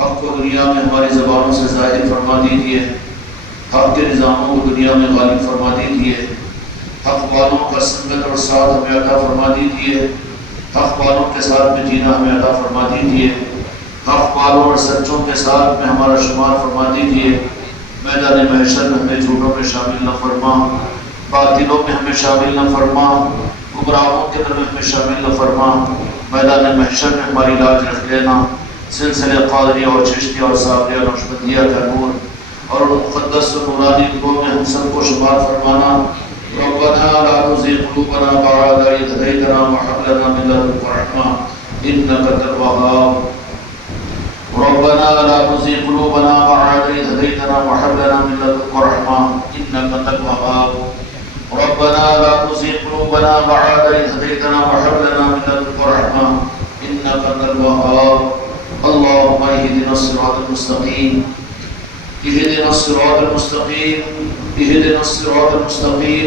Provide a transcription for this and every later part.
حق کو دنیا میں ہماری زبانوں سے ظاہر فرما دیجیے، حق کے نظاموں کو دنیا میں غالب فرما دیجیے، حق والوں کا سنگت اور ساتھ ہمیں عطا فرما دیجیے، حق والوں کے ساتھ میں جینا ہمیں عطا فرما دیجیے، حق والوں اور سچوں کے ساتھ میں ہمارا شمار فرما دیجیے۔ میدان محشر میں ہمیں جھوٹوں میں شامل نہ فرما، باطلوں میں ہمیں شامل نہ فرما، گمراہوں کے در میں ہمیں شامل نہ فرما۔ میدان محشر میں ہماری لاج رکھ لینا، سلسلے قادریہ اور چشتیہ اور صافیہ نقشبندیہ کا نور اور مقدس و نورانی روحوں میں ہم سب کو شمار فرمانا۔ ربنا لا تزغ قلوبنا بعد إذ هديتنا وهب لنا من لدنك رحمة إنك أنت الوهاب۔ ربنا لا تزغ قلوبنا بعد إذ هديتنا وهب لنا من لدنك رحمة إنك أنت الوهاب۔ ربنا لا تزغ قلوبنا بعد إذ هديتنا وهب لنا من لدنك رحمة إنك أنت الوهاب۔ اللهم اهدنا الصراط المستقيم، اهدنا الصراط المستقيم، اهدنا الصراط المستقيم۔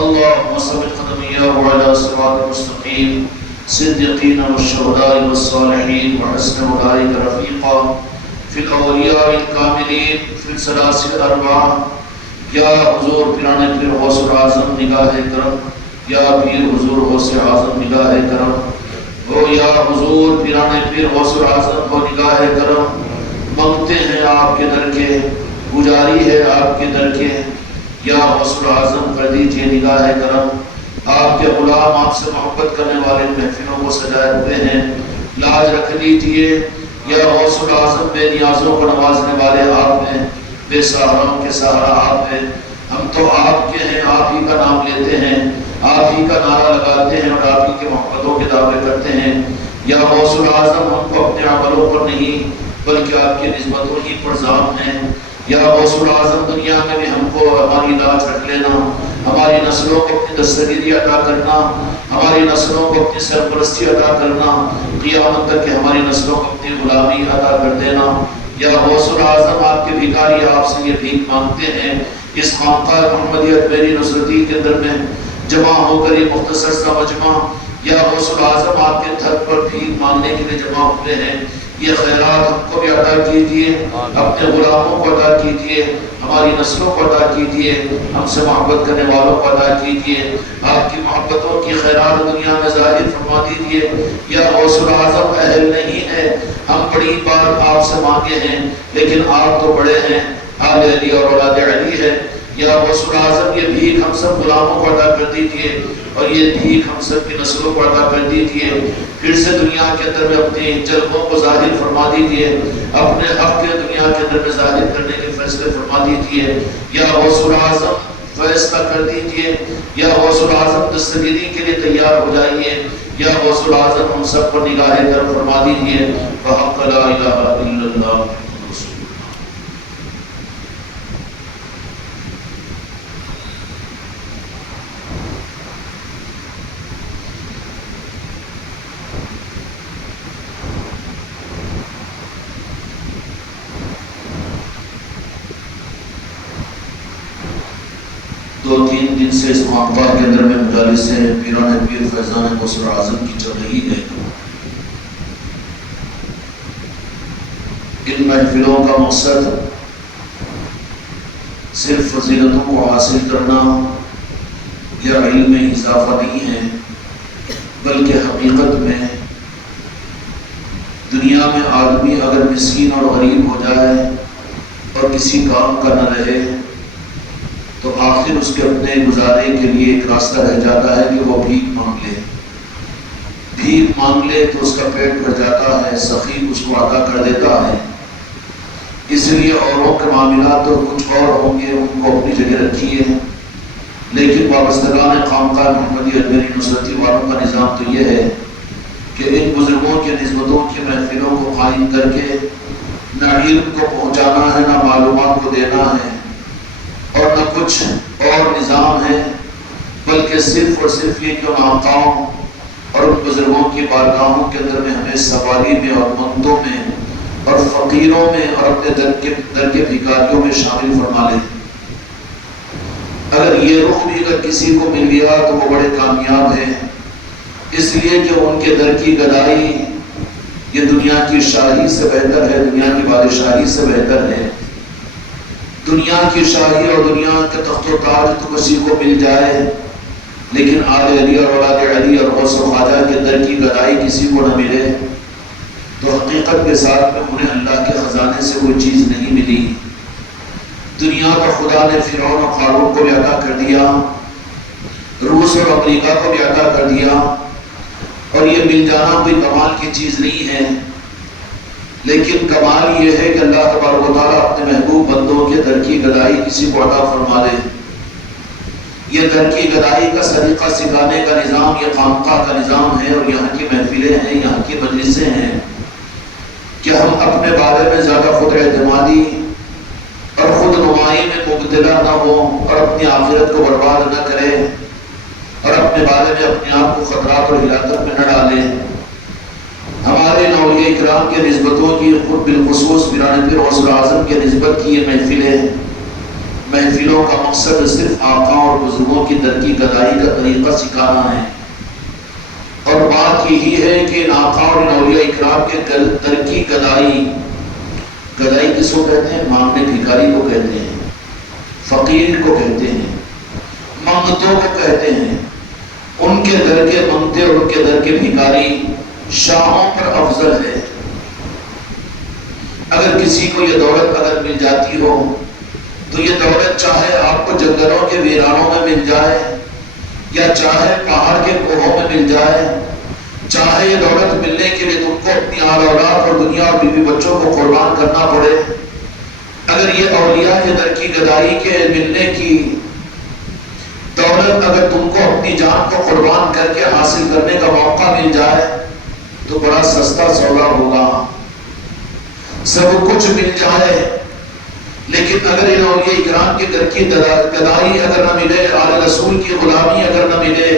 اللهم ثبت قدمياه على الصراط المستقيم، صديقين والشهداء والصالحين وحسن أولئك رفيقا، في الأولياء الكاملين، في السلاسل الأربعة۔ یا حضور پیرانے پیر غوث اعظم نگاہ کرم، یا پیر حضور غوث اعظم نگاہ کرم، او یا حضور پیرانے پیر غوث اعظم کو نگاہ کرم۔ مانگتے ہیں آپ کے در کے، گزاری ہے آپ کے در کے، یا غوث اعظم کر دیجئے نگاہ کرم۔ آپ کے غلام آپ سے محبت کرنے والے محفلوں کو سجائے ہوئے ہیں، لاج رکھ لیجئے۔ یا غوث اعظم بے نیازوں کو نوازنے والے آپ ہیں، بے سہاروں کے سہارا آپ ہیں۔ ہم تو آپ کے ہیں، آپ ہی کا نام لیتے ہیں، آپ ہی کا نعرہ لگاتے ہیں اور آپ ہی کے محبتوں کے دعوے کرتے ہیں۔ یا غوث اعظم ہم کو اپنے عملوں پر نہیں بلکہ آپ کی نسبتوں ہی پر ذات ہیں۔ یا غوث اعظم دنیا میں بھی ہم کو ہماری لاج رکھ لینا، ہماری نسلوں کو اپنی دستگیری عطا کرنا، ہماری نسلوں کو اپنی سرپرستی عطا کرنا، قیامت تک کہ ہماری نسلوں کو اپنی غلامی عطا کر دینا۔ یا غوث اعظم آپ کے بھکاری آپ سے یہ بھیک مانگتے ہیں، اس خانقاہ محمدیت میری نصرتی کے اندر میں جمع ہو کر یہ مختصر سا مجمع، یا غوث اعظم آپ کے تھر پر بھیک مانگنے کے لیے جمع ہوئے ہیں۔ یہ خیرات ہم کو بھی عطا کیجیے، اپنے غلاموں کو عطا کیجیے، ہماری نسلوں کو عطا کیجیے، ہم سے محبت کرنے والوں کو عطا کیجیے۔ آپ کی محبتوں کی خیرات دنیا میں ظاہر فرما دیجیے۔ یا غوث اعظم اہل نہیں ہے، ہم بڑی بات آپ سے مانگے ہیں، لیکن آپ تو بڑے ہیں، آل علی اور اولاد علی ہے۔ یا غوث اعظم یہ بھیک ہم سب غلاموں کو عطا کر دیجیے، اور یہ بھیک ہم سب کی نسلوں کو عطا کر دیجیے۔ پھر سے دنیا کے اندر میں اپنی جلووں کو ظاہر فرما دیجیے، اپنے حق کے دنیا کے اندر میں ظاہر کرنے کے فیصلے فرما دیجیے۔ یا غوث اعظم فیصلہ کر دیجیے، یا غوث اعظم دستگیری کے لیے تیار ہو جائیے۔ یا غوث اعظم ہم سب پر نگاہ کرم فرما دیجیے۔ بحق لا الہ الا اللہ۔ دو تین دن سے اس خانقاہ کے اندر میں مجالس پیران پیر فیضان غوث اعظم کی چل رہی ہے۔ ان محفلوں کا مقصد صرف فضیلتوں کو حاصل کرنا یا علم میں اضافہ نہیں ہے، بلکہ حقیقت میں دنیا میں آدمی اگر مسکین اور غریب ہو جائے اور کسی کام کا نہ رہے تو آخر اس کے اپنے گزارے کے لیے ایک راستہ رہ جاتا ہے کہ وہ بھیک مانگ لے۔ بھیک مانگ لے تو اس کا پیٹ بھر جاتا ہے، سخی اس کو عطا کر دیتا ہے۔ اس لیے اوروں کے معاملات تو کچھ اور ہوں گے، ان کو اپنی جگہ رکھیے، لیکن وابستگان خانقاہ محمدیت میری نصرتی والوں کا نظام تو یہ ہے کہ ان بزرگوں کے نسبتوں کی محفلوں کو قائم کر کے نہ علم کو پہنچانا ہے، نہ معلومات کو دینا ہے، اور نہ کچھ اور نظام ہے، بلکہ صرف اور صرف یہ کہ ان آقاؤں اور ان بزرگوں کی بارگاہوں کے اندر میں ہمیں سوالی میں اور منتوں میں اور فقیروں میں اور اپنے در کے بھکاریوں میں شامل فرما لیں۔ اگر یہ رخ بھی اگر کسی کو مل گیا تو وہ بڑے کامیاب ہیں، اس لیے کہ ان کے در کی گدائی یہ دنیا کی شاہی سے بہتر ہے، دنیا کی بادشاہی سے بہتر ہے۔ دنیا کی شاہی اور دنیا کے تخت و تاج تو کسی کو مل جائے، لیکن آل علی اور اولاد علی اور غوث و خواجہ کے در کی گدائی کسی کو نہ ملے تو حقیقت کے ساتھ میں انہیں اللہ کے خزانے سے کوئی چیز نہیں ملی۔ دنیا کو خدا نے فرعون اور قارون کو بھی عطا کر دیا، روس اور امریکہ کو بھی عطا کر دیا، اور یہ مل جانا کوئی کمال کی چیز نہیں ہے، لیکن کمال یہ ہے کہ اللہ تبارک و تعالیٰ اپنے محبوب بندوں کے در کی گدائی کسی کو عطا فرما دے۔ یہ در کی گدائی کا سلیقہ سکھانے کا نظام یہ خانقاہ کا نظام ہے، اور یہاں کی محفلیں ہیں، یہاں کی مجلسیں ہیں کہ ہم اپنے بارے میں زیادہ خود اعتمادی اور خود نمائی میں مبتلا نہ ہوں، اور اپنی آخرت کو برباد نہ کریں، اور اپنے بارے میں اپنے آپ کو خطرات اور ہلاکت میں نہ ڈالیں۔ ہمارے اولیاء اکرام کے نسبتوں کی، خود بالخصوص میران پیر غوث اعظم کے نسبت کی یہ محفلوں کا مقصد صرف آقا اور بزرگوں کی در کی گدائی کا طریقہ سکھانا ہے، اور بات یہی ہے کہ ان آقا اور ان اولیاء اکرام کے در کی گدائی کس کو کہتے ہیں؟ مانگنے بھکاری کو کہتے ہیں، فقیر کو کہتے ہیں، منگتوں کو کہتے ہیں۔ ان کے در کے منگتے اور ان کے در کے بھکاری شاہوں پر افضل ہے۔ اگر کسی کو یہ دولت اگر مل جاتی ہو تو یہ دولت چاہے آپ کو جنگلوں کے ویرانوں میں مل جائے، یا چاہے پہاڑ کے کوہوں میں مل جائے، چاہے یہ دولت ملنے کے لیے تم کو اپنی آل اولاد اور دنیا اور بیوی بچوں کو قربان کرنا پڑے، اگر یہ اولیاء کے در کی گدائی کے ملنے کی دولت اگر تم کو اپنی جان کو قربان کر کے حاصل کرنے کا موقع مل جائے تو بڑا سستا سودا ہوگا، سب کچھ مل جائے، لیکن اگر ان اولیاء اکرام کے در کی گدائی اگر نہ ملے، آل رسول کی غلامی اگر نہ ملے،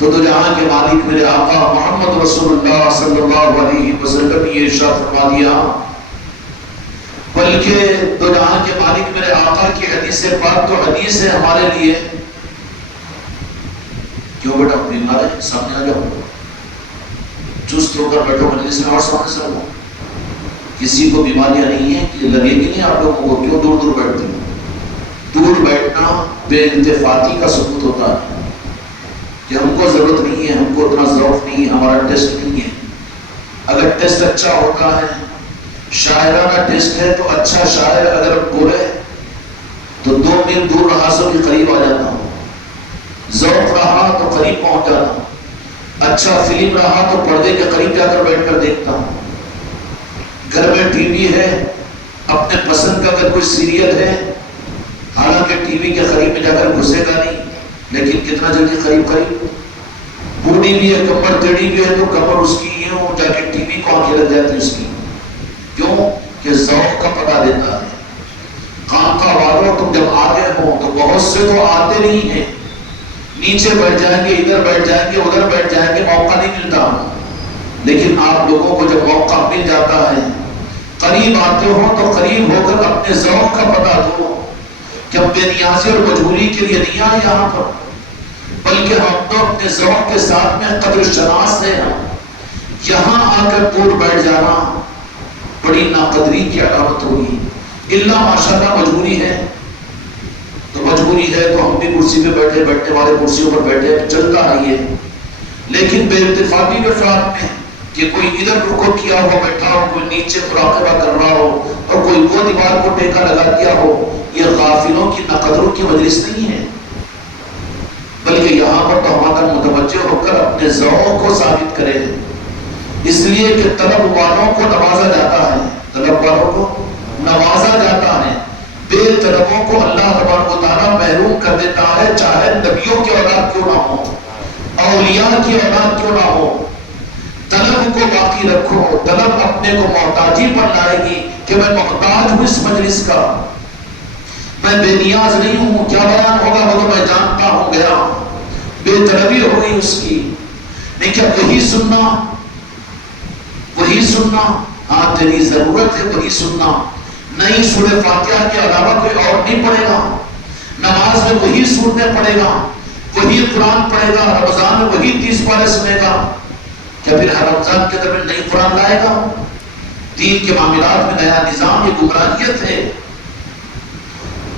تو جہاں کے مالک میرے آقا محمد رسول اللہ صلی اللہ علیہ وسلم نے یہ ارشاد فرما دیا، بلکہ دو جہاں کے مالک میرے آقا کی حدیث پاک تو حدیث ہے ہمارے لیے۔ کیوں بیٹا بیمار ہے؟ سامنے آ جاؤ، چست ہو کر بیٹھو مجلس میں اور سامنے سے ہو۔ کسی کو بیماریاں نہیں ہیں کہ لگے گی نہیں آپ لوگوں کو، کیوں دور دور بیٹھتے ہیں؟ دور بیٹھنا بے اتفاقی کا ثبوت ہوتا ہے کہ ہم کو ضرورت نہیں ہے، ہم کو اتنا ذوق نہیں ہے، ہمارا ٹیسٹ نہیں ہے۔ اگر ٹیسٹ اچھا ہوتا ہے، شاعرانہ ٹیسٹ ہے، تو اچھا شاعر اگر بولے تو 2 میل دور رہا سو بھی قریب آ جاتا ہوں، ذوق رہا تو قریب پہنچ جاتا ہوں، اچھا فلم رہا تو پردے کے قریب جا کر بیٹھ کر دیکھتا ہوں۔ گھر میں ٹی وی ہے، اپنے پسند کا اگر کوئی سیریل ہے، حالانکہ ٹی وی کے قریب میں جا کر گھسے گا نہیں، لیکن کتنا جلدی قریب بوڑھی بھی ہے، کمر ٹیڑھی بھی ہے تو کمر اس کی یہ ہو جا کے ٹی وی کو آنکھیں لگ جاتی اس کی، کیوں کہ ذوق کا پتہ دیتا ہے۔ خانقاہ والوں تم جب آتے ہو تو بہت سے تو آتے نہیں ہیں، نیچے بیٹھ جائیں گے، ادھر بیٹھ جائیں گے، ادھر بیٹھ جائیں گے، موقع نہیں ملتا، لیکن آپ لوگوں کو جب موقع مل جاتا ہے، قریب آتے ہو تو قریب ہو کر اپنے ذوق کا پتہ دو کہ ہم بے نیازی اور مجبوری کے لیے نہیں آئے یہاں پر، بلکہ ہم تو اپنے ذوق کے ساتھ میں قدر شناس ہیں۔ یہاں آ کر دور بیٹھ جانا بڑی ناقدری کی علامت ہوگی، اللہ ماشاءاللہ مجبوری ہے تو مجبوری ہے تو ہم بھی کرسی پہ بیٹھے، بیٹھنے والے کرسیوں پر بیٹھے، چلتا رہیے، لیکن بے اتفاقی کے فرات میں کہ کوئی ادھر رکو کیا ہو بیٹھا ہو، کوئی نیچے مراقبہ کر رہا ہو، اور کوئی وہ دیوار کو ٹیکا لگا دیا ہو، یہ غافلوں کی ناقدروں کی مجلس نہیں ہے، بلکہ یہاں پر تو ہم اگر متوجہ ہو کر اپنے ذوق کو ثابت کریں، اس لیے کہ طلب والوں کو نوازا جاتا ہے، طلب والوں کو نوازا جاتا ہے، بے طلبوں کو اللہ تبارک و تعالیٰ محروم کر دیتا ہے، چاہے نبیوں کی اولاد کیوں نہ ہو، اولیاء کی اولاد کیوں نہ ہو۔ طلب کو باقی رکھو، طلب اپنے کو محتاجی پر لائے گی کہ میں محتاج ہوں اس مجلس کا، میں بے نیاز نہیں ہوں، کیا بیان ہوگا وہ تو میں جانتا ہوں، گیا بے طلبی ہو گئی اس کی، نہیں کیا وہی سننا، ہاں تیری ضرورت ہے وہی سننا، نہیں سورہ فاتحہ کے علاوہ کوئی اور نہیں پڑھے گا، نماز میں وہی سورتیں پڑھے گا، وہی قرآن پڑھے گا، رمضان میں وہی 30 پارے سنے گا، کیا پھر ہر رمضان کے اندر میں نئی قرآن لائے گا؟ دین کے معاملات میں نیا نظام، یہ گمراہیت ہے۔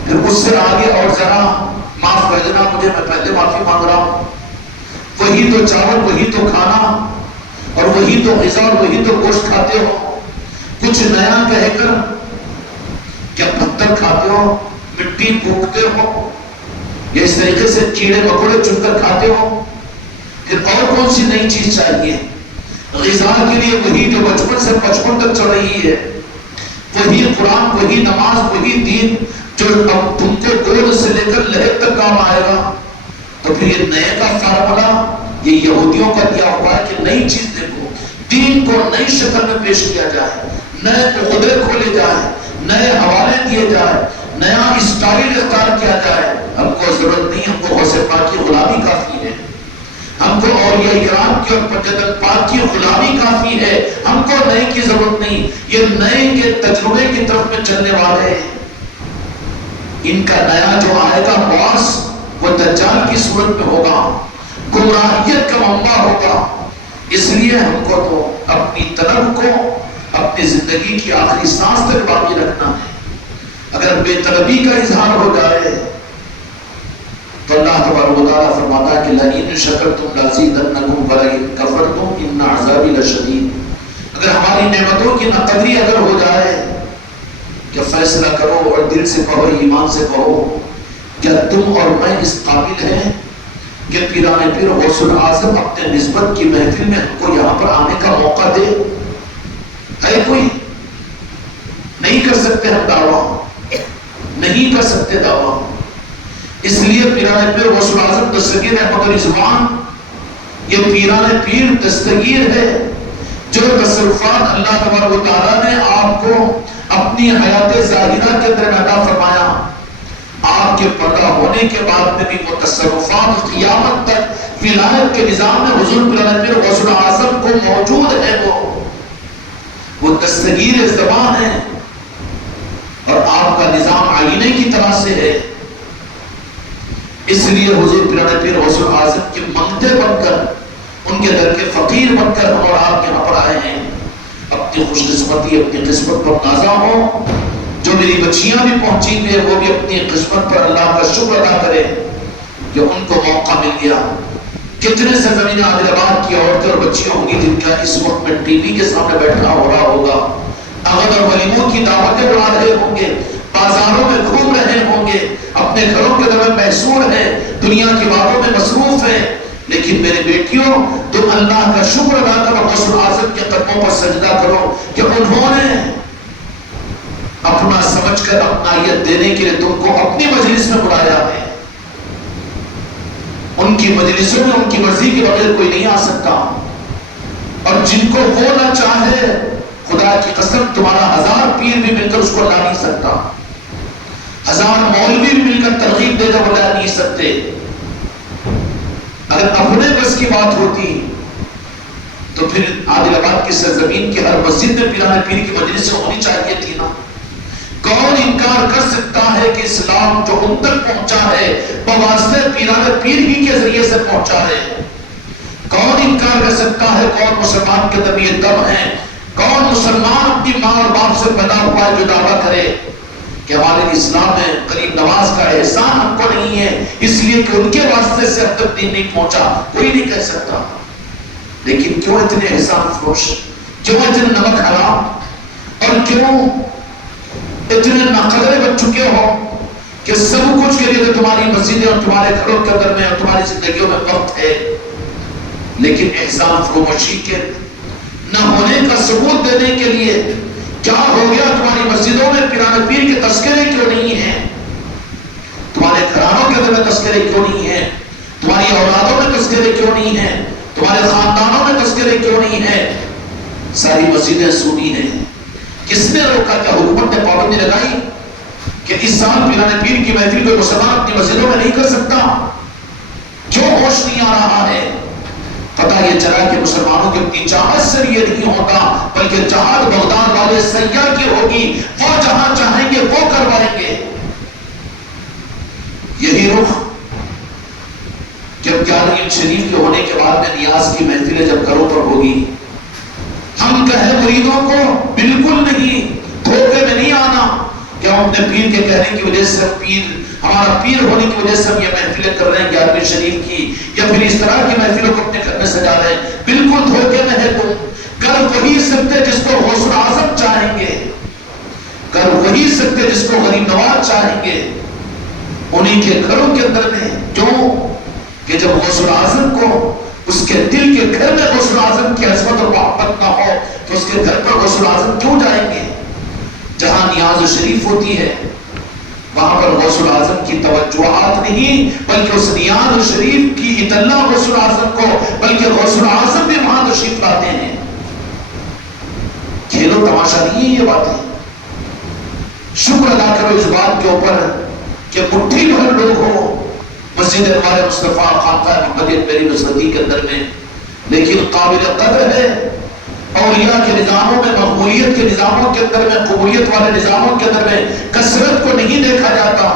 پھر اس سے آگے اور ذرا معاف کر دینا مجھے، میں پہلے معافی مانگ رہا ہوں، وہی تو چاول، وہی تو کھانا اور وہی تو غذا اور وہی تو گوشت کھاتے ہو، کچھ نیا کہہ کر کیا پتھر کھاتے ہو، مٹی پھونکتے ہو، یا اس طریقے سے کیڑے مکوڑے چن کر کھاتے ہو؟ پھر اور کون سی نئی چیز چاہیے؟ غذا کے لیے وہی جو بچپن سے بچپن تک چل رہی ہے، وہی قرآن، وہی نماز، وہی دین جو تم کو گود سے لے کر لہر تک کام آئے گا۔ تو پھر یہ نئے کا فارمولا یہ یہودیوں کا دیا ہوا ہے کہ نئی چیز دیکھو، دین کو نئی شکل میں پیش کیا جائے، نئے عہدے کھولے جائے، نئے حوالے دیے جائے، نیا اسٹائل اختیار کیا جائے۔ ہم کو ضرورت نہیں، ہم کو غوث پاک کی غلامی کافی ہے، ہم کو اولیاء کرام کی اور مجدد پاک کی غلامی کافی ہے، ہم کو نئے کی ضرورت نہیں۔ یہ نئے کے تجربے کی طرف میں چلنے والے، ان کا نیا جو آئے گا باس وہ دجال کی صورت میں ہوگا، گمراہیت کا منبع ہوگا۔ اس لیے ہم کو تو اپنی طلب کو اپنی زندگی کی آخری سانس تک باقی رکھنا ہے۔ اگر بے طلبی کا اظہار ہو جائے تو اللہ تبارک و تعالیٰ فرماتا ہے کہ لئن شکرتم لازیدنکم ولئن کفرتم ان عذابی لشدید۔ اگر ہماری نعمتوں کی ناقدری اگر ہو جائے، کہ فیصلہ کرو اور دل سے کہو، ایمان سے کہو، کیا تم اور میں اس قابل ہیں کہ پیران پیر غوث الاعظم اپنے نسبت کی محفل میں ہم کو یہاں پر آنے کا موقع دے؟ ہے کوئی؟ نہیں کر سکتے ہم دعویٰ، نہیں کر سکتے دعویٰ۔ اس لیے پیران پیر غوث الاعظم دستگیر احمد رضوان، یہ پیران پیر دستگیر ہے جو تصرفات اللہ تبارک و تعالیٰ نے آپ کو اپنی حیات ظاہرہ کے اندر عطا فرمایا، آپ کے پیدا ہونے کے بعد میں بھی وہ تصرفات قیامت تک ولایت کے نظام میں حضور پیران پیر غوث الاعظم کو موجود ہے۔ وہ دستگیر زبان ہے اور آپ کا نظام آئینے کی طرح سے ہے۔ اس لیے حضور پیران پیر غوث الاعظم کے منگتے بن کر، ان کے در کے فقیر بن کر ہم اور آپ یہاں پر آئے ہیں۔ اپنی خوش قسمتی، اپنی قسمت پر نازا ہو، جو میری بچیاں بھی پہنچی ہوئی ہیں وہ بھی اپنی قسمت پر اللہ کا شکر ادا کرے کہ ان کو موقع مل گیا۔ کتنے سرزمین عادل آباد کی عورتیں اور بچیاں ہوں گی جن کا اس وقت میں ٹی وی کے سامنے بیٹھا ہو رہا ہوگا، عقد اور ولیموں کی دعوتیں اڑا رہے ہوں گے، بازاروں میں گھوم رہے ہوں گے، اپنے گھروں کے اندر محصور ہیں، دنیا کی باتوں میں مصروف ہیں، لیکن میرے بیٹیوں تم اللہ کا شکر ادا کرو، غوث الاعظم کے قدموں پر سجدہ کرو کہ انہوں نے اپنا سمجھ کر اپنائیت دینے کے لیے تم کو اپنی مجلس میں بلایا ہے۔ ان کی مجلسوں میں ان کی مرضی کے بغیر کوئی نہیں آ سکتا، اور جن کو وہ نہ چاہے خدا کی قسم تمہارا 1000 پیر بھی مل کر اس کو لا نہیں سکتا، 1000 مولوی بھی مل کر ترغیب دے کر وہ لا نہیں سکتے۔ اگر اپنے بس کی بات ہوتی تو پھر عادل آباد کی سرزمین کی ہر مسجد میں پیران پیر کی مجلس ہونی چاہیے تھی نا۔ کون انکار کر سکتا ہے کہ اسلام جو ان تک پہنچا ہے بواسطے پیران پیر ہی کے ذریعے سے پہنچا ہے؟ کون انکار کر سکتا ہے؟ کون مسلمان کے اندر یہ دم ہے؟ کون مسلمان اپنی ماں اور باپ سے پیدا ہوا ہے جو دعویٰ کرے کہ ہمارے اسلام میں غریب نواز کا احسان ہم کو نہیں ہے اس لیے کہ ان کے واسطے سے اب تک دین نہیں پہنچا؟ کوئی نہیں کہہ سکتا۔ لیکن کیوں اتنے احسان فروش، کیوں اتنے نمک حرام، اور کیوں اتنے ناقدرے بن چکے ہو کہ سب کچھ کے لیے تمہاری مسجدیں اور تمہارے گھروں کے اندر میں اور تمہاری زندگیوں میں وقت ہے، لیکن احسان فروشی کے نہ ہونے کا ثبوت دینے کے لیے کیا ہو گیا؟ تمہاری مسجدوں میں پیران پیر کے تذکرے کیوں نہیں ہیں؟ تمہارے گھرانوں کے اندر میں تذکرے کیوں نہیں ہیں؟ تمہاری اولادوں میں تذکرے کیوں نہیں ہیں؟ تمہارے خاندانوں میں تذکرے کیوں نہیں ہیں؟ ساری مسجدیں سونی ہیں۔ کس نے روکا؟ کیا حکومت نے پابندی لگائی کہ اس سال پیران پیر کی محفل کوئی مسلمان اپنی مسجدوں میں نہیں کر سکتا؟ کیوں ہوش نہیں آ رہا ہے؟ پتہ یہ چلا کہ مسلمانوں کی اپنی چاہت سے یہ نہیں ہوتا، بلکہ چاہت بغداد والے سیاح کی ہوگی، وہ جہاں چاہیں گے وہ کروائیں گے۔ یہی رخ جب 11 شریف کے ہونے کے بعد میں نیاز کی محفلیں جب گھروں پر ہوگی، ہم کہیں مریدوں کو بالکل نہیں، دھوکے میں نہیں آنا کہ ہم اپنے پیر کے کہنے کی وجہ سے ہمارا پیر ہونے کی وجہ سے ہم یہ محفلیں کر رہے ہیں 11ویں شریف کی، یا پھر اس طرح کی محفلوں کو اپنے گھر میں سجا رہے ہیں، بالکل دھوکے میں ہے تم۔ کر وہی سکتے جس کو غوث اعظم چاہیں گے، کر وہی سکتے جس کو غریب نواز چاہیں گے، انہی کے گھروں کے اندر میں۔ کیوں کہ جب غوث اعظم کو اس کے دل کے گھر میں غوث اعظم کی عظمت اور محبت نہ ہو تو اس کے گھر پر غوث اعظم کیوں جائیں گے؟ جہاں نیاز شریف ہوتی ہے وہاں پر غوث اعظم کی توجہات نہیں، بلکہ اس نیاز شریف کی اطلاع غوث اعظم کو، بلکہ غوث اعظم بھی وہاں تشریف لاتے ہیں۔ کھیلو تماشا نہیں ہے یہ باتیں۔ شکر ادا کرو اس بات کے اوپر کہ مٹھی بھر لوگ ہو مسجد انوار مصطفیٰ خانقاہ محمدیہ میری نصرتی کے اندر میں، لیکن قابل قدر ہے اولیاء کے نظاموں میں، مقبولیت کے نظاموں کے اندر میں، قبولیت والے نظاموں کے اندر میں کثرت کو نہیں دیکھا جاتا۔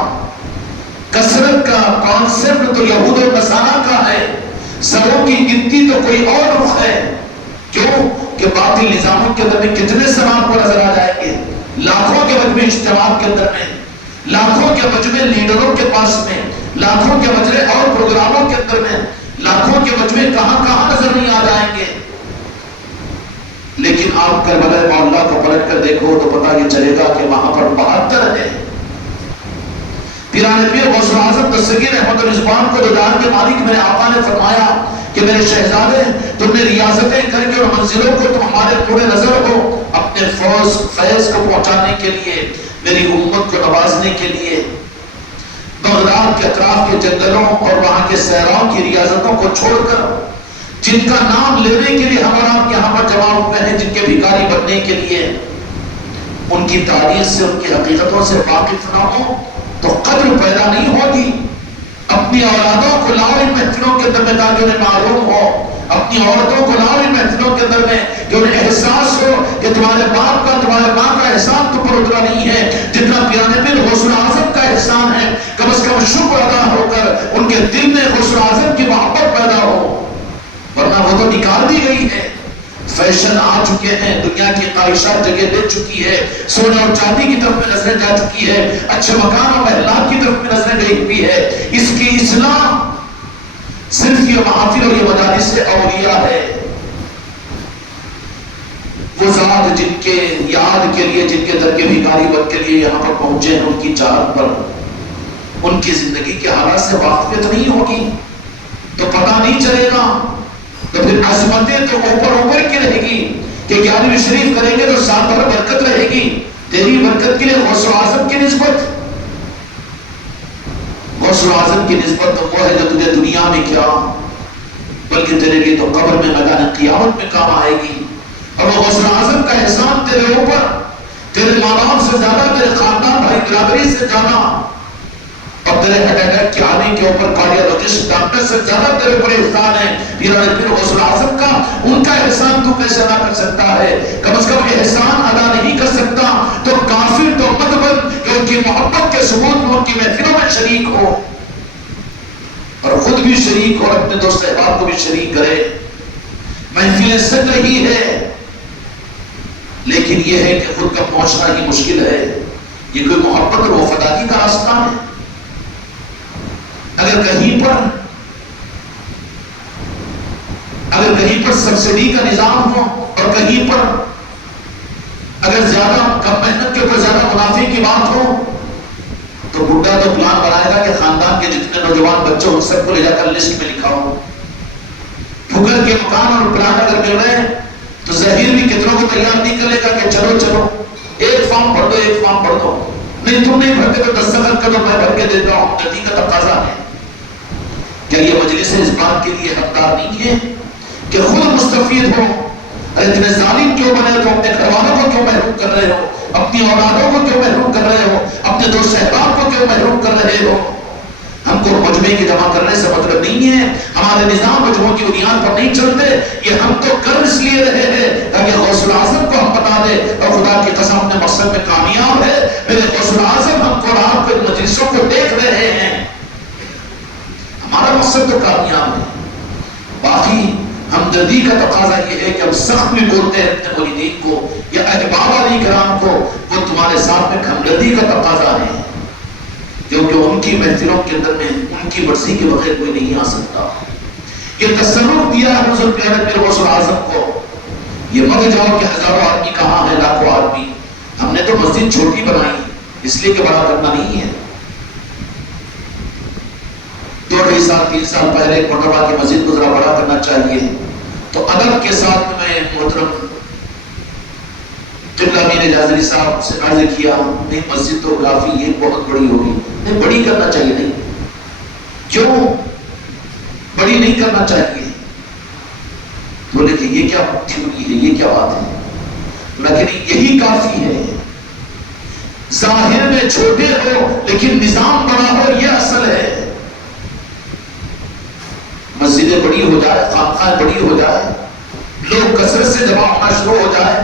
کثرت کا کانسیپٹ تو یہود و نصارہ کا ہے، سروں کی گنتی تو کوئی اور رخ ہے۔ کیوں کہ باطل نظاموں کے اندر میں کتنے سراب کو نظر آ جائیں گے، لاکھوں کے مجمع اجتماع کے اندر میں، لاکھوں کے مجمع لیڈروں کے پاس میں، لاکھوں کے مجمع اور پروگراموں کے اندر میں، لاکھوں کے مجمع کہاں کہاں نظر نہیں آ جائیں گے۔ لیکن آپ کربلا معلیٰ کو پلٹ کر دیکھو تو پتہ یہ چلے گا کہ وہاں پر 72 ہے۔ پیران پیر غوث اعظم دستگیر احمد الرضوان کو جو جان کے مالک میرے آقا نے فرمایا کہ میرے شہزادے تم نے ریاستیں کر کے اور منزلوں کو تم ہمارے پورے نظر ہو، اپنے فیض کو پہنچانے کے لیے، میری امت کو نوازنے کے لیے بغداد کے اطراف کے جنگلوں اور وہاں کے صحراؤں کی ریاستوں کو چھوڑ کر، جن کا نام لینے کے لیے ہم اور آپ یہاں پر جمع ہوئے ہیں، جن کے بھکاری بننے کے لیے، ان کی تاریخ سے، ان کی حقیقتوں سے واقف نہ ہو تو قدر پیدا نہیں ہوگی۔ اپنی اولادوں کو لاؤ ان محفلوں کے اندر میں تاکہ انہیں معلوم ہو، اپنی عورتوں کو لاؤ ان محفلوں کے اندر میں کہ انہیں احساس ہو کہ تمہارے باپ کا، تمہارے ماں کا احسان تم پر اتنا نہیں ہے جتنا پیرانے پیر غوث اعظم کا احسان ہے۔ کم از کم شکر ادا ہو کر ان کے دل میں غوث اعظم کی محبت پیدا ہو، ورنہ وہ تو نکال دی گئی ہے۔ فیشن آ چکے ہیں، دنیا کی خواہشات جگہ دے چکی ہے، سونے اور چاندی کی طرف میں نظریں جا چکی ہے، اچھے مکان اور محلات کی طرف میں نظریں گئی ہوئی ہے۔ اس کی اصلاح صرف یہ محافل اور یہ مجالس اولیاء ہے۔ وہ ذات جن کے یاد کے لیے، جن کے در کے بھکاری بن کے لیے یہاں پر پہنچے ہیں، ان کی چاہت پر، ان کی زندگی کے حالات سے واقفیت نہیں ہوگی تو پتہ نہیں چلے گا، تو پھر عظمتیں تو اوپر کی رہے گی کہ 11ویں شریف کریں گے تو سال بھر برکت رہے گی۔ تیری برکت کے لیے غوث اعظم کی نسبت، غوث اعظم کی نسبت تو وہ ہے جو تجھے دنیا میں کیا بلکہ تیرے لیے تو قبر میں میدان قیامت میں کام آئے گی۔ اور وہ غوث اعظم کا احسان تیرے اوپر، تیرے ماں باپ سے زیادہ، تیرے خاندان بھائی برادری سے زیادہ، اور تیرے ہارٹ اٹیک کے آنے کے اوپر کارڈیالوجسٹ ڈاکٹر سے زیادہ تیرے پر احسان ہے پیرانے پیر غوث اعظم کا۔ ان کا احسان تو کیسے ادا کر سکتا ہے؟ کم از کم احسان ادا نہیں کر سکتا تو کافر تو مت بن کہ ان کی محبت کے ثبوت میں ان کی محفلوں میں شریک ہو، اور خود بھی شریک ہو، اپنے دوست احباب کو بھی شریک کرے۔ محفلیں سج رہی ہے لیکن یہ ہے کہ خود کا پہنچنا ہی مشکل ہے۔ یہ کوئی محبت اور وفاداری کا راستہ ہے؟ اگر کہیں پر سبسڈی کا نظام ہو اور کہیں پر اگر زیادہ کم محنت کے اوپر زیادہ منافع کی بات ہو تو بڈھا تو پلان بنائے گا کہ خاندان کے جتنے نوجوان بچے ان سب کو لے جا کر لسٹ میں لکھاؤ۔ پھکر کے مکان اور پلان اگر مل رہے ہیں تو ظہیر بھی کتنوں کو تیار نہیں کر لے گا کہ چلو ایک فارم بھر دو، ایک فارم بھر دو، نہیں تم نہیں بھرتے تو دستخط کر دو، میں بھر کے دیتا ہوں، ندی کا تقاضا ہے۔ کیا یہ مجلس اس بات کے لیے حقدار نہیں ہے کہ خود مستفید ہو؟ اتنے ظالم کیوں بنے تو اپنے گھر والوں کو کیوں محروم کر رہے ہو؟ اپنی اولادوں کو کیوں محروم کر رہے ہو؟ اپنے دوست احباب کو کیوں محروم کر رہے ہو؟ ہم کو مجمع کے جمع کرنے سے مطلب نہیں ہے، ہمارے نظام مجموعوں کی بنیاد پر نہیں چلتے، یہ ہم تو کر اس لیے رہے ہیں تاکہ غوث اعظم کو ہم بتا دیں، اور خدا کی قسم اپنے مقصد میں کامیاب ہے۔ میرے غوث اعظم ہم کو آپ کے مجلسوں کو دیکھ رہے ہیں، ہمارا مقصد تو کامیاب ہے۔ ہمدردی کا تقاضا یہ ہے کہ ہم سخت بھی بولتے ہیں اپنے مریدین کو یا احباب علی کرام کو، وہ تمہارے ساتھ میں ہمدردی کا تقاضا ہے، کیونکہ ان کی محفلوں کے اندر میں ان کی مرضی کے بغیر کوئی نہیں آ سکتا۔ یہ تصرف دیا ہے حضور پیارے پیر غوث اعظم کو، یہ مت جاؤ کہ ہزاروں آدمی کہاں ہے، لاکھوں آدمی، ہم نے تو مسجد چھوٹی بنائی اس لیے کہ بڑا کرنا نہیں ہے۔ 2-2.5 سال 3 سال پہلے ایک مرتبہ کی مسجد کو ذرا بڑا کرنا چاہیے، تو ادب کے ساتھ میں محترم قبلہ میر جازری صاحب سے عرض کیا، نہیں مسجد تو کافی یہ بہت بڑی ہوگی، نہیں بڑی کرنا چاہیے، نہیں کیوں بڑی نہیں کرنا چاہیے؟ بولے کہ یہ کیا تھیوری ہے، یہ کیا بات ہے؟ میں کہ نہیں یہی کافی ہے، ظاہر میں چھوٹے ہو لیکن نظام بڑا ہو، یہ اصل ہے۔ مسجدیں بڑی ہو جائے، خانقاہیں بڑی ہو جائے، لوگ کثرت سے جمع ہونا شروع ہو جائے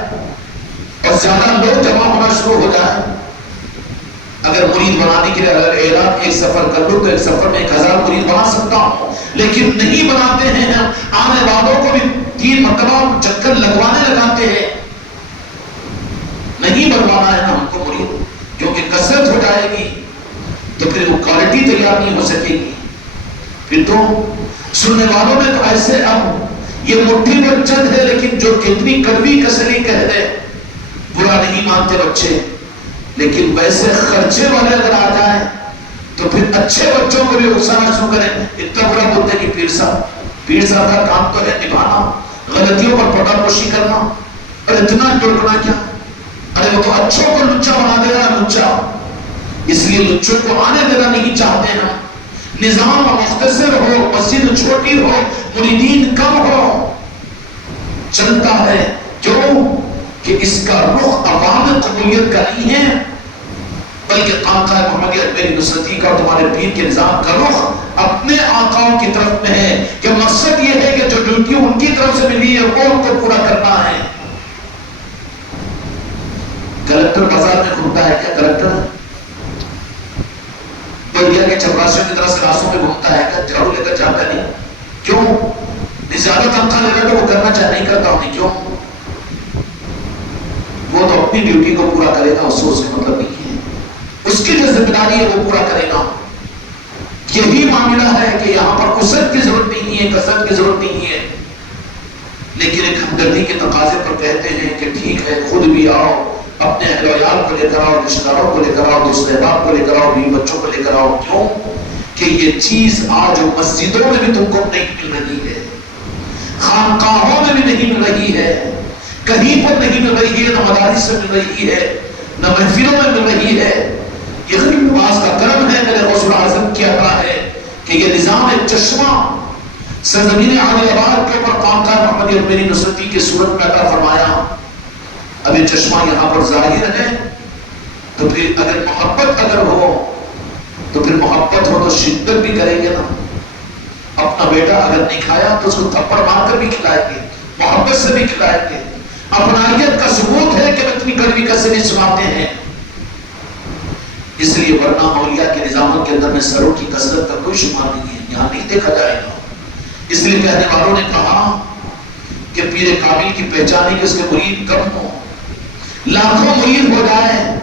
اور زیادہ لوگ جمع ہونا شروع ہو جائے، اگر مرید بنانے کے لیے اگر اعلان ایک سفر کر لوں تو ایک سفر میں 1000 مرید بنا سکتا ہوں، لیکن نہیں بناتے ہیں ہم، آنے والوں کو بھی 3 مرتبہ چکر لگوانے لگاتے ہیں، نہیں بنوانا ہے نا ہم کو مرید، کیونکہ کثرت ہو جائے گی تو پھر وہ کوالٹی تیار نہیں ہو سکے گی، پھر تو سننے والوں میں تو ایسے اب یہ مٹھی میں چند ہے لیکن جو کتنی کڑوی کسری کہہ دے، برا نہیں مانتے بچے، لیکن ویسے خرچے والے اگر آ جائیں تو پھر اچھے بچوں کو بھی اکسانا شروع کریں، اتنا برا بولتے کہ پیر صاحب کا کام تو ہے نبھانا، غلطیوں پر پردہ پوشی کرنا، اور اتنا ٹوکنا کیا، ارے وہ تو اچھوں کو لچا بنا دے رہا، لچا، اس لیے لچوں کو آنے دینا نہیں چاہتے ہیں، نظام مختصر ہو، مسجد چھوٹی ہو، مریدین کم ہو، چلتا ہے، کیوں کہ اس کا رخ عوام قبولیت کا نہیں ہے، بلکہ خانقاہ محمدیہ اجمیری نصرتی کا اور تمہارے پیر کے نظام کا رخ اپنے آقاؤں کی طرف میں ہے، کہ مقصد یہ ہے کہ جو ڈیوٹی ان کی طرف سے ملی ہے وہ ان کو پورا کرنا ہے۔ کلکٹر بازار میں گھومتا ہے کیا؟ کلکٹر بڑھیا کے چپراسیوں کی طرح سے راستوں میں گھومتا ہے کیا؟ جھاڑو لے کر جاتا نہیں، کیوں؟ زیادہ تنخواہ لے رہا تو وہ کرنا چاہے نہیں کرتا ہوں، کیوں؟ وہ تو اپنی ڈیوٹی کو پورا کرے گا، اس سے مطلب نہیں ہے، اس کی جو ذمہ داری ہے وہ پورا کرے گا۔ یہی معاملہ ہے کہ یہاں پر کثرت کی ضرورت نہیں ہے، کثرت کی ضرورت نہیں ہے، لیکن ایک ہمدردی کے تقاضے پر کہتے ہیں کہ ٹھیک ہے خود بھی آؤ، اپنے اہل و عیال کو لے کر آؤ، رشتہ داروں کو لے کر آؤ، دوست احباب کو لے کر آؤ، بیوی بچوں کو لے کر آؤ، کیوں کہ یہ چیز آج مسجدوں میں بھی تم کو نہیں مل رہی ہے، خانقاہوں میں بھی نہیں مل رہی ہے، کہیں پر نہیں مل رہی ہے، نہ مدارس میں مل رہی ہے، نہ محفلوں میں مل رہی ہے۔ یہ غریب نواز کا کرم ہے، میرے غوث اعظم کی عطا ہے کہ یہ نظام ایک چشمہ سرزمین عالی آباد کے اوپر خانقاہ محمدیہ اجمیری نصرتی کی صورت میں عطا فرمایا۔ اب یہ چشمہ یہاں پر ظاہر ہے، تو پھر اگر محبت اگر ہو تو پھر محبت ہو تو شدت بھی کریں گے نا، اپنا بیٹا اگر نہیں کھایا تو اس کو تھپڑ مار کر بھی کھلائیں گے، محبت سے بھی کھلائیں گے، اپنائیت کا ثبوت ہے کہ اتنی کڑوی کسری سناتے ہیں۔ اس لیے ورنہ اولیاء کے نظاموں کے اندر میں سروں کی کثرت کا کوئی شمار نہیں ہے، یہاں نہیں دیکھا جائے گا۔ اس لیے کہنے والوں نے کہا کہ پیر کامل کی پہچان ہے کہ اس کے مرید کم ہوں، لاکھوں مرید ہو جائیں،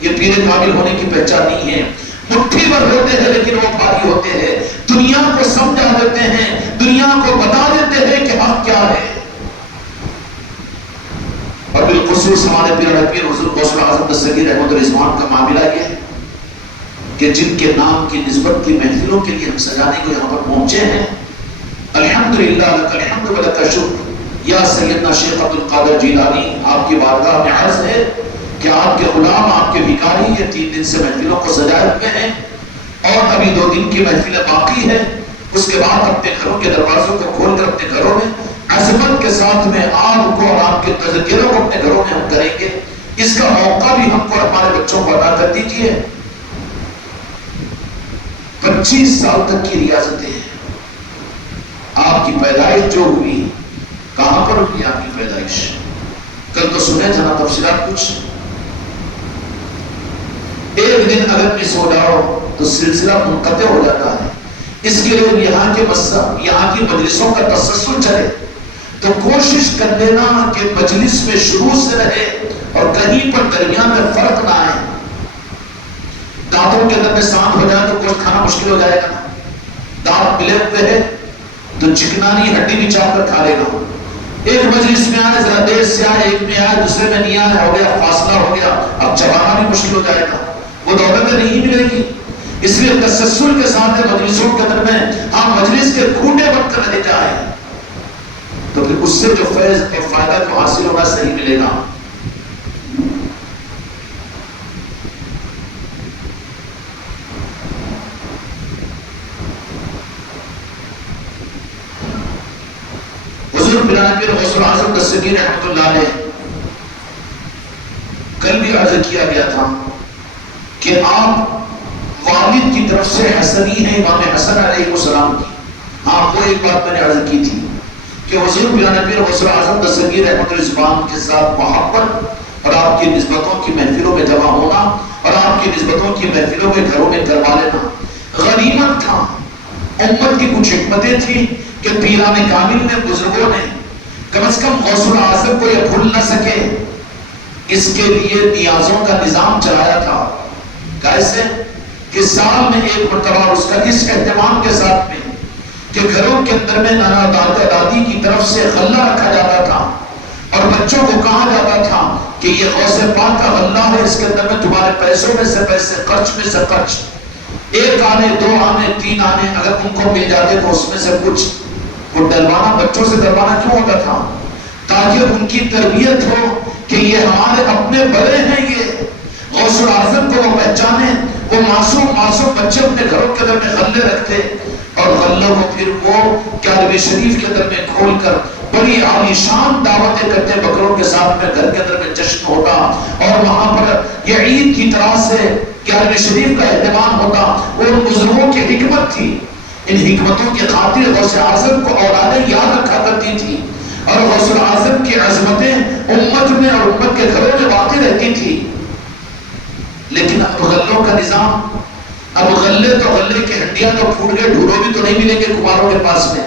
یہ پیر کامل ہونے کی پہچان نہیں ہے۔ مٹھی بھر ہوتے ہیں لیکن وہ بھاری ہوتے ہیں، دنیا کو سمجھا دیتے ہیں، دنیا کو بتا دیتے ہیں کہ حق کیا ہے۔ اور بالخصوص ہمارے پیارے پیر حضور غوث اعظم دستگیر احمد رضوان کا معاملہ یہ کہ جن کے نام کی نسبت کی محفلوں کے لیے ہم سجانے کو یہاں پر پہنچے ہیں، الحمدللہ لک الحمد و لک الشکر، یا سیدنا شیخ عبد القادر جیلانی، آپ کی بارگاہ میں عرض ہے کہ آپ کے غلام، آپ کے بھکاری یہ 3 دن سے محفلوں کو سجائے ہوئے ہیں، اور ابھی 2 دن کی محفلیں باقی ہیں، اس کے بعد اپنے گھروں کے دروازوں کو کھول کر اپنے گھروں میں عظمت کے ساتھ میں آپ کو اور آپ کے تذکروں کو اپنے گھروں میں ہم کریں گے۔ اس کا موقع بھی ہم کو ہمارے بچوں کو عطا کر دیجئے۔ 25 سال تک کی ریاضتیں ہیں، آپ کی پیدائش جو ہوئی کہاں پر ہوئی؟ آپ کی پیدائش کل تو سنے تھا نا تفصیلات کچھ، ایک دن اگر مس ہو جاؤ تو سلسلہ منقطع ہو جاتا ہے۔ اس کے لیے یہاں کے یہاں کی مجلسوں کا تسلسل چلے، تو کوشش کر لینا کہ مجلس میں شروع سے رہے اور کہیں پر درمیان میں فرق نہ آئے. دانتوں کے اندر میں سانپ ہو جائے تو گوشت کھانا مشکل ہو جائے گا. دانت ملے ہوئے ہیں تو چکنانی ہڈی بھی چاپ کر کھا لے گا. ایک مجلس میں آئے ذرا دیر سے آئے، ایک میں آئے دوسرے میں نہیں آئے، ہو گیا فاصلہ ہو گیا، اب چبانا بھی مشکل ہو جائے گا، وہ دولت نہیں ملے گی. اس لیے تسلسل کے ساتھ مجلسوں کے اندر میں ہم مجلس کے کھوٹے بن کر رہ جائیں تو پھر اس سے جو فیض اور فائدہ جو حاصل ہوگا صحیح ملے گا. حضور بلال بن غوث الاعظم دستگیر رحمۃ اللہ علیہ کل بھی عرض کیا گیا تھا کہ آپ والد کی طرف سے حسنی ہیں امام حسن علیہ السلام کی. ہاں وہ ایک بات میں نے عرض کی تھی کہ حضور بلال بن غوث الاعظم دستگیر رحمۃ اللہ کے ساتھ محبت اور آپ کی نسبتوں کی محفلوں میں جمع ہونا اور آپ کی نسبتوں کی محفلوں میں گھروں میں کروا لینا غنیمت تھا. امت کی کچھ حکمتیں تھیں کہ پیران کامل نے بزرگوں نے کم از کم غوث الاعظم کو یہ بھول نہ سکے، اس کے لیے نیازوں کا نظام چلایا تھا. کیسے کہ سال میں ایک مرتبہ اس کا اس اہتمام کے ساتھ میں کہ گھروں کے اندر میں نانا دادا دادی کی طرف سے غلہ رکھا جاتا تھا اور بچوں کو کہا جاتا تھا کہ یہ غوث پاک کا غلہ ہے، اس کے اندر میں تمہارے پیسوں میں سے پیسے، خرچ میں سے خرچ، 1 آنے 2 آنے 3 آنے اگر ان کو مل جاتے تو اس میں سے کچھ وہ ڈلوانا، بچوں سے ڈلوانا کیوں ہوتا تھا؟ تاکہ ان کی تربیت ہو کہ یہ ہمارے اپنے بڑے ہیں. یہ غوث الاعظم کو وہ پہچانے. وہ معصوم بچے اپنے گھروں کے اندر میں غلے رکھتے اور غلوں کو پھر وہ کعبہ شریف کے اندر میں کھول کر بڑی عالیشان دعوتیں کرتے، بکروں کے ساتھ میں گھر کے اندر میں جشن ہوتا اور وہاں پر یہ عید کی طرح سے کعبہ شریف کا اہتمام ہوتا. اور بزرگوں کی حکمت تھی. ان حکمتوں کی خاطر غوث اعظم کو اولادیں یاد رکھا کرتی تھی اور غوث اعظم کی عظمتیں امت میں اور امت کے گھروں میں واقع رہتی تھی. لیکن اب غلوں کا نظام، اب غلے تو غلے کی ہڈیاں تو پھوٹ گئے، ڈھونڈو بھی تو نہیں ملیں گے کماروں کے پاس میں،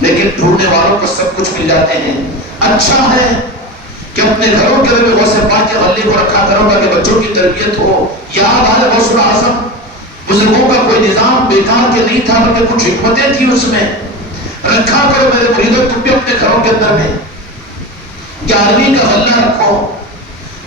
لیکن ڈھونڈنے والوں کو سب کچھ مل جاتے ہیں. اچھا ہے کہ اپنے گھروں کے اندر غوث پاک کے غلے کو رکھا کرو تاکہ بچوں کی تربیت ہو. یاد آئے غوث الاعظم بزرگوں کا کوئی نظام بیکار کے نہیں تھا بلکہ کچھ حکمتیں تھیں اس میں. رکھا کرو میرے مریدوں، تم بھی اپنے گھروں کے اندر میں 11ویں کا غلہ رکھو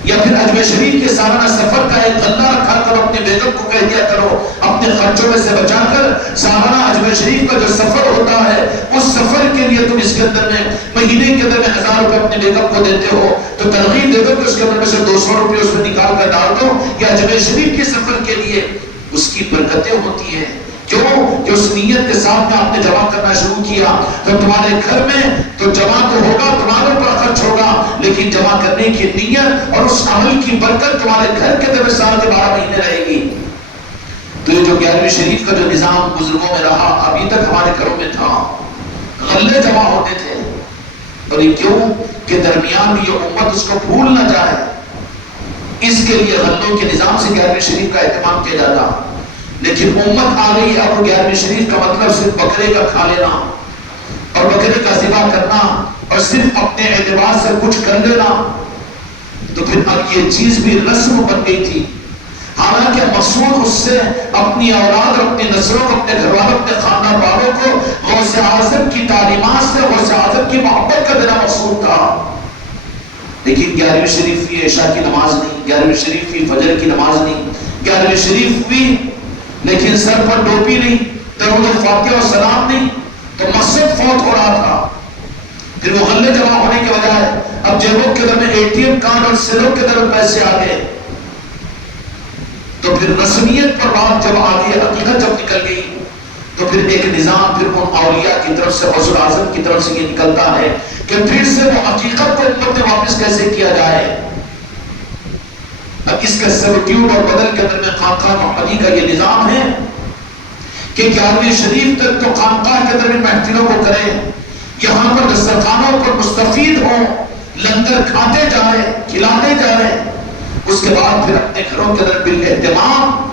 یا پھر اجمیر شریف کے سالانہ سفر کا ایک غلہ رکھا کرو. اپنے بیگم کو کہہ دیا کرو اپنے خرچوں میں سے بچا کر سالانہ اجمیر شریف کا جو سفر ہوتا ہے اس سفر کے لیے تم اس کے اندر میں مہینے کے اندر میں 1000 روپے اپنے بیگم کو دیتے ہو تو ترغیب دے دو کہ اس کے اندر میں سے 200 روپے اس میں نکال کر ڈال دو یا اجمیر شریف کے سفر کے لیے. اس کی برکتیں ہوتی ہیں. کیوں کہ اس نیت کے ساتھ میں آپ نے جمع کرنا شروع کیا تو تمہارے گھر میں تو جمع تو ہوگا، تمہارے پر خرچ ہوگا، لیکن جمع کرنے کی نیت اور اس عمل کی برکت تمہارے گھر کے اندر سال کے 12 مہینے رہے گی. تو یہ جو 11ویں شریف کا جو نظام بزرگوں میں رہا ابھی تک ہمارے گھروں میں تھا. غلے جمع ہوتے تھے اور یہ کیوں کہ درمیان میں یہ امت اس کو بھول نہ جائے. اس کے لیے غلوں کے نظام سے 11ویں شریف کا اہتمام کیا جاتا. لیکن امت آ گئی اب 11ویں شریف کا مطلب صرف بکرے کا کھا لینا اور بکرے کا ذبح کرنا اور صرف اپنے اعتبار سے کچھ کر لینا. تو پھر اب یہ چیز بھی رسم بن گئی تھی. حالانکہ مقصود اس سے اپنی اولاد اور اپنی نسلوں کو، اپنے گھر والوں، اپنے خاندان والوں کو غوث اعظم کی تعلیمات سے غوث اعظم کی محبت کا دینا مقصود تھا. لیکن 11ویں شریف کی عشاء کی نماز نہیں، 11ویں شریف کی فجر کی نماز نہیں، 11ویں شریف بھی لیکن سر پر ٹوپی نہیں، درود فاتحہ و سلام نہیں. تو مقصد فوت ہو رہا تھا. پھر وہ غلے جمع ہونے کے بجائے اب جیبوں کے اندر میں ATM کارڈ اور سیلوں کے اندر پیسے آ گئے. تو پھر رسمیت پر بات جب آ گئی، حقیقت جب نکل گئی تو پھر ایک نظام پھر ان اولیاء کی طرف سے غوث اعظم کی طرف سے یہ نکلتا ہے کہ پھر سے وہ حقیقت کو امت میں واپس کیسے کیا جائے. اب اس کا سبٹیوٹ اور بدل کے اندر میں خانقاہ محمدی کا یہ نظام ہے کہ 11ویں شریف تک تو خانقاہ کے اندر میں محفلوں کو کریں، یہاں پر دسترخوانوں پر مستفید ہوں، لنگر کھاتے جائیں، کھلاتے جائیں. اس کے بعد پھر اپنے گھروں کے اندر بالاہتمام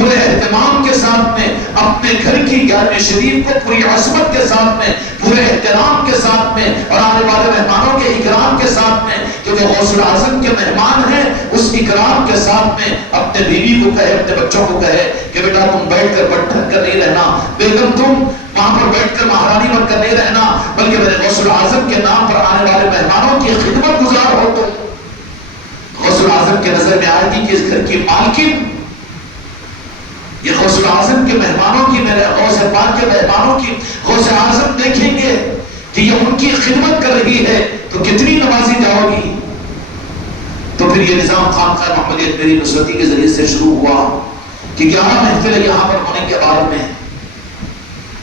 پورے اہتمام کے ساتھ میں اپنے گھر کی 11ویں شریف کو پوری عظمت کے ساتھ میں، پورے احترام کے ساتھ میں اور آنے والے مہمانوں کے اکرام کے ساتھ میں کہ وہ غوث اعظم کے مہمان ہیں، اس اکرام کے ساتھ میں اپنے بیوی کو کہے، اپنے بچوں کو کہے کہ بیٹا تم بیٹھ کر بٹ ڈھک کر نہیں رہنا، بیگم تم وہاں پر بیٹھ کر مہارانی بن کر نہیں رہنا، بلکہ میرے غوث اعظم کے نام پر آنے والے مہمانوں کی خدمت گزار ہو تم۔ غوث اعظم کے نظر میں آئے گی کہ اس گھر کی مالکن یہ غوث اعظم کے مہمانوں کی، میرے غوث پاک کے مہمانوں کی غوث اعظم دیکھیں گے کہ یہ ان کی خدمت کر رہی ہے تو کتنی نوازی جاؤ گی۔ تو پھر یہ نظام خانقاہ محمدیہ میری نصرتی کے ذریعے سے شروع ہوا کہ 11 محفلیں یہاں پر ہونے کے بعد میں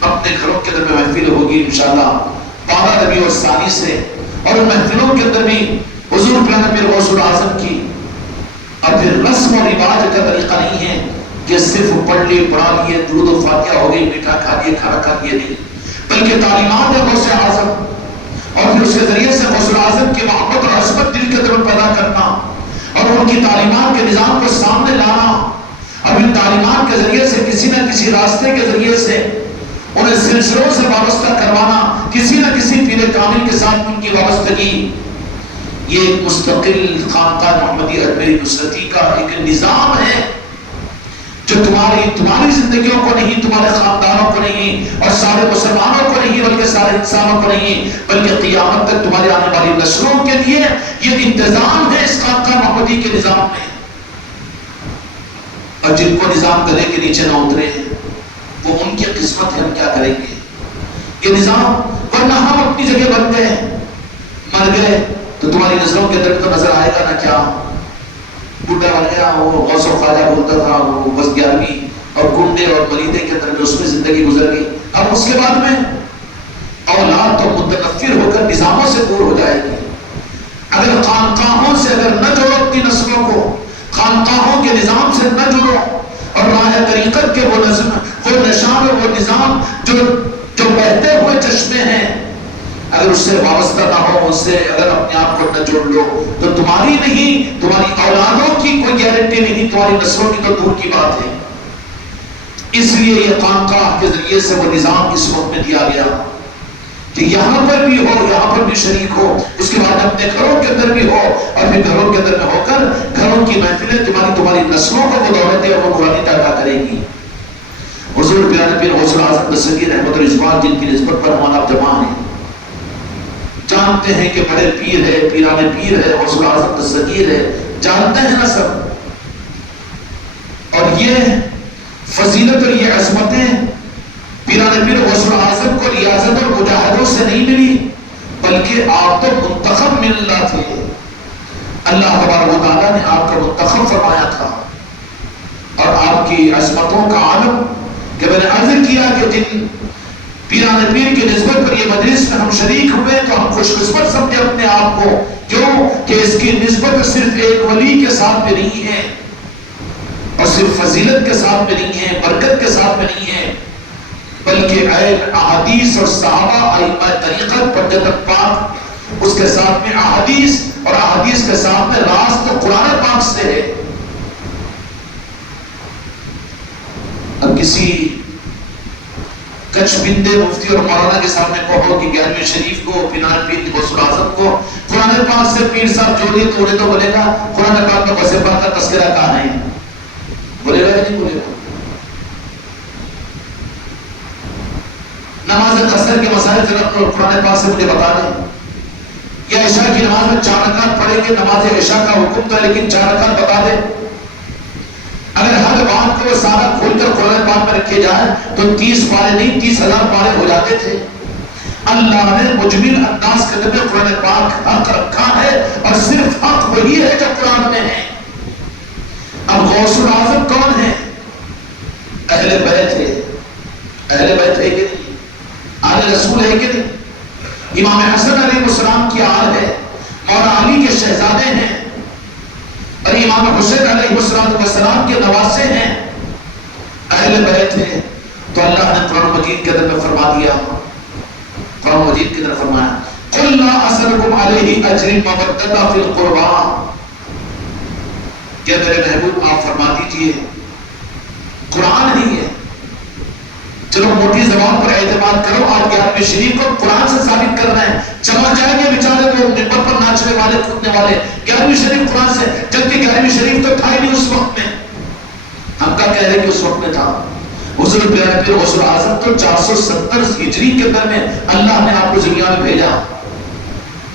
اپنے گھروں کے اندر میں محفل ہوگی انشاءاللہ 12 ربیع الثانی سے، اور ان محفلوں کے اندر بھی حضور پیارے پیر غوث اعظم کی اب پھر رسم و رواج کا طریقہ نہیں ہے کہ صرف پڑھ لیے پڑھا لیے درود و فاتحہ ہو گئی، میٹھا کھا لیے کھانا کھا لیے، نہیں، بلکہ تعلیمات ہے غوث اعظم، اور پھر اس کے ذریعے سے غوث اعظم کی محبت اور عظمت دل کے اندر پیدا کرنا اور ان کی تعلیمات کے نظام کو سامنے لانا، اور ان تعلیمات کے ذریعے سے کسی نہ کسی راستے کے ذریعے سے انہیں سلسلوں سے وابستہ کروانا، کسی نہ کسی پیر کامل کے ساتھ ان کی وابستگی، یہ ایک مستقل خانقاہ محمدیہ اجمیری نصرتی کا ایک نظام ہے جو تمہاری زندگیوں کو نہیں، تمہارے خاندانوں کو نہیں اور سارے مسلمانوں کو نہیں بلکہ سارے انسانوں کو نہیں بلکہ قیامت تک تمہاری آنے والی نسلوں کے لیے یہ انتظام ہے اس خانقاہ محمدی کے نظام میں۔ اور جن کو نظام گلے کے نیچے نہ اترے ہیں وہ ان کی قسمت ہے، ہم کیا کریں گے یہ نظام، ورنہ ہم اپنی جگہ بن گئے مر گئے تو تمہاری نظروں کے اندر تو نظر آئے گا نہ کیا بوٹا بن گیا، وہ غوث و خواجہ بولتا تھا، وہ بس 11ویں اور کنڈے اور ملیدے کے اندر جو اس میں زندگی گزر گئی، اب اس کے بعد میں اولاد تو متنفر ہو کر نظاموں سے دور ہو جائے گی۔ اگر خانقاہوں سے اگر نہ جوڑو اپنی نسلوں کو، خانقاہوں کے نظام سے نہ جڑو اور راہ طریقت کے وہ نظم، وہ نشان اور وہ نظام جو بہتے ہوئے چشمے ہیں، اگر اس سے وابستہ نہ ہو، اس سے اگر اپنے آپ کو نہ جوڑ لو تو تمہاری نہیں، تمہاری اولادوں کی کوئی گارنٹی نہیں، تمہاری نسلوں کی تو دور کی بات ہے۔ اس لیے یہ خانقاہ کے ذریعے سے وہ نظام اس وقت میں دیا گیا کہ یہاں پر بھی ہو، یہاں پر بھی شریک ہو، اس کے بعد اپنے گھروں کے اندر بھی ہو، اور پھر گھروں کے اندر میں ہو کر گھروں کی محفلیں تمہاری نسلوں کو وہ دولتیں اور وہ قرآن عطا کرے گی۔ حضور پیارے پیر غوث اعظم دستگیر رحمت الرضوان جن کی نسبت پر ہم آپ جمع ہیں، جانتے ہیں کہ بڑے پیر ہے، پیران پیر ہے، غوث اعظم دستگیر ہے، جانتے ہیں نا سب، اور یہ فضیلت اور یہ عظمتیں پیران پیر غوث اعظم کو ریاضت اور مجاہدوں سے نہیں ملی بلکہ آپ تو منتخب من اللہ تھے، اللہ تبارک و تعالیٰ نے آپ کا منتخب فرمایا تھا، اور آپ کی عظمتوں کا عالم کہ میں نے عرض کیا کہ جن پیران پیر کی نسبت پر یہ مجلس میں ہم شریک ہوئے تو ہم خوش قسمت سمجھے اپنے آپ کو، کیوں کہ اس کی نسبت صرف ایک ولی کے ساتھ میں نہیں ہے اور صرف فضیلت کے ساتھ میں نہیں ہے، برکت کے ساتھ میں نہیں ہے، بلکہ احادیث اور صحابہ ائمہ طریقت حجت پاک، اس کے ساتھ میں احادیث اور احادیث کے ساتھ میں راست قرآن پاک سے ہے۔ اب کسی کچھ بندے مفتی اور مولانا کے سامنے کہو کہ 11ویں شریف کو، پیران پیر غوث اعظم کو قرآن پاک سے پیر صاحب جوڑیے تو انہیں تو بولے گا قرآن پاک میں غوث پاک کا تذکرہ کہاں ہے، بولے گا یا نہیں بولے گا؟ نماز قصر کے مسائل ذرا قرآن پاک سے مجھے بتا دیں، یا عشاء کی نماز میں 4 رکعت پڑھیں گے، نماز عشاء کا حکم تھا لیکن 4 رکعت بتا دیں۔ اگر ہر بات کو سارا کھول کر قرآن پاک میں رکھے جائیں تو 30 پارے نہیں 30,000 پارے ہو جاتے تھے۔ اللہ نے مجمل انداز کے اندر قرآن پاک حق رکھا ہے اور صرف حق وہی ہے جو قرآن میں ہے۔ اب غوث اعظم کون ہے؟ اہل بیت ہے، اہل بیت ہے کہ نہیں؟ آل رسول ہے کہ نہیں؟ امام حسن علیہ السلام کی آل ہے، مولا علی کے شہزادے ہیں، اور امام حسین علیہ السلام کے نواسے ہیں، اہل بیت ہیں۔ تو اللہ نے قرآن مجید کے اندر فرما دیا، قرآن مجید کے اندر فرمایا قُلْ لَا أَسْأَلُكُمْ عَلَيْهِ أَجْرٍ مَّوَدَّةً فِي الْقُرْبَىٰ، کہ میرے محبوب آپ فرما دیجئے قرآن ہی ہے. چلو موٹی زبان پر اعتماد کرو. آج 11ویں شریف کو قرآن سے ثابت کرنا ہے. چمک جائیں گے بیچارے وہ ممبر پر ناچنے والے کودنے والے. 11ویں شریف قرآن سے، جبکہ 11ویں شریف تو تھا ہی نہیں اس وقت میں. ہم کیا کہہ رہے کہ اس وقت میں تھا. حضور پیارے پیر غوث اعظم تو 470 ہجری کے اندر میں اللہ نے آپ کو دنیا میں بھیجا،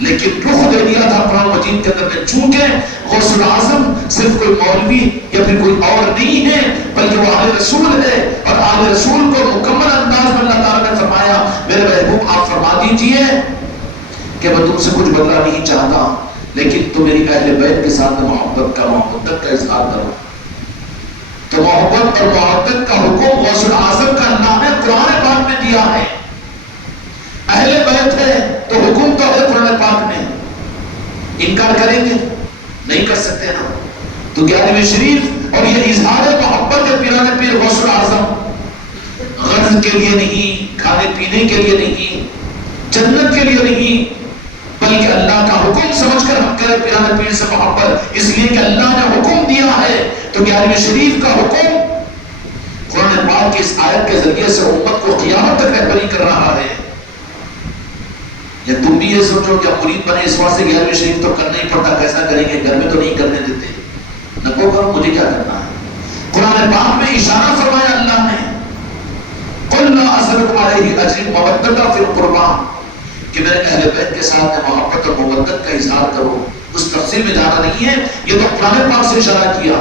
لیکن رخ دے دیا تھا قرآن مجید کے اندر میں. چونکہ غوث اعظم صرف کوئی مولوی یا پھر کوئی اور نہیں ہے، بلکہ وہ آل رسول ہے، اور آل رسول کو مکمل انداز میں اللہ تعالیٰ نے فرمایا میرے محبوب آپ فرما دیجئے کہ میں تم سے کچھ بدلہ نہیں چاہتا، لیکن تم میری اہل بیت کے ساتھ محبت کا اظہار کرو. تو محبت اور محبت کا حکم غوث اعظم کا اللہ نے قرآن پاک میں دیا ہے. اہل بیت ہے تو حکم تو ہے قرآن پاک میں. انکار کریں گے؟ نہیں کر سکتے نا. تو 11ویں شریف اور یہ اظہار محبت ہے پیران پیر غوث اعظم. غرض کے لیے نہیں، کھانے پینے کے لیے نہیں، جنت کے لیے نہیں، بلکہ اللہ کا حکم سمجھ کر ہم کریں پیران پیر سے محبت، اس لیے کہ اللہ نے حکم دیا ہے. تو 11ویں شریف کا حکم قرآن پاک کی اس آیت کے ذریعے سے امت کو قیامت تک رہبری کر رہا ہے. یا تم بھی یہ سوچو کہ مرید بنے اس واسطے 11ویں شریف تو کرنا ہی پڑتا، کیسا کریں گے، گھر میں تو نہیں کرنے دیتے. نکو کرو، مجھے کیا کرنا ہے. قرآن پاک میں اشارہ فرمایا اللہ نے قُلْ لَا أَسْأَلُكُمْ عَلَيْهِ أَجْرًا مَوَدَّةً فِي الْقُرْبَىٰ کہ میرے اہل بیت کے ساتھ محبت اور مودت کا اظہار کرو. اس تفصیل میں جانا نہیں ہے، یہ تو قرآن پاک سے اشارہ کیا.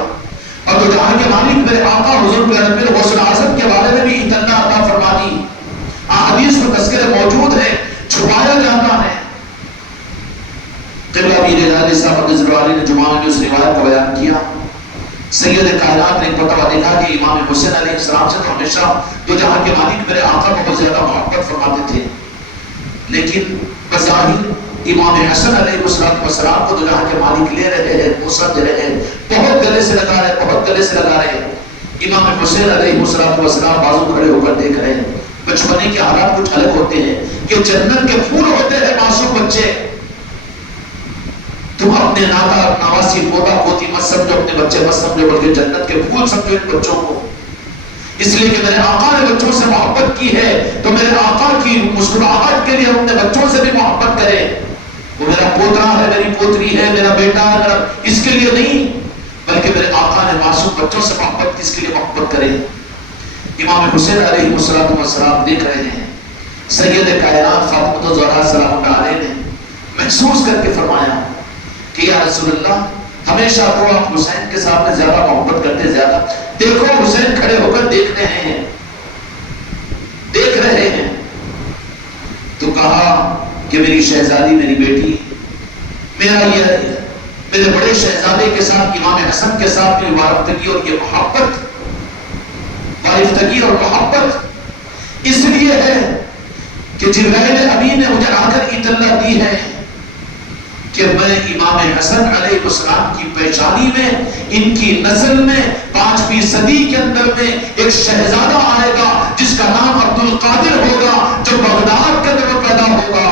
اور تو جہاں کے مالک میرے آقا حضور پیارے پیر غوث اعظم کے بارے میں بھی اتنا عطا فرما دی. احادیث میں تذکرے موجود ہیں، چھپایا جاتا ہے. قبلہ امیر الہی صاحب رضی اللہ عنہ نے جمعہ میں اس روایت کو بیان کیا. سید کائنات نے فتویٰ دیکھا کہ امام حسین علیہ السلام سے تو ہمیشہ دو جہاں کے مالک میرے آقا کو بہت زیادہ محبت فرماتے تھے، لیکن بظاہر امام حسن علیہ السلام کو دو جہاں کے مالک لے رہے ہیں، وہ سمجھ رہے ہیں، بہت گلے سے لگا رہے، بہت گلے سے لگا رہے. امام حسین علیہ السلام بازو کھڑے ہو کر دیکھ رہے ہیں. بچپنے کے حالات کچھ الگ ہوتے ہیں کہ جنت کے پھول ہوتے ہیں معصوم بچے. تم اپنے ناتا نواسی پوتا پوتی مت سمجھو، اپنے بچے مت سمجھو، بلکہ جنت کے پھول سمجھو ان بچوں کو. اس لیے کہ میرے آقا نے بچوں سے محبت کی ہے تو میرے آقا کی مسکراہٹ کے لیے ہم اپنے بچوں سے بھی محبت کریں. وہ میرا پوترا ہے، میری پوتری ہے، میرا بیٹا ہے، میرا اس کے لیے نہیں، بلکہ میرے آقا نے معصوم بچوں سے محبت کی، اس کے لیے محبت کریں. امام حسین علیہ السلام دیکھ رہے ہیں. سید کائنات فاطمہ الزہرا سلام علیہ نے محسوس کر کے فرمایا کہ یا رسول اللہ ہمیشہ تو آپ حسین کے ساتھ زیادہ محبت کرتے. زیادہ دیکھو حسین کھڑے ہو کر دیکھ رہے ہیں. تو کہا کہ میری شہزادی، میری بیٹی، میرے بڑے شہزادے کے ساتھ امام حسن کے ساتھ میری وارفتگی اور یہ محبت، وارفتگی اور محبت اس لیے ہے کہ جبرائیل امین نے مجھے آ کر اطلاع دی ہے کہ میں امام حسن علیہ السلام کی پیشانی میں، ان کی نسل میں 5ویں صدی کے اندر میں ایک شہزادہ آئے گا جس کا نام عبد القادر ہوگا، جو بغداد کے اندر پیدا ہوگا.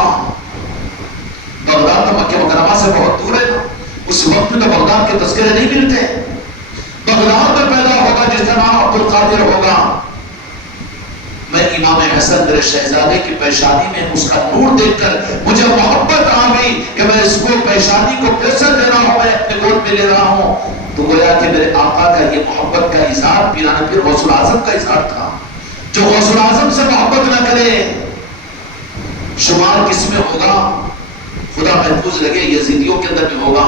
بغداد تو مکہ مکرمہ سے بہت دور ہے، اس وقت میں تو بغداد کے تذکرے نہیں ملتے. بغداد میں پیدا ہوگا جس کا نام عبد القادر ہوگا. میں امام حسن میرے شہزادے کی پیشانی میں اس کا نور دیکھ کر مجھے محبت آ گئی کہ میں اس کو پیشانی کو کیسے لے رہا ہوں، میں اپنے گود میں لے رہا ہوں. تو گویا کہ میرے آقا کا یہ محبت کا اظہار پیران پیر غوث اعظم کا اظہار تھا. جو غوث اعظم سے محبت نہ کرے شمار کس میں ہوگا؟ خدا محفوظ لگے یزیدیوں کے اندر میں ہوگا.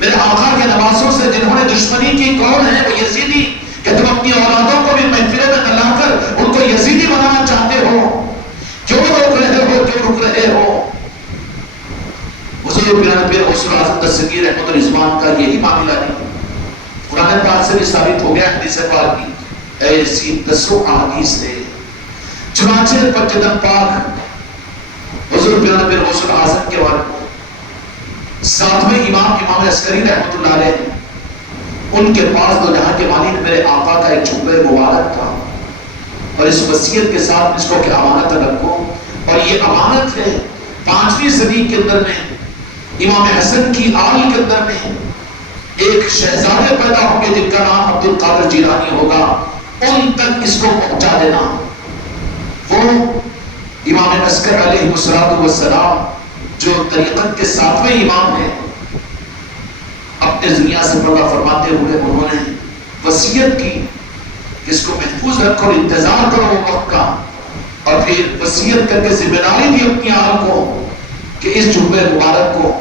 میرے آقا کے نواسوں سے جنہوں نے دشمنی کی کون ہے؟ وہ یزیدی. کہ تم اپنی اولادوں کو بھی محفلوں میں نہ لا کر ان کو یزیدی بنانا چاہتے ہو. کیوں روک رہے ہو؟ حضور پیران پیر غوث اعظم دستگیر احمد الرضوان کا یہی معاملہ نہیں. قرآن پاک سے بھی ثابت ہو گیا، حدیث پاک کی ایسی 10 احادیث ہے. چنانچہ پنجدن پاک حضور پیران پیر غوث اعظم کے بعد 7ویں امام عسکری رحمت اللہ علیہ، ان کے پاس دو جہاں کے مالک میرے آقا کا ایک جھبے مبارک تھا، اور اس وصیت کے ساتھ اس کو کہ امانت رکھو. اور یہ امانت ہے 5ویں صدی کے اندر میں امام حسن کی آل کے اندر میں ایک شہزادے پیدا ہوں گے جن کا نام عبد القادر جیلانی ہوگا. ان تک اس کو پہنچا دینا. وہ امام عسکر علیہ السلام جو طریقت کے 7ویں امام ہیں، اپنے دنیا سے پردہ فرماتے ہوئے انہوں نے وصیت کی کہ اس کو محفوظ رکھو اور انتظار کرو وہ وقت کا، اور پھر وصیت کر کے ذمہ داری دی اپنی آل کو کہ اس جمعہ مبارک کو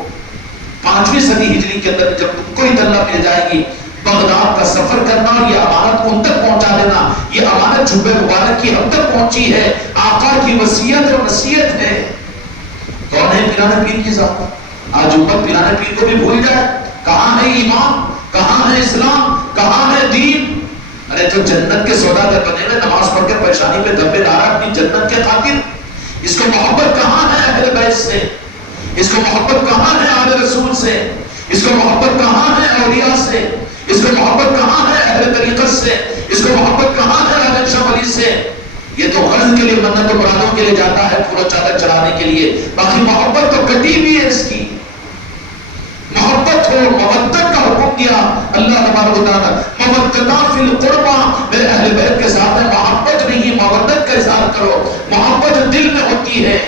5ویں صدی ہجری کے اندر جب تم کو اطلاع مل جائے گی، بغداد کا سفر کرنا اور یہ امانت ان تک پہنچا دینا. یہ امانت جمعہ مبارک کی ہم تک پہنچی ہے، آقا کی وصیت اور نصیحت ہے. کون ہے پیرانے پیر کی ذات؟ آج امت پیرانے پیر کو بھی بھول جائے. کہاں ہے ایمان، کہاں ہے اسلام، کہاں ہے دین؟ ارے جو جنت کے سوداگر بنے ہوئے نماز پڑھ کے پریشانی میں دبے دارا اپنی جنت کے خاطر، اس کو محبت کہاں ہے اہل بیت سے؟ اس کو محبت کہاں ہے آل رسول سے؟ اس کو محبت کہاں ہے اولیاء سے؟ اس کو محبت کہاں ہے اہل طریقت سے؟ اس کو محبت کہاں ہے عالم شاہ ولی سے؟ یہ تو غرض کے لیے، منت و مرادوں کے لیے جاتا ہے، پورا چادر چڑھانے کے لیے. باقی محبت تو کٹی بھی ہے اس کی. محبت ہو، مودت کا حکم دیا اللہ تبارک و تعالیٰ. مودتا فی القربہ، میرے اہل بیت کے ساتھ ہے محبت نہیں، مودت کا اظہار کرو. محبت دل میں ہوتی ہے،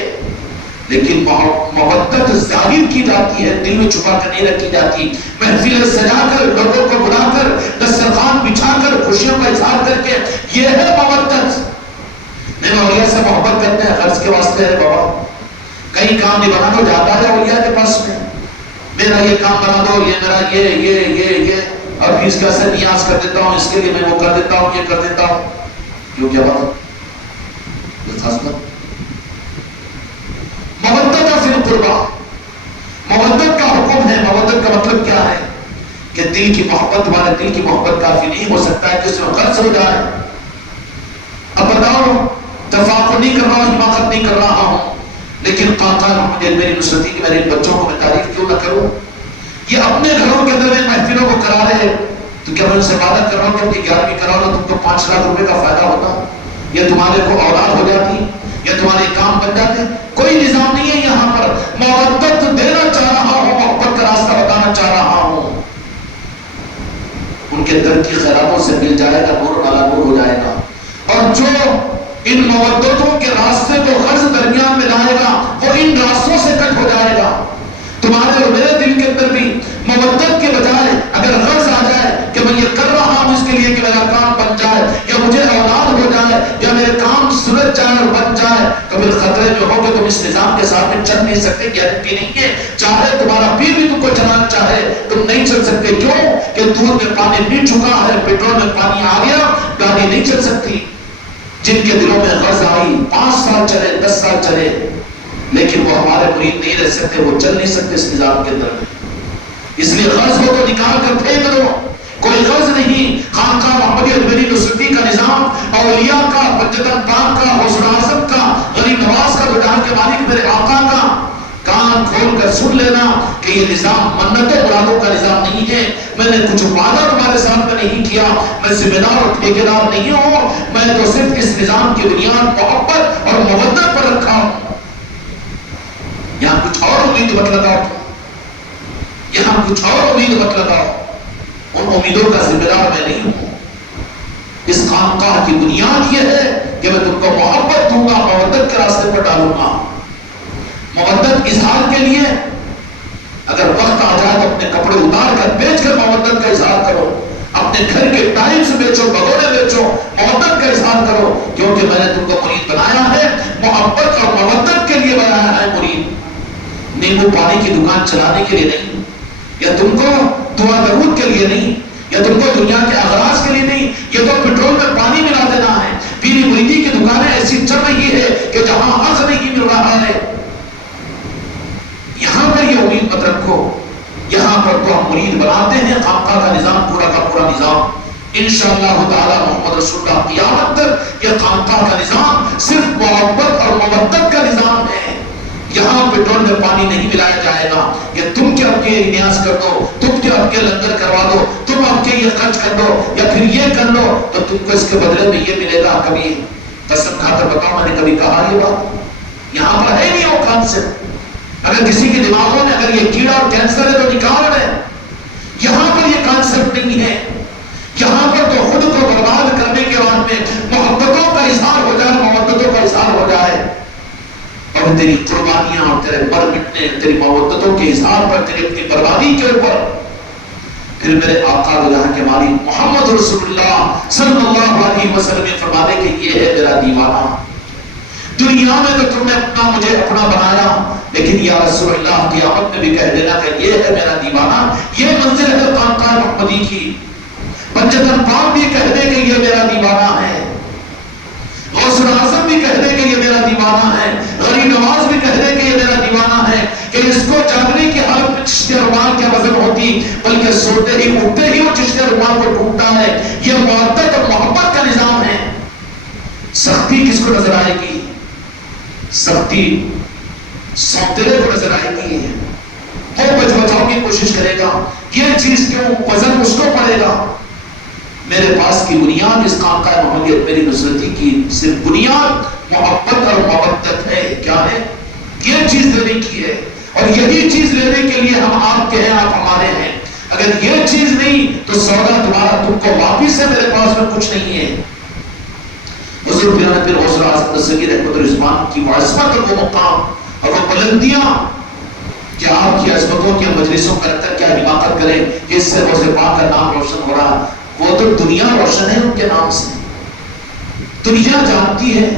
لیکن مودت ظاہر کی جاتی ہے، دل میں چھپا کر نہیں رکھی جاتی. محفل سجا کر، لوگوں کو بلا کر، دسترخوان بچھا کر، خوشیوں کا اظہار کر کے، یہ ہے مودت. نہیں اولیاء سے محبت کرتے ہیں غرض کے واسطے ہے بابا. کئی کام نہیں بنا تو جاتا ہے اولیاء کے پاس میں، میرا یہ کام بنا دو، یہ میرا یہ اور پھر اس کا سے نیاز کر دیتا ہوں، اس کے لیے میں وہ کر دیتا ہوں، یہ کر دیتا ہوں. کیوں؟ کیا بات؟ یہ خاص بات. مودت فی القربہ، مودت کا حکم ہے. مودت کا مطلب کیا ہے؟ کہ دل کی محبت، تمہارے دل کی محبت کافی نہیں ہو سکتا ہے کہ اس میں غرض ہو جائے. اب بتاؤ، تفاخر نہیں کر رہا ہوں، حماقت نہیں کر رہا ہوں، لیکن قاقہ محمد میری نصرتی کی میرے بچوں کو میں تعریف کیوں نہ کروں؟ یہ اپنے گھروں کے اندر میں محفلوں کو کرا رہے ہیں، تو کیا میں ان سے وعدہ کر رہا ہوں کہ 11ویں کرا لو، تم کو 5 لاکھ روپے کا فائدہ ہوتا، یا تمہارے کو اولاد ہو جاتی، یا تمہارے کام بن جاتے؟ کوئی نظام نہیں ہے یہاں پر. مودت دینا چاہ رہا ہوں، محبت کا راستہ بتانا چاہ رہا ہوں. ان کے در کی خیراتوں سے مل جائے گا، نور علی نور ہو جائے گا. اور جو ان مودتوں کے راستے کو غرض درمیان میں لائے گا، وہ ان راستوں سے کٹ ہو جائے گا. تمہارے اور میرے دل کے اندر بھی مودت کے بجائے اگر غرض آ جائے کہ میں یہ کر رہا ہوں اس کے لیے کہ میرا کام بن جائے، یا مجھے اولاد ہو جائے، یا میرے کام سلجھ جائے اور بن جائے، تو پھر خطرے میں ہو کہ تم اس نظام کے ساتھ میں چل نہیں سکتے. گارنٹی نہیں ہے. چاہے تمہارا پیر بھی تم کو چلانا چاہے، تم نہیں چل سکتے. کیوں؟ کہ دودھ میں پانی مل چکا ہے، پیٹرول میں پانی آ گیا، گاڑی نہیں چل سکتی. جن کے دلوں میں غرض آئی، 5 سال چلے، 10 سال چلے، لیکن وہ ہمارے مرید نہیں رہ سکتے، وہ چل نہیں سکتے اس نظام کے اندر. اس لیے غرض ہو تو نکال کر پھینک دو. کوئی غرض نہیں. خانقاہ محمدیہ میری نصرتی کا نظام، اولیاء کا، بجتن پاک کا، حسن اعظم کا، غریب نواز کا، جہان کے مالک میرے آقا کا، کان کھول کر سن لینا کہ یہ نظام منتوں مرادوں کا نظام نہیں ہے. میں نے کچھ وعدہ تمہارے ساتھ میں نہیں کیا، میں ذمہ دار اور ٹھیکیدار نہیں ہوں. میں تو صرف اس نظام کی بنیاد محبت اور مودت پر رکھا ہوں. یہاں کچھ اور امید مت لگاؤ، یہاں کچھ اور امید مت لگاؤ. ان امیدوں کا ذمہ دار میں نہیں ہوں. اس خانقاہ کی بنیاد یہ ہے کہ میں تم کو محبت دوں گا، مودت کے راستے پر ڈالوں گا. مودت اظہار کے لیے اگر وقت آ جائے تو اپنے کپڑے اتار کر بیچ کر مودت کا اظہار کرو. اپنے گھر کے ٹائلز بیچو، بگونے بیچو، مودت کا اظہار کرو. کیونکہ میں نے تم کو مرید بنایا ہے، محبت اور مودت کے لیے بنایا ہے مرید. نیمبو پانی کی دکان چلانے کے لیے نہیں، یا تم کو دعا درود کے لیے نہیں، یا تم کو دنیا کے اغراض کے لیے نہیں. یہ تو پیٹرول میں پانی ملا دینا ہے. پیری مریدی کی دکانیں ایسی چل رہی ہے کہ جہاں حق نہیں مل رہا ہے. یہاں پر یہ امید مت رکھو. یہاں پر تو ہم مرید بناتے ہیں. خانقاہ کا نظام پورا کا پورا نظام انشاءاللہ تعالی محمد رسول اللہ قیامت تک یہ خانقاہ کا نظام صرف محبت اور مودت کا نظام ہے. یہاں پیٹرول میں پانی نہیں ملایا جائے گا. یہ تم کے اب کے نیاز کر دو، تم کے اب کے لنگر کروا دو، تم اب کے یہ خرچ کر دو، یا پھر یہ کر لو، تو تم کو اس کے بدلے میں یہ ملے گا. کبھی قسم کھا کر بتاؤ میں نے کبھی کہا یہ بات؟ یہاں پر ہے نہیں وہ کانسیپٹ. اگر کسی کے دماغوں میں اگر یہ کیڑا اور کینسر ہے تو نکال رہے. یہاں پر یہ کانسیپٹ نہیں ہے. یہاں پر تو خود کو برباد کرنے کے بعد میں، تیری مودتوں کے اظہار پر، تیری اپنی بربادی کے اوپر. پھر میرے آقا دو جہاں کے مالک محمد رسول اللہ صلی اللہ علیہ وسلم فرمانے کہ یہ ہے میرا دیوانہ. دنیا میں تو تم نے مجھے اپنا بنایا، لیکن یا رسول اللہ قیامت میں بھی کہہ دینا کہ یہ ہے میرا دیوانہ. یہ منزل ہے خانقاہ محمدی کی. پنجتن پاک بھی کہہ دے کہ یہ میرا دیوانہ ہے، غوث اعظم بھی کہہ دے کہ یہ میرا دیوانہ ہے، غریب نواز بھی کہہ دے کہ یہ میرا دیوانہ ہے، کہ اس کو جاگنے کی حالت میں چشت رومال کیا وزن ہوتی، بلکہ سوتے ہی اٹھتے ہی وہ چشت رومال کو ٹوٹتا ہے. یہ محبت اور محبت کا نظام ہے. سختی کس کو نظر آئے گی؟ سختی سوتےلے کو نظر آئے گی. وہ بچ بچاؤ کی کوشش کرے گا، یہ چیز کیوں، وزن اس کو پڑے گا. میرے پاس کی بنیاد اس خانقاہ محمدیت میری نصرتی کی صرف بنیاد محبت اور مودت ہے. کیا ہے؟ یہ چیز لینے کی ہے، اور یہی چیز لینے کے لیے ہم آپ کے ہیں، آپ ہمارے ہیں. اگر یہ چیز نہیں تو سودا تمہارا تم کو واپس ہے، میرے پاس میں کچھ نہیں ہے. حضور پیران پیر غوث اعظم دستگیر رحمت الرضوان کی عظمت اور وہ مقام اور وہ بلندیاں کہ آپ کی عظمتوں کی مجلسوں کا رکھتا کیا حماقت کریں کہ اس سے غوث پاک کا نام روشن ہو رہا. وہ تو دنیا روشن ہے ان کے نام سے، دنیا جانتی ہے.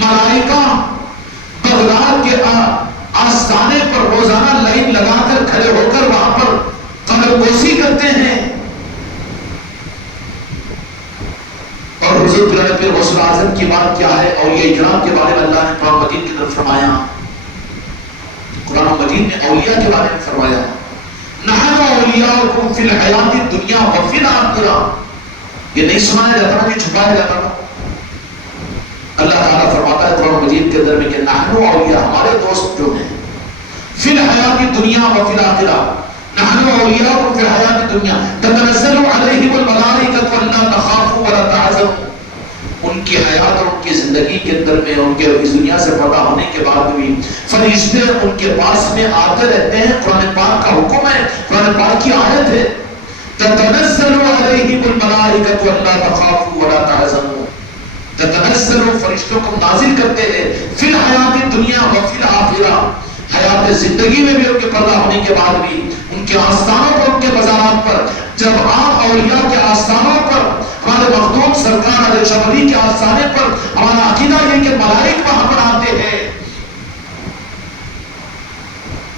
ملائکہ بغداد کے آستانے پر روزانہ لائن لگا کر کھڑے ہو کر وہاں پر قدم بوسی کرتے ہیں. اور حضور پیران پیر غوث اعظم کی بات کیا ہے، اور یہ اکرام کے بارے میں اللہ نے قرآن مجید کی طرف فرمایا. قرآن مجید نے اولیاء کے بارے میں فرمایا نحن اولیاؤکم فی الحیات الدنیا وفی الآخرہ. یہ نہیں سنایا جاتا نا، یہ چھپایا جاتا نا. اللہ تعالیٰ فرماتا ہے قرآن مجید کے اندر میں کہ نحن اولیاء، ہمارے دوست جو ہیں، فی الحیات الدنیا وفی الآخرہ. نحن اولیاؤکم فی الحیات الدنیا تتنزل علیہم الملائکۃ الا تخافوا ولا تحزنوا. ان کی حیات اور ان کی زندگی کے اندر میں، ان کے اس دنیا سے پیدا ہونے کے بعد بھی فرشتے ان کے پاس میں آتے رہتے ہیں. قرآن پاک کا حکم ہے، قرآن پاک کی آیت ہے تتنزل علیہم الملائکۃ الا تخافوا ولا تحزنوا. تتنزل، فرشتوں کو نازل کرتے ہیں، فی الحیات الدنیا وفی الآخرہ، حیات زندگی میں بھی ان کے پیدا ہونے کے بعد بھی، ان کے آستانوں پر، ان کے مزارات پر. جب آپ اولیاء کے آستانوں پر، ہمارے مخدوم سرکار حضرت شاہ ولی کے آستانے پر، ہمارا عقیدہ یہ کہ ملائک وہاں پر آتے ہیں،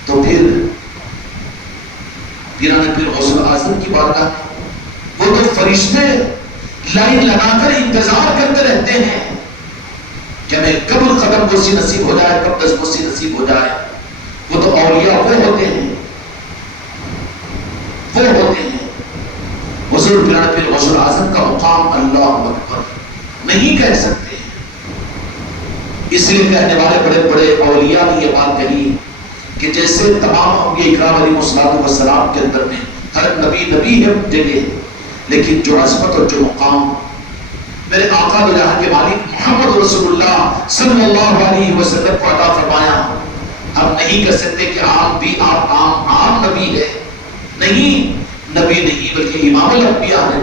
تو پھر پیران پیر غوث اعظم کی بارگاہ وہ تو فرشتے لائن لگا کر انتظار کرتے رہتے ہیں کہ ہمیں کب قدم بوسی نصیب ہو جائے، کب دست بوسی نصیب ہو جائے. وہ تو اولیاء وہ ہوتے ہیں، وہ ہوتے ہیں. حضور پیران پیر غوث اعظم کا مقام اللہ اکبر نہیں کہہ سکتے، اس لیے کہنے والے بڑے بڑے اولیاء نے یہ بات کہی کہ جیسے تمام انبیاء اکرام علیہ السلام کے اندر میں ہر نبی نبی ہے جگہ، لیکن جو عظمت اور جو مقام میرے آقا دو جہاں کے مالک محمد رسول اللہ صلی اللہ علیہ وسلم کو عطا فرمایا، ہم نہیں کہہ سکتے کہ آپ بھی آپ عام نبی ہے. نہیں، نبی نہیں بلکہ امام الانبیاء ہے.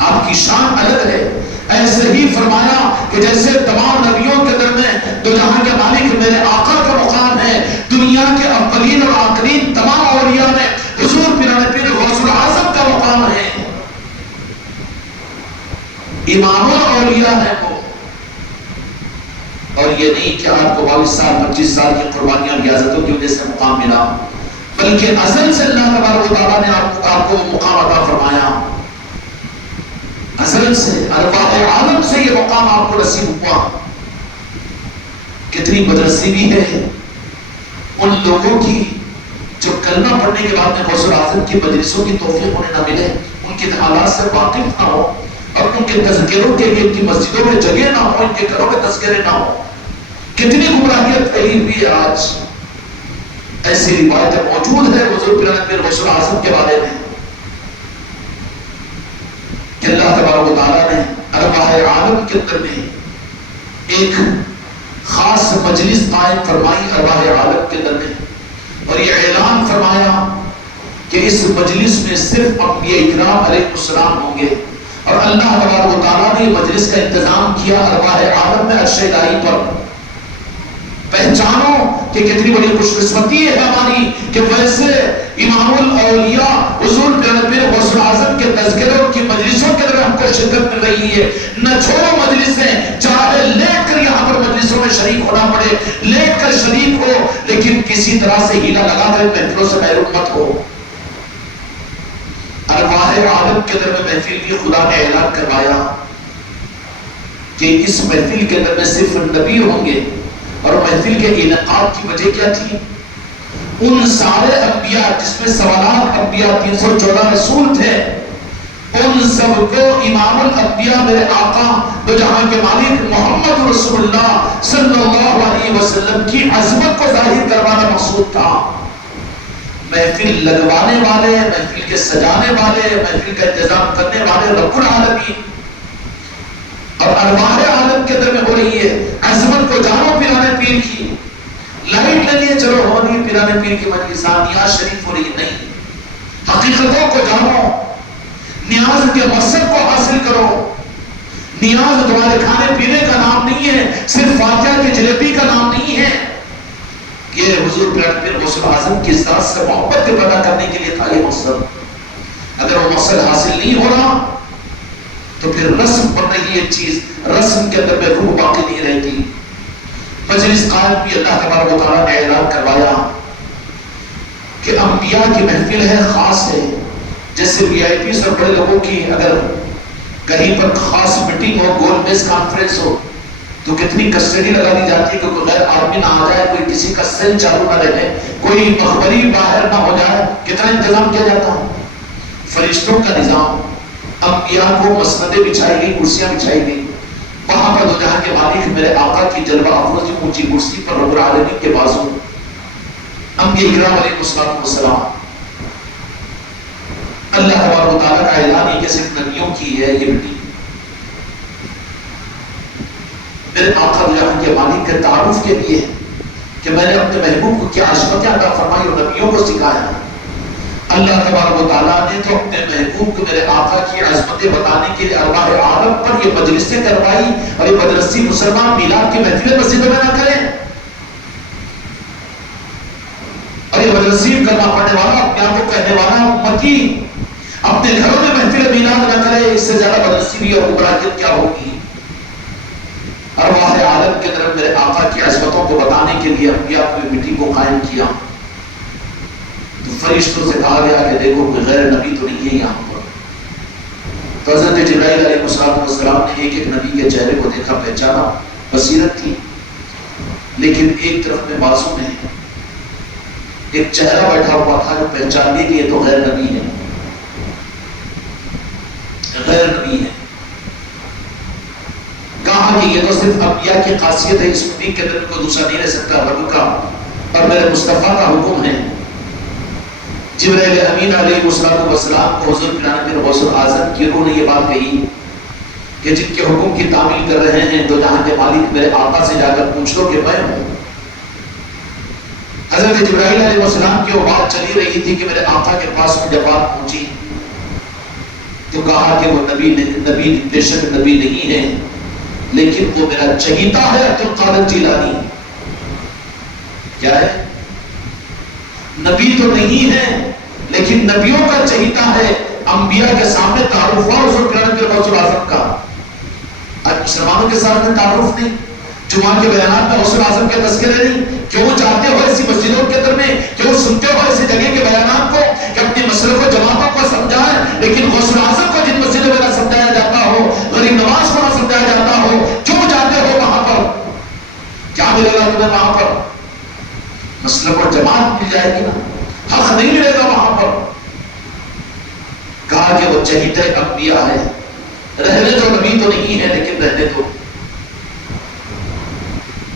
آپ کی شان الگ ہے. ایسے ہی فرمایا کہ جیسے تمام نبیوں کے در میں دو جہاں کے مالک میرے آقا کا مقام ہے، دنیا کے اولین اور آخرین تمام اولیاء میں حضور پیران پیر غوث اعظم کا مقام ہے. امام الاولیاء ہے وہ. اور یہ نہیں کہ آپ کو 22 سال 25 سال کی قربانیاں اور ریاضتوں کی وجہ سے مقام ملا، بلکہ ازل سے اللہ تبارک و تعالیٰ نے آپ کو مقام عطا فرمایا. ازل سے، ارواح عالم سے یہ مقام آپ کو نصیب ہوا. کتنی بدنصیبی ہے ان لوگوں کی جو کلمہ پڑھنے کے بعد میں غوث اعظم کی مجلسوں کی توفیق انہیں نہ ملے، ان کے حالات سے واقف نہ ہو، اور ان کے تذکروں کے لیے ان کی مسجدوں میں جگہ نہ ہو، ان کے گھروں میں تذکرے نہ ہو. کتنی گمراہیت پھیلی ہوئی ہے آج. ایسی روایتیں موجود ہے حضور پیران پیر غوث اعظم کے بارے میں کہ اللہ تبارک و تعالیٰ نے ارواح عالم کے اندر میں ایک خاص مجلس قائم فرمائی ارواح عالم کے اندر میں، اور یہ اعلان فرمایا کہ اس مجلس میں صرف انبیاء اکرام علیہ السلام ہوں گے. اور اللہ تبارک و تعالیٰ نے مجلس کا انتظام کیا ارواح عالم میں عرش الہی پر. پہچانو کہ کتنی بڑی خوش قسمتی ہے ہماری کہ ویسے امام الاولیاء حضور پیر غوث اعظم کے تذکرے اور کی مجلسوں کے اندر ہم کو شرکت مل رہی ہے. نہ چھوڑو مجلسیں، چاہے لیٹ کر یہاں پر مجلسوں میں شریک ہونا پڑے، لیٹ کر شریک ہو، لیکن کسی طرح سے ہیلا لگا کر محفلوں سے محروم مت ہو. ارواح عالم کے اندر میں محفل کی خدا نے اعلان کروایا کہ اس محفل کے اندر میں صرف نبی ہوں گے. اور محفل کے انعقاد کی وجہ کیا تھی؟ ان سارے انبیاء جس میں 14 انبیاء 314 رسول تھے، ان سب کو امام الانبیاء میرے آقا دو جہاں کے مالک محمد رسول اللہ صلی اللہ علیہ وسلم کی عظمت کو ظاہر کروانا مقصود تھا. محفل لگوانے والے، محفل کے سجانے والے، محفل کا انتظام کرنے والے رب العالمین اور ارواح عالم کے اندر میں ہو رہی ہے. عظمت کو جانو پیرانے پیر کی، لائٹ لے لیے چلو ہو رہی پیرانے پیر کی مجلس، نیاز شریف ہو رہی نہیں. حقیقتوں کو جانو، نیاز کے مقصد کو حاصل کرو. نیاز تمہارے کھانے پینے کا نام نہیں ہے، صرف فاتحہ کی جلیبی کا نام نہیں ہے. یہ حضور پیر غوث اعظم کی ذات سے محبت کے پیدا کرنے کے لیے تھا یہ مقصد. اگر وہ مقصد حاصل نہیں ہو رہا تو پھر رسم بن رہی ہے چیز، رسم کے اندر میں روح باقی نہیں رہتی. مجلس قائم بھی اللہ تبارک و تعالیٰ نے اعلان کروایا کہ انبیاء کی محفل ہے، خاص ہے. جیسے وی آئی پیز اور بڑے لوگوں کی اگر کہیں پر خاص میٹنگ ہو، گول میز کانفرنس ہو، تو کتنی کسٹڈی لگا دی جاتی ہے کہ کوئی غیر آدمی نہ آ جائے، کوئی کسی کا سیل چالو نہ رہے، کوئی مخبری باہر نہ ہو جائے. کتنا انتظام کیا جاتا ہے، فرشتوں کا نظام. انبیاء کو مسندیں بچھائی گئی، کرسیاں بچھائی گئی. وہاں پر دو جہاں کے مالک میرے آقا کی جلوہ افروز اونچی کرسی پر رب العالمین کے بازو، انبیاء اکرام علیہ السلام. اللہ تبارک و تعالیٰ کا اعلان ہے کہ صرف نبیوں کی ہے یہ مٹی. میرے آقا دو جہاں کے مالک کے تعارف کے لیے کہ میں نے اپنے محبوب کو کیا عظمتیں عطا فرمائی اور نبیوں کو سکھایا. اللہ تبارک و تعالیٰ نے تو اپنے محبوب کو میرے آقا کی عظمتیں بتانے کے لیے ارواح عالم پر یہ مجلسیں کروائی. اور یہ مدرسی مسلمان میلاد کی محفلیں مسجدوں میں نہ کریں، اور یہ مدرسی کلمہ پڑھنے والا اپنے آپ کو کہنے والا امتی اپنے گھروں میں محفل میلاد نہ کرے. اس سے زیادہ مدرسی بھی اور گمراہیت کیا ہوگی. ارواح عالم کے اندر میرے آقا کی عظمتوں کو بتانے کے لیے انبیاء کی مٹی کو قائم کیا. تو فرشتوں سے کہا گیا کہ دیکھو کوئی غیر نبی تو نہیں ہے یہاں پر. تو حضرت جبرائیل علیہ السلام نے ایک ایک نبی کے چہرے کو دیکھا، پہچانا، بصیرت تھی. لیکن ایک طرف میں بازو میں ایک چہرہ بیٹھا ہوا تھا جو پہچان لی کہ یہ تو غیر نبی ہے، غیر نبی ہے. کہا کہ یہ تو صرف انبیاء کی خاصیت ہے، اس مٹی کے اندر کوئی دوسرا نہیں رہ سکتا، رب کا اور میرے مصطفیٰ کا حکم ہے. جبرائیل امین علیہ السلام کو حضور پیر غوث اعظم کی روح نے یہ بات کہی کہ جن کے حکم کی تعمیل کر رہے ہیں دو جہاں کے مالک میرے آقا سے جا کر پوچھ لو کہ میں ہوں. حضرت جبرائیل علیہ السلام کی وہ بات چلی رہی تھی کہ میرے آقا کے پاس میں جب بات پہنچی تو کہا کہ وہ نبی بے شک نبی نہیں ہے، لیکن وہ میرا چہیتا ہے عبد القادر جیلانی. کیا ہے؟ نبی تو نہیں ہے لیکن نبیوں کا چہیتا ہے. انبیاء کے سامنے تعارف ہوا حضور پیر غوث اعظم کا. آج مسلمانوں کے سامنے تعارف نہیں، جمعہ کے بیانات میں غوث اعظم کے تذکرے نہیں. کیوں چاہتے ہو ایسی مسجدوں کے اندر میں، کیوں سنتے ہو ایسی جگہ کے بیانات کو کہ اپنی مسئلے کو جماعتوں کو سمجھائیں، لیکن غوث اعظم کو جن مسجدوں میں نہ سمجھایا جاتا ہو، غریب نواز کو نہ سمجھایا جاتا ہو، کیوں جاتے ہو وہاں پر؟ کیا ملے گا تمہیں وہاں پر؟ مسئلہ پر جماعت مل جائے گی نا، حق نہیں ملے گا وہاں پر. کہا کہ وہ چہیتے انبیاء ہے، رہنے تو نبی تو نہیں ہے لیکن رہنے تو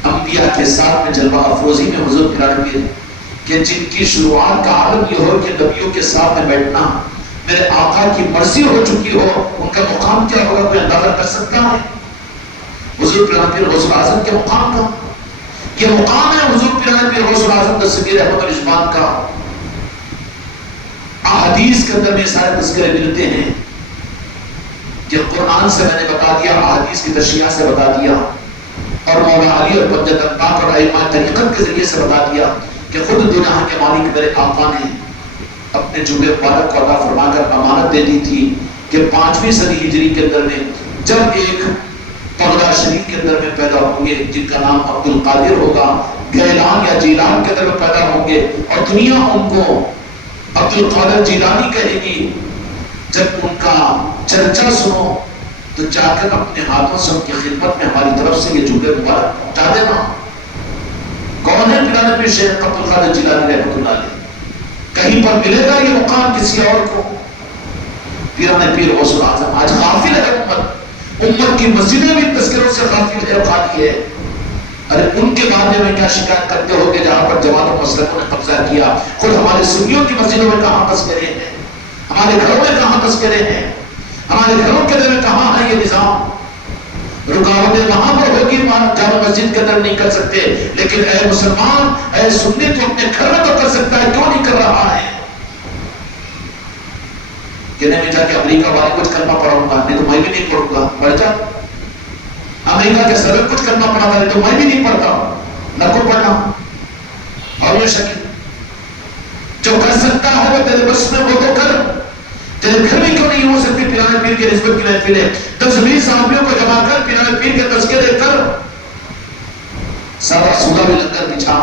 انبیاء کے ساتھ میں جلوہ افروزی میں حضور پیر کہ جن کی شروعات کا عالم یہ ہو کہ نبیوں کے ساتھ میں بیٹھنا میرے آقا کی مرضی ہو چکی ہو، ان کا مقام کیا ہوگا کوئی اندازہ کر سکتا ہے؟ حضور پیر غوث اعظم کے مقام کا یہ مقام ہے. حضور پیر غوث اعظم دستگیر احمد الرحمن کا احادیث کے اندر میں سارے تذکرے ملتے ہیں کہ قرآن سے میں نے بتا دیا، احادیث کی تشریح سے بتا دیا اور مولا علی اور حجت پاک اور ائمہ طریقت کے ذریعے سے بتا دیا کہ خود دنیا کے مالک میرے آقا نے اپنے جمعہ مبارک کو عطا فرما کر امانت دے دی تھی کہ 5ویں صدی ہجری کے اندر میں جب ایک بغداد شریف کے اندر میں پیدا ہوں گے جن کا نام عبد القادر ہوگا، گیلان یا جیلان کے اندر میں پیدا ہوں گے اور دنیا ان کو عبد القادر جیلانی کہے گی، جب ان کا چرچا سنو تو جا کر اپنے ہاتھوں سے ان کی خدمت میں ہماری طرف سے یہ جمعہ مبارک پہنچا دینا۔ کون ہے پیرانے پیر شیخ عبد القادر جیلانی رحمۃ اللہ علیہ؟ کہیں پر ملے گا یہ مقام کسی اور کو؟ پیرانے پیر غوث الاعظم آج غافل ہے امت کی مسجدیں بھی تذکروں سے غافل ہے، خالی ہے۔ ارے ان کے بارے میں کیا شکایت کرتے ہو کہ جہاں پر جماعت و مسلکوں نے قبضہ کیا، خود ہمارے سنیوں کی مسجدوں میں کہاں تذکرے ہیں، ہمارے گھروں میں کہاں تذکرے ہیں، ہمارے گھروں کے اندر میں کہاں ہے یہ نظام؟ رکاوٹیں وہاں پر ہوگی جامع مسجد کے اندر نہیں کر سکتے، لیکن اے مسلمان اے سنی تو اپنے گھر میں تو کر سکتا ہے، کیوں نہیں کر رہا ہے؟ کہ نہیں جا کے امریکہ والے کچھ کلمہ پڑھاؤں گا، نہیں تو میں بھی نہیں پڑھوں گا، پڑھ جا۔ امریکہ کے صدر کچھ کلمہ پڑھا تھا، نہیں تو میں بھی نہیں پڑھتا، نہ کو پڑھنا۔ اور یہ شکل جو کر سکتا ہے وہ تیرے بس میں وہ تو کر، تیرے گھر میں کیوں نہیں ہو سکتی پیرانے پیر کے نسبت کی محفلیں؟ 10-20 صحابیوں کو جمع کر پیرانے پیر کے تذکرے کر، سارا سودا بھی لنگر بچھا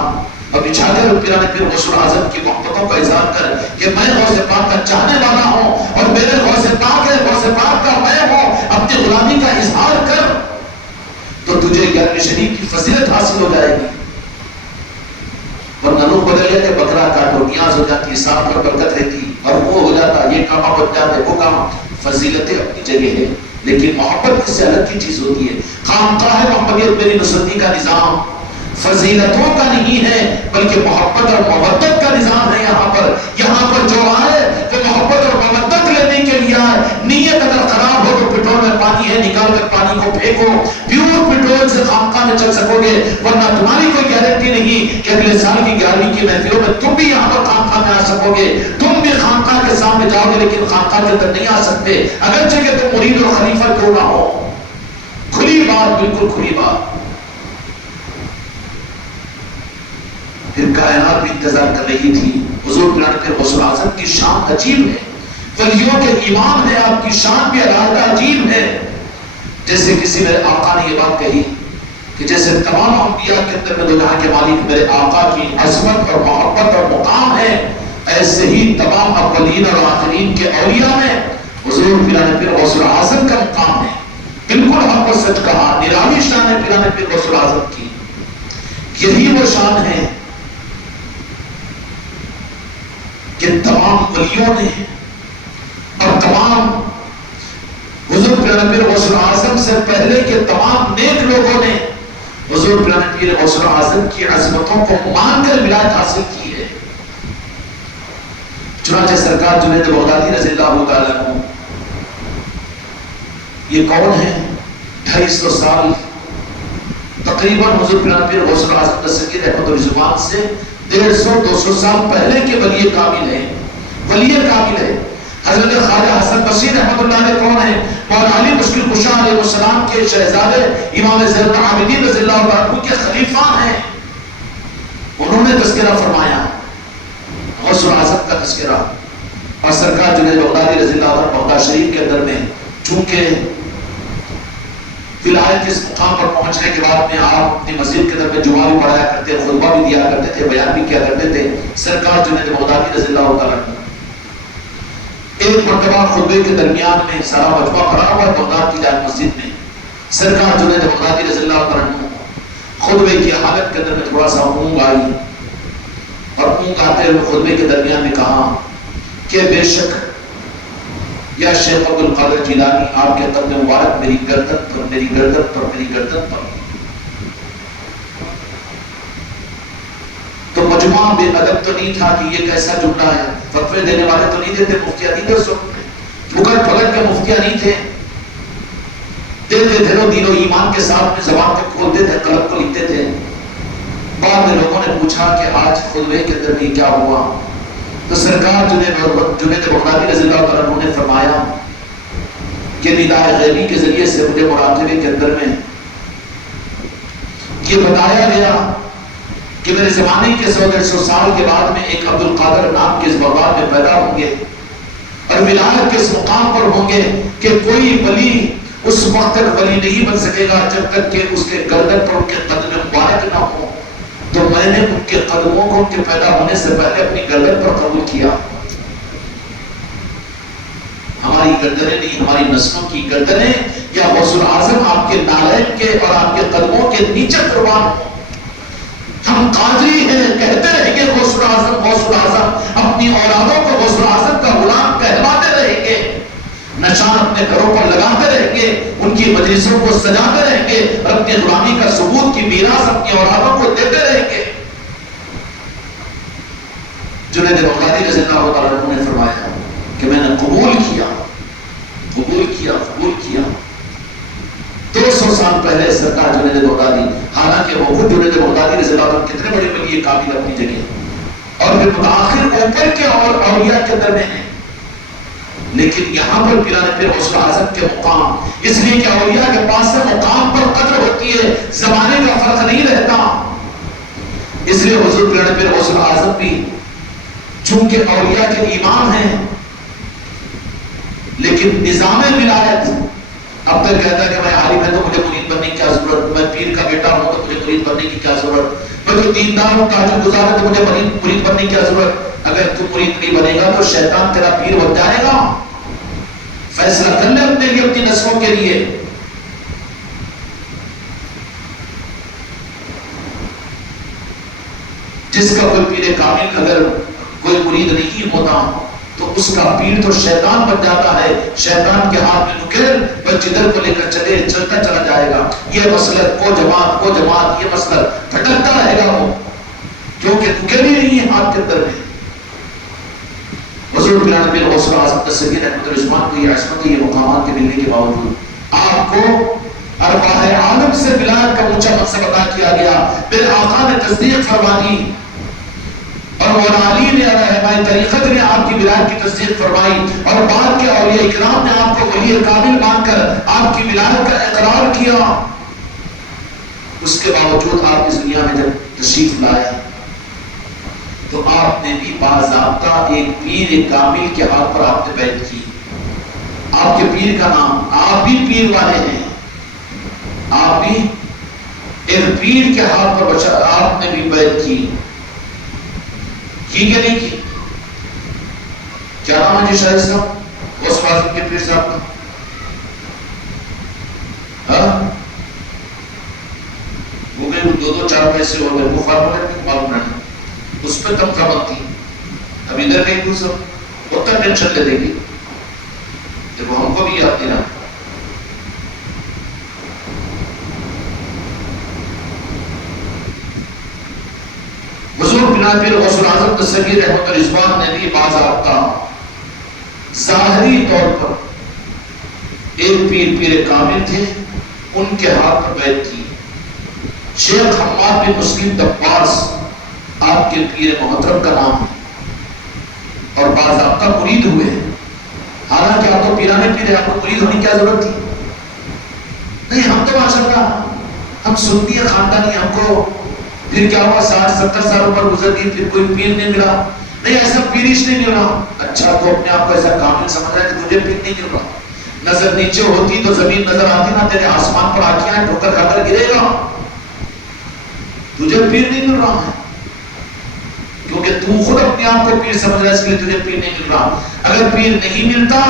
اور بچھا کر پیرانے پیر غوث الاعظم کی محبتوں کا اظہار کر کہ میں غوث پاک کا چاہنے والا ہوں اور میرے غوث پاک ہے، غوث پاک کا میں ہوں، اپنی غلامی کا اظہار کر، تو تجھے 11ویں شریف کی فضیلت حاصل ہو جائے گی۔ ورنہ لوگ بدل لیتے بکرا کاٹو، نیاز ہو جاتی، سانپ پر برکت رہتی اور وہ ہو جاتا، یہ کام بن جاتے، وہ کام۔ فضیلتیں اپنی جگہ ہے لیکن محبت اس سے الگ کی چیز ہوتی ہے۔ خانقاہ محمدیت میری نصرتی کا نظام فضیلتوں کا نہیں ہے بلکہ محبت اور مودت کا نظام ہے۔ یہاں پر جو آئے وہ محبت اور مودت لینے کے لیے آئے۔ نیت اگر خراب ہو تو پٹرول میں پانی ہے، نکال کر پانی کو پھینکو، پیور پٹرول سے خانقاہ میں چل سکو گے، ورنہ تمہاری کوئی گارنٹی نہیں کہ اگلے سال کی 11ویں کی محفلوں میں تم بھی یہاں پر خانقاہ میں آ سکو گے۔ تم بھی خانقاہ کے سامنے جاؤ گے لیکن خانقاہ کے اندر نہیں آ سکتے، اگرچہ کہ تم مرید اور خلیفہ کیوں نہ ہو۔ کھلی بات، بالکل کھلی بات۔ پھر کائنات بھی انتظار کر رہی تھی۔ حضور پیرانے پیر غوث الاعظم کی شان عجیب ہے، ولیوں کے امام ہے، آپ کی شان بھی علیحدہ عجیب ہے۔ جیسے کسی میرے آقا نے یہ بات کہی کہ جیسے تمام انبیاء کے اندر میں دو جہاں کے مالک میرے آقا کی عظمت اور محبت اور مقام ہے، ایسے ہی تمام اولین اور آخرین کے اولیاء میں حضور پیرانے پیر غوث الاعظم کا مقام ہے۔ بالکل آپ کو سچ کہا، نرالی شان ہے پیرانے پیر غوث الاعظم کی۔ یہی وہ شان ہے کہ تمام ولیوں نے اور تمام حضور پیرانے پیر غوث الاعظم سے پہلے کے تمام نیک لوگوں نے حضور پیرانے پیر غوث الاعظم کی عظمتوں کو مان کر ولایت حاصل کی ہے۔ چنانچہ سرکار جنید بغدادی رضی اللہ تعالیٰ عنہ یہ کون ہے؟ 250 سال تقریباً حضور پیرانے پیر غوث الاعظم دستگیر رحمت اللہ زبان سے 150-200 سال پہلے کے ولی کامل ہیں، ولی کامل ہے۔ حضرت خواجہ حسن بصری رحمت اللہ علیہ کون ہے؟ مولا علی مشکل کشا علیہ السلام کے شہزادے امام زین العابدین رضی اللہ عنہ کے خلیفہ ہیں۔ انہوں نے تذکرہ فرمایا غوث الاعظم کا تذکرہ، اور سرکار جنید بغدادی رضی اللہ عنہ بغداد شریف کے اندر میں چونکہ ولایت اس مقام پر پہنچنے کے بعد میں آپ اپنی مسجد کے اندر میں جمعہ بھی پڑھایا کرتے، خطبہ بھی دیا کرتے تھے، بیان بھی کیا کرتے تھے۔ سرکار جنید بغدادی رضی اللہ تعالیٰ ایک مرتبہ خطبے کے درمیان میں سارا مجمع کھڑا ہوا بغداد کی جامع مسجد میں، سرکار جنید بغدادی رضی اللہ تعالیٰ خطبے کی حالت کے اندر میں تھوڑا سا اونگ آئی، اور اونگ آتے ہوئے خطبے کے درمیان میں کہا کہ بے شک یا شیخ عبد القادر جیلانی آپ کے قدم مبارک میری گردن پر میری گردن پر میری گردن پر۔ تو مجمع بے ادب تو نہیں تھا کہ یہ کیسا جملہ ہے، فتوے دینے والے تو نہیں دیتے، مفتیاں نہیں تھے، بکٹ پلٹ کے مفتیاں نہیں تھے، دیتے تھے تو دین و ایمان کے ساتھ میں زبان کو کھولتے تھے، قلم کو لکھتے تھے۔ بعد میں لوگوں نے پوچھا کہ آج خطبے کے اندر یہ کیا ہوا؟ تو سرکار جنید بغدادی رضی اللہ تعالیٰ عنہ نے فرمایا کہ نداء غیبی کے ذریعے سے مجھے مراقبے کے اندر میں یہ بتایا گیا کہ میرے زمانے کے 100-150 سال کے بعد میں ایک عبد القادر نام کے اس بغداد میں پیدا ہوں گے اور ولایت کے اس مقام پر ہوں گے کہ کوئی ولی اس وقت تک ولی نہیں بن سکے گا جب تک کہ اس کے گردن پر ان کے قدم مبارک نہ ہو. تو میں نے ان کے قدموں کو ان کے پیدا ہونے سے پہلے اپنی گردن پر قبول کیا. ہماری گردنیں نہیں، ہماری نسلوں کی گردنیں یا غوث الاعظم آپ کے نالین کے اور آپ کے قدموں کے نیچے قربان ہوں. ہم قادری ہیں، کہتے رہیں گے غوث الاعظم غوث الاعظم، اپنی اولادوں کو غوث الاعظم کا غلام کہلواتے رہیں گے، نشان اپنے گھروں پر لگاتے رہیں گے، ان کی مجلسوں کو سجاتے رہیں گے اور اپنی غلامی کا ثبوت کی میراث اپنی اولادوں کو دیتے رہیں گے. جنید بغدادی رضی اللہ تعالیٰ عنہ نے فرمایا کہ میں نے قبول کیا 200 سال پہلے سرکار جنید بغدادی، حالانکہ وہ خود جنید بغدادی رضی اللہ عنہ کتنے بڑے ولی کامل اپنی جگہ اور پھر متاخر اوپر کے اور اولیاء کے اندر میں ہیں، لیکن یہاں پر پیران پیر غوث اعظم کے مقام، اس لیے کہ اولیاء کے پاس سے مقام پر قدر ہوتی ہے، زمانے کا فرق نہیں رہتا. اس لیے حضور پیران پیر غوث اعظم بھی چونکہ اولیاء کے امام ہیں، لیکن نظام ولایت اب تک کہتا ہے کہ میں عالم ہے تو مجھے مرید بننے کی کیا ضرورت، میں پیر کا بیٹا ہوں تو مجھے مرید بننے کی کیا ضرورت، میں تو دیندار ہوں تاجر گزار تو مجھے مرید بننے کی کیا ضرورت. اگر تو مرید نہیں بنے گا تو شیطان تیرا پیر بن جائے گا. فیصلہ کر لے اپنے لیے، اپنی نسلوں کے لیے. جس کا کوئی پیر کامل اگر کوئی مرید نہیں ہوتا تو اس کا پیر تو شیطان بن جاتا ہے. شیطان کے ہاتھ میں نکیل، بس جدھر کو لے کر چلے چلتا چلا جائے گا. یہ مسلک کو جماعت یہ مسلک بھٹکتا رہے گا وہ، کیونکہ نکیل ہی نہیں ہے ہاتھ کے اندر میں. حضور پیران پیر غوث الاعظم دستگیر احمد الرضوان کو یہ عصمت، یہ مقامات کے ملنے کے باوجود آپ کو ارواح عالم سے ولایت کا اونچا منصب عطا کیا گیا. پھر آقا نے تصدیق فرما دی اور مولا علی نے رہنمائی طریقت نے آپ کی ولایت کی تصدیق فرمائی اور بعد کے اولیاء اکرام نے آپ کو ولی کامل مان کر آپ کی ولایت کا اقرار کیا. اس کے باوجود آپ اس دنیا میں جب تشریف لائے تو آپ نے بھی باضابطہ ایک پیر کامل کے ہاتھ پر آپ نے بیعت کی. آپ کے پیر کا نام، آپ بھی پیر والے ہیں، آپ بھی ایک پیر کے ہاتھ پر بچا آپ نے بھی بیعت کی کہ نہیں کی؟ کیا نام ہے جی شاہد صاحب غوث الاعظم کے پیر صاحب کا؟ وہ گئے 2-4 پیسے ہو گئے، وہ فارمولیٹ معلوم نہیں، اس پہ تم کا بنتی. اب ادھر کہیں تو سب اتنا ٹینشن لے دے گی. دیکھو ہم کو بھی یاد دینا. حضور پیران پیر غوث الاعظم دستگیر احمد الرضوان نے بھی باضابطہ ظاہری طور پر ایک پیر کامل تھے، ان کے ہاتھ پر بیعت کی. شیخ حماد بن مسلم دباس آپ کے پیر محترم کا نام ہے اور باضابطہ مرید ہوئے. حالانکہ آپ تو پیرانے پیر ہیں، آپ کو مرید ہونے کی کیا ضرورت تھی؟ نہیں، ہم تو ماشاءاللہ ہم سنی خاندانی، ہم کو پھر کیا ہوا 60-70 سال عمر گزر گئی پھر کوئی پیر نہیں ملا. نہیں، ایسا پیرش نہیں ملا. اچھا تو اپنے آپ کو ایسا کامل سمجھ رہا ہے کہ تجھے پیر نہیں مل رہا. نظر نیچے ہوتی تو زمین نظر آتی نہ، تیرے آسمان پر آنکھیں ٹھوکر کھا کر گرے گا. تجھے پیر نہیں مل رہا ہے کیونکہ تو خود اپنے آپ کو پیر سمجھ رہا ہے، اس لیے تجھے پیر نہیں مل رہا. اگر پیر نہیں ملتا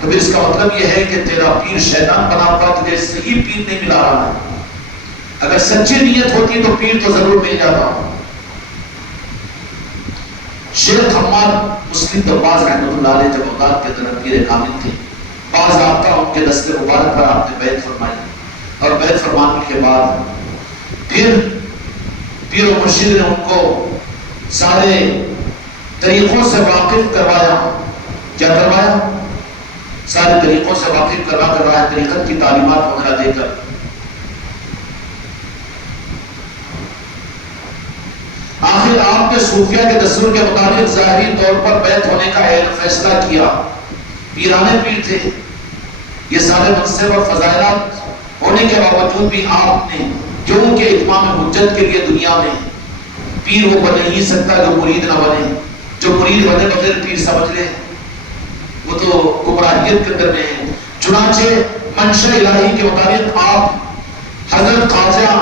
تو پھر اس کا مطلب یہ ہے کہ تیرا پیر شیطان بنا ہوا، تجھے صحیح پیر نہیں ملا رہا ہے. اگر سچی نیت ہوتی تو پیر تو ضرور مل جاتا. شیخ حماد مسلم دباس رحمۃ اللہ علیہ جب بغداد کے اندر پیر کامل تھے، باضابطہ ان کے دست مبارک پر آپ نے بیعت فرمائی اور بیعت فرمانے کے بعد پھر پیر و مرشد نے ان کو سارے طریقوں سے واقف کروایا. کیا کروایا؟ سارے طریقوں سے واقف کروایا، طریقت کی تعلیمات وغیرہ دے کر. آخر آپ نے صوفیہ کے دستور کے مطابق ظاہری طور پر بیعت ہونے کا فیصلہ کیا. پیرانے پیر تھے، یہ سارے منصب اور فضائلات ہونے کے باوجود بھی آپ نے کیونکہ اتمام حجت کے لیے دنیا میں پیر وہ بن نہیں سکتا جو مرید نہ بنے. جو مرید بنے بغیر پیر سمجھ لے وہ تو گمراہیت کے اندر میں ہے. چنانچہ منشا الہی کے مطابق آپ حضرت خواجہ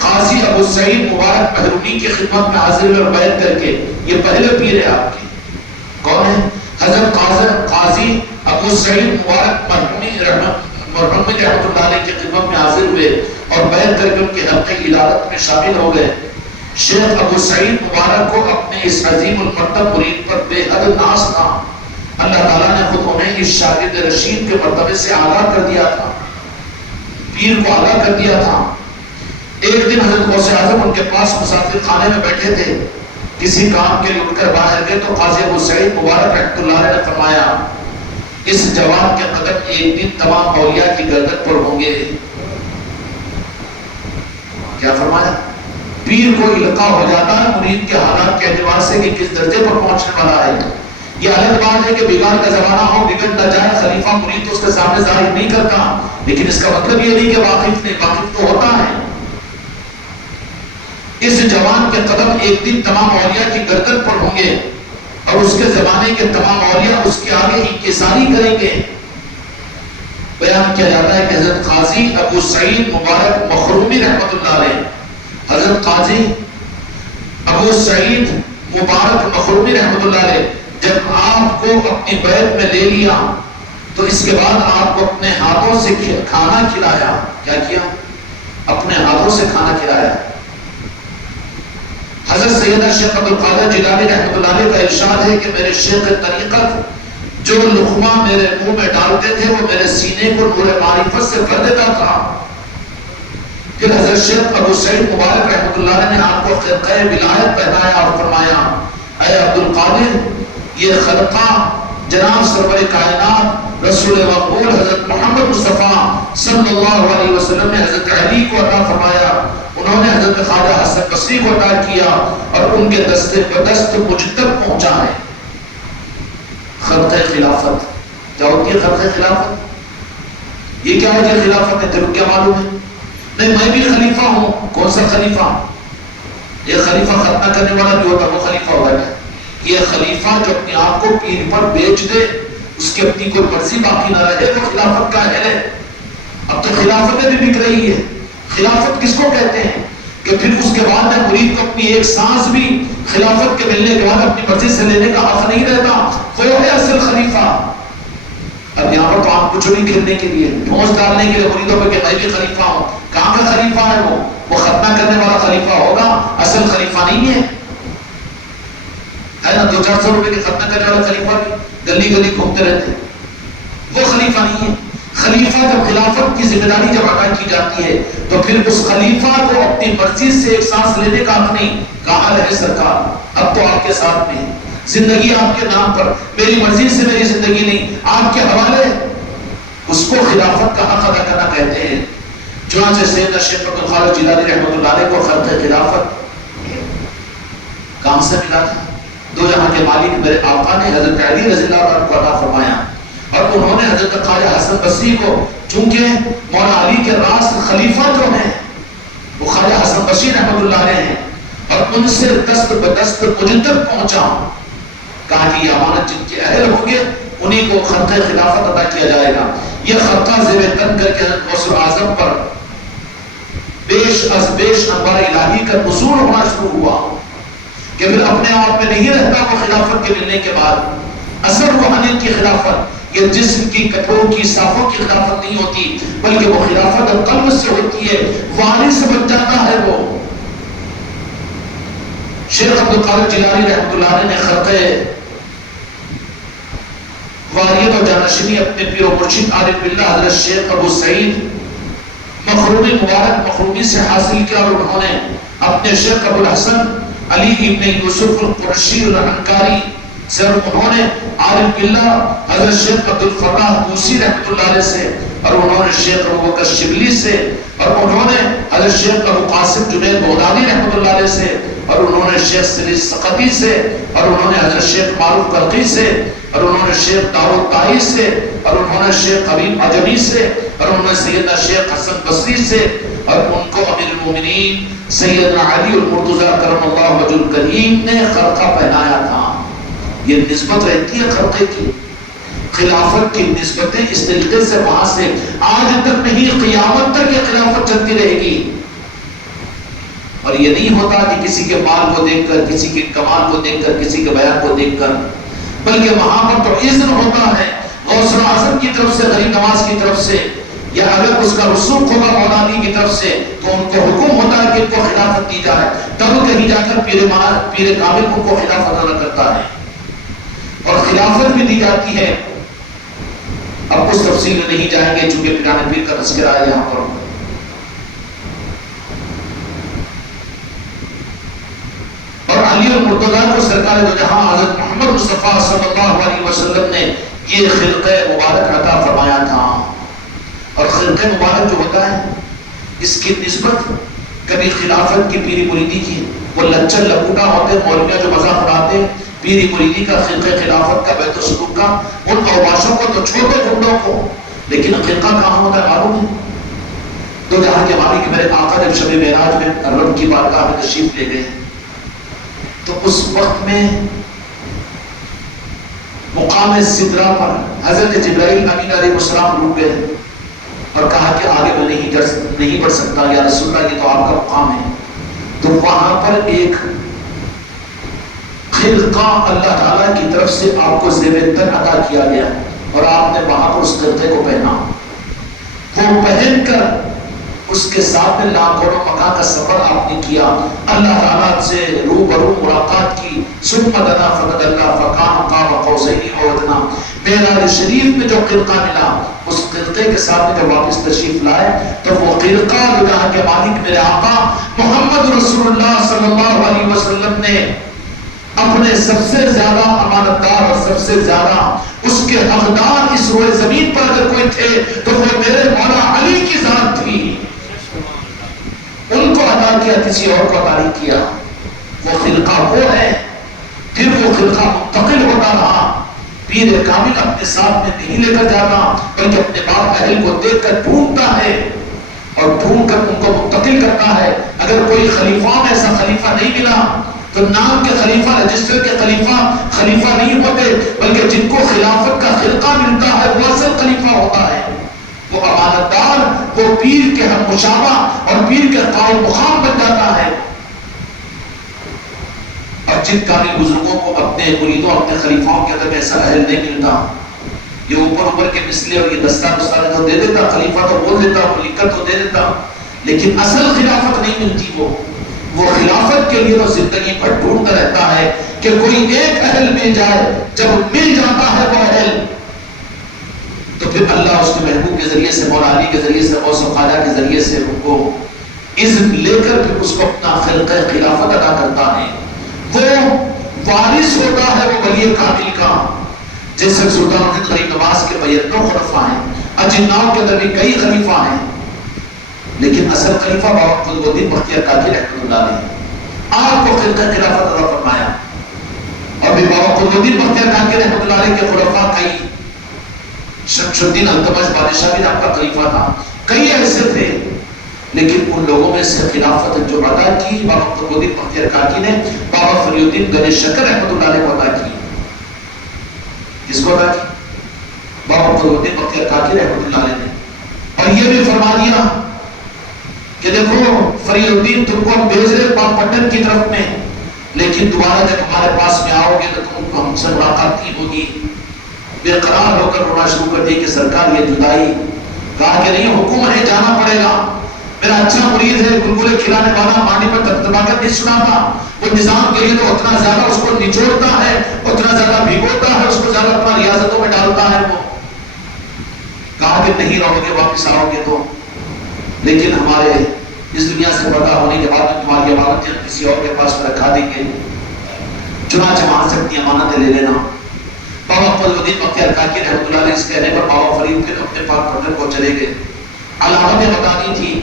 قاضی ابو سعید مبارک محرومی کی خدمت میں حاضر ہوئے اور بیعت کر کے، یہ پہلے پیر ہے آپ کے. کون ہے؟ حضرت قاضی ابو سعید مبارک محرومی رحمت اللہ علیہ کی خدمت میں حاضر ہوئے اور بیعت کر کے ان کی حلقہ عدالت میں شامل ہو گئے. شیخ ابو سعید مبارک کو اپنے اس عظیم المرتب مرید پر بے حد ناز تھا. اللہ تعالیٰ نے خود انہیں اس شاگرد رشید کے مرتبے سے آگاہ کر دیا تھا، پیر کو آگاہ کر دیا تھا. ایک دن حضرت غوث اعظم ان کے پاس مسافر خانے میں بیٹھے تھے، کسی کام کے لیے اٹھ کر باہر گئے تو قاضی ابو سعید مبارک رحمۃ اللہ علیہ نے فرمایا اس جوان کے قدم ایک دن تمام اولیاء کی گردن پر ہوں گے. کیا فرمایا؟ پیر کو القاء ہو جاتا ہے مرید کے حالات کے اعتبار سے کہ کس درجے پر پہنچنے والا ہے. یہ الگ بات ہے کہ بگاڑ کا زمانہ ہو، بگڑ نہ جائے، خلیفہ مرید تو اس کے سامنے ظاہر نہیں کرتا، لیکن اس کا مطلب یہ نہیں کہ واقف نہیں، واقف تو ہوتا ہے. اس جوان کے قدم ایک دن تمام اولیاء کی گردن پر ہوں گے اور اس کے زمانے کے تمام اولیاء اس کے آگے انکساری کریں گے. بیان کیا جاتا ہے کہ حضرت قاضی ابو سعید مبارک مخرومی رحمت اللہ علیہ، حضرت قاضی ابو سعید مبارک مخرومی رحمت اللہ علیہ جب آپ کو اپنی بیعت میں لے لیا تو اس کے بعد آپ کو اپنے ہاتھوں سے کھانا کھلایا. کیا کیا؟ اپنے ہاتھوں سے کھانا کھلایا. حضرت سیدنا شیخ عبد القادر جیلانی رحمۃ اللہ علیہ کا ارشاد ہے کہ میرے شیخ طریقت جو لقمہ میرے منہ میں ڈالتے تھے وہ میرے سینے کو نور معرفت سے بھر دیتا تھا. پھر حضرت شیخ ابو سعید مبارک رحمۃ اللہ علیہ نے آپ کو خرقہ ولایت پہنایا اور فرمایا اے عبد القادر، یہ خرقہ جناب سرور کائنات رسول مقبول حضرت محمد مصطفیٰ صلی اللہ علیہ وسلم نے حضرت علی کو عطا فرمایا. انہوں نے حضرت خواجہ حسن بصری کو عطا کیا اور ان کے دست بدست مجھ تک پہنچا ہے. خرقہ خلافت کیا ہوتی ہے؟ خرقہ خلافت یہ کیا ہے؟ خلافت ہے تیرے کیا معلوم ہے؟ نہیں میں بھی خلیفہ ہوں. کون سا خلیفہ؟ یہ خلیفہ ختنہ کرنے والا جو ہوتا وہ خلیفہ ہوتا ہے. یہ خلیفہ جو اپنے آپ کو پیر پر بیچ دے، اس کی اپنی کوئی مرضی باقی نہ رہے، وہ خلافت کا اہل ہے. اب تو خلافتیں بھی بک رہی ہے. خلافت کس کو کہتے ہیں کہ پھر اس کے بعد میں مرید کو اپنی ایک سانس بھی خلافت کے ملنے کے بعد اپنی مرضی سے لینے کا حق نہیں رہتا. وہ ہے اصل خلیفہ. اب یہاں پر تو آپ کچھ نہیں کھیلنے کے لیے، ٹھونس ڈالنے کے لیے مریدوں پہ کہ میں بھی خلیفہ ہوں. کہاں کا خلیفہ ہے وہ ختنہ کرنے والا خلیفہ ہوگا، اصل خلیفہ نہیں ہے. ہے نا 200-400 روپے کے ختنہ کرنے والا خلیفہ بھی گلی گلی گھومتے رہتے، وہ خلیفہ نہیں ہے. خلیفہ جب خلافت کی ذمہ داری جب ادا کی جاتی ہے تو پھر اس خلیفہ کو اپنی مرضی سے ایک سانس لینے کا حق نہیں. کہاں رہے سرکار؟ اب تو آپ کے ساتھ میں زندگی آپ کے نام پر، میری مرضی سے میری زندگی نہیں، آپ کے حوالے. اس کو خلافت کا حق ادا کرنا کہتے ہیں. چنانچہ سیدنا شیخ عبد القادر جیلانی رحمۃ اللہ علیہ کو خرقہ خلافت کہاں سے ملا تھا؟ دو جہاں کے مالک میرے آقا نے حضرت علی رضی اللہ عنہ کو عطا فرمایا اور انہوں نے حضرت خواجہ حسن بصری کو، چونکہ مولا علی کے راست خلیفہ جو ہیں وہ خواجہ حسن بصری رحمۃ اللہ علیہ ہیں اور ان سے دست بدست مجھ تک پہنچا. کہا کہ یہ امانت جن کے اہل ہوں گے انہیں کو خرقہ خلافت عطا کیا جائے گا. یہ خرقہ زیر تن کر کے حضرت غوث اعظم پر بیش از بیش انوار الہی کا نزول ہونا شروع ہوا کہ پھر اپنے آپ میں نہیں رہتا وہ خلافت کے ملنے کے بعد. اثر روحانی کی خلافت یہ جسم کی کپڑوں کی صافوں کی خلافت نہیں ہوتی، بلکہ وہ خلافت قلب سے ہوتی ہے، واری سے بن جاتا ہے. وہ شیخ عبد القادر جیلانی رحمۃ اللہ علیہ نے خرقہ واریت اور جانشینی اپنے پیر و مرشد عارف باللہ حضرت شیخ ابو سعید مخرومی مبارک مخرومی سے حاصل کیا اور انہوں نے اپنے شیخ ابو الحسن علی ابن یوسف القرشی العنکاری سے انہوں نے عارف باللہ حضرت شیخ عبد الفتاح طوسی رحمۃ اللہ علیہ سے اور انہوں نے شیخ ابو بکر شبلی سے اور انہوں نے حضرت شیخ ابو قاسم جنید بغدادی رحمۃ اللہ علیہ سے اور انہوں نے شیخ سلی سقطی سے اور انہوں نے حضرت شیخ معروف قلقی سے اور انہوں نے شیخ داؤد طائی سے اور انہوں نے شیخ حبیب عجمی سے اور انہوں نے سیدنا شیخ حسن بصری سے اور ان کو امیر المومنین سیدنا علی المرتضی کرم اللہ وجہ الکریم نے خرقہ پہنایا تھا. یہ نسبت رہتی ہے خرقے کی. خلافت کی نسبتیں اس طریقے سے وہاں سے آج تک نہیں، قیامت تک یہ خلافت چلتی رہے گی. اور یہ نہیں ہوتا کہ کسی کے مال کو دیکھ کر، کسی کے کمال کو دیکھ کر، کسی کے بیان کو دیکھ کر، بلکہ وہاں پر تو اذن ہوتا ہے غوث اعظم کی طرف سے، غریب نواز کی طرف سے، یا اگر اس کا رسوخ ہوگا مولا علی کی طرف سے تو ان کو حکم ہوتا ہے کہ ان کو خلافت دی جائے. تب کہیں جا کر پیر کامل ان کو خلافت ادا کرتا ہے اور خلافت بھی دی جاتی ہے. اب اس تفصیل میں نہیں جائیں گے چونکہ پیران پیر کا تذکرہ ہے یہاں پر. اور علی المرتضیٰ کو سرکار دو جہاں حضرت محمد مصطفیٰ صلی اللہ علیہ وسلم نے یہ خلقہ مبارک عطا فرمایا تھا. اور خلقہ مبارک جو ہوتا ہے اس کی نسبت کبھی خلافت کی پیری مریدی کی، وہ لچر لپوٹا ہوتے مولویاں جو مذاق اڑاتے پیری مریدی کا، خلقہ خلافت کا، بیت السلوک کا، ان اوباشوں کو تو چھوٹے گنڈوں کو، لیکن خلقہ کہاں ہوتا ہے معلوم ہے؟ تو جہاں کے مالک میرے آقا جب شب معراج میں رب کی بارگاہ میں تشریف لے گئے تو اس وقت میں مقام سدرہ پر حضرت جبرائیل امین علیہ السلام رک گئے اور کہا کہ آگے میں نہیں بڑھ سکتا یا رسول اللہ، یہ تو آپ کا مقام ہے. تو وہاں پر ایک خلقہ اللہ تعالیٰ کی طرف سے آپ کو زیب تن عطا کیا گیا اور آپ نے وہاں پر اس خلقے کو پہنا. وہ پہن کر اس کے ساتھ میں لاکھوں مکان کا سفر آپ نے کیا، اللہ تعالیٰ سے روبرو ملاقات کی. ثم دنا فتدلی فکان قاب قوسین او ادنی. معراج شریف میں جو خلقہ ملا اس خلقے کے ساتھ میں جب واپس تشریف لائے تو وہ خلقہ جو جہاں کے مالک میرے آقا محمد رسول اللہ صلی اللہ علیہ وسلم نے اپنے سب سے زیادہ امانتدار اور سب سے زیادہ اس کے حقدار اس روئے زمین پر اگر کوئی تھے تو وہ میرے مولا علی کی ذات تھی. ان کو عطا کیا، کسی اور کو عطا نہیں کیا. وہ خلقہ وہ ہے. پھر وہ خلقہ منتقل ہوتا رہا. پیر کامل اپنے ساتھ میں نہیں لے کر جاتا بلکہ اپنے باپ اہل کو دیکھ کر ڈھونڈتا ہے اور ڈھونڈ کر ان کو منتقل کرتا ہے. اگر کوئی خلیفہ میں ایسا خلیفہ نہیں ملا تو نام کے خلیفہ، رجسٹر کے خلیفہ نہیں ہوتے، بلکہ جن کو خلافت کا خلقہ ملتا ہے وہ اصل خلیفہ ہوتا ہے. وہ امانتدار، وہ پیر کے ہم مشابہ اور پیر کے قائم مقام بن جاتا ہے. اور جن کامل بزرگوں کو اپنے مریدوں، اپنے خلیفاؤں کے اندر ایسا اہل نہیں ملتا، یہ اوپر کے مسئلے اور یہ دستار تو دے دیتا، خلیفہ تو بول دیتا، ملکت تو دے دیتا، لیکن اصل خلافت نہیں ملتی. وہ خلافت کے لیے تو زندگی پر ڈھونڈتا رہتا ہے کہ کوئی ایک اہل مل جائے. جب مل جاتا ہے وہ اہل تو پھر اللہ اس کے محبوب کے ذریعے سے، مولا علی کے ذریعے سے، غوث خواجہ کے ذریعے سے ان کو اذن لے کر پھر اس کو اپنا خلقہ خلافت ادا کرتا ہے. وہ وارث ہوتا ہے وہ ولی کامل کا. جیسے سلطان الہند غریب نواز کے 92 خلفاء ہیں، اجناؤں کے اندر بھی کئی خلیفہ ہیں، لیکن اصل خلیفہ بابا قطب الدین بختیار کاکی رحمۃ اللہ علیہ آپ کو خلقہ خلافت عطا فرمایا. اور بھی بابا قطب الدین بختیار کاکی رحمۃ اللہ علیہ کے خلفاء کئی، شمس الدین التمش بادشاہ بھی آپ کا خلیفہ تھا، کئی ایسے تھے، لیکن ان لوگوں میں سے خلافت جو عطا کی بابا قطب الدین بختیار کاکی نے بابا فری الدین گنیش شکر رحمۃ اللہ علیہ کو عطا کی. کس کو عطا کی؟ بابا قطب الدین بختیار کاکی رحمۃ اللہ علیہ نے. اور یہ بھی فرما دیا کہ دیکھو فری الدین تم کو ہم بھیج رہے پاکپٹن کی طرف میں، لیکن دوبارہ جب ہمارے پاس میں آؤ گے تو تم کو ہم سے ملاقات نہیں ہوگی. بے قرار ہو کر رونا شروع کر دی کہ سرکار یہ جدائی. کہا کہ نہیں، حکم ہے، جانا پڑے گا. میرا اچھا مرید ہے، گلگلے کھلانے والا، مانی پر تبتبا کر نہیں سناتا. وہ نظام کے لیے تو اتنا زیادہ اس کو نچوڑتا ہے، اتنا زیادہ بھگوتا ہے، اس کو زیادہ اپنا ریاضتوں میں ڈالتا ہے. وہ کہا کہ نہیں رہو گے، واپس آؤ گے تو، لیکن ہمارے اس دنیا سے پردہ ہونے کے بعد تمہاری امانتیں کسی اور کے پاس رکھا دیں گے، چنانچہ وہاں سے اپنی امانتیں لے لینا. بابا قطب الدین بختیار کاکی رحمۃ اللہ علیہ اس کہنے پر بابا فرید پھر اپنے پاکپٹن کو چلے گئے. علامتیں بتانی تھی،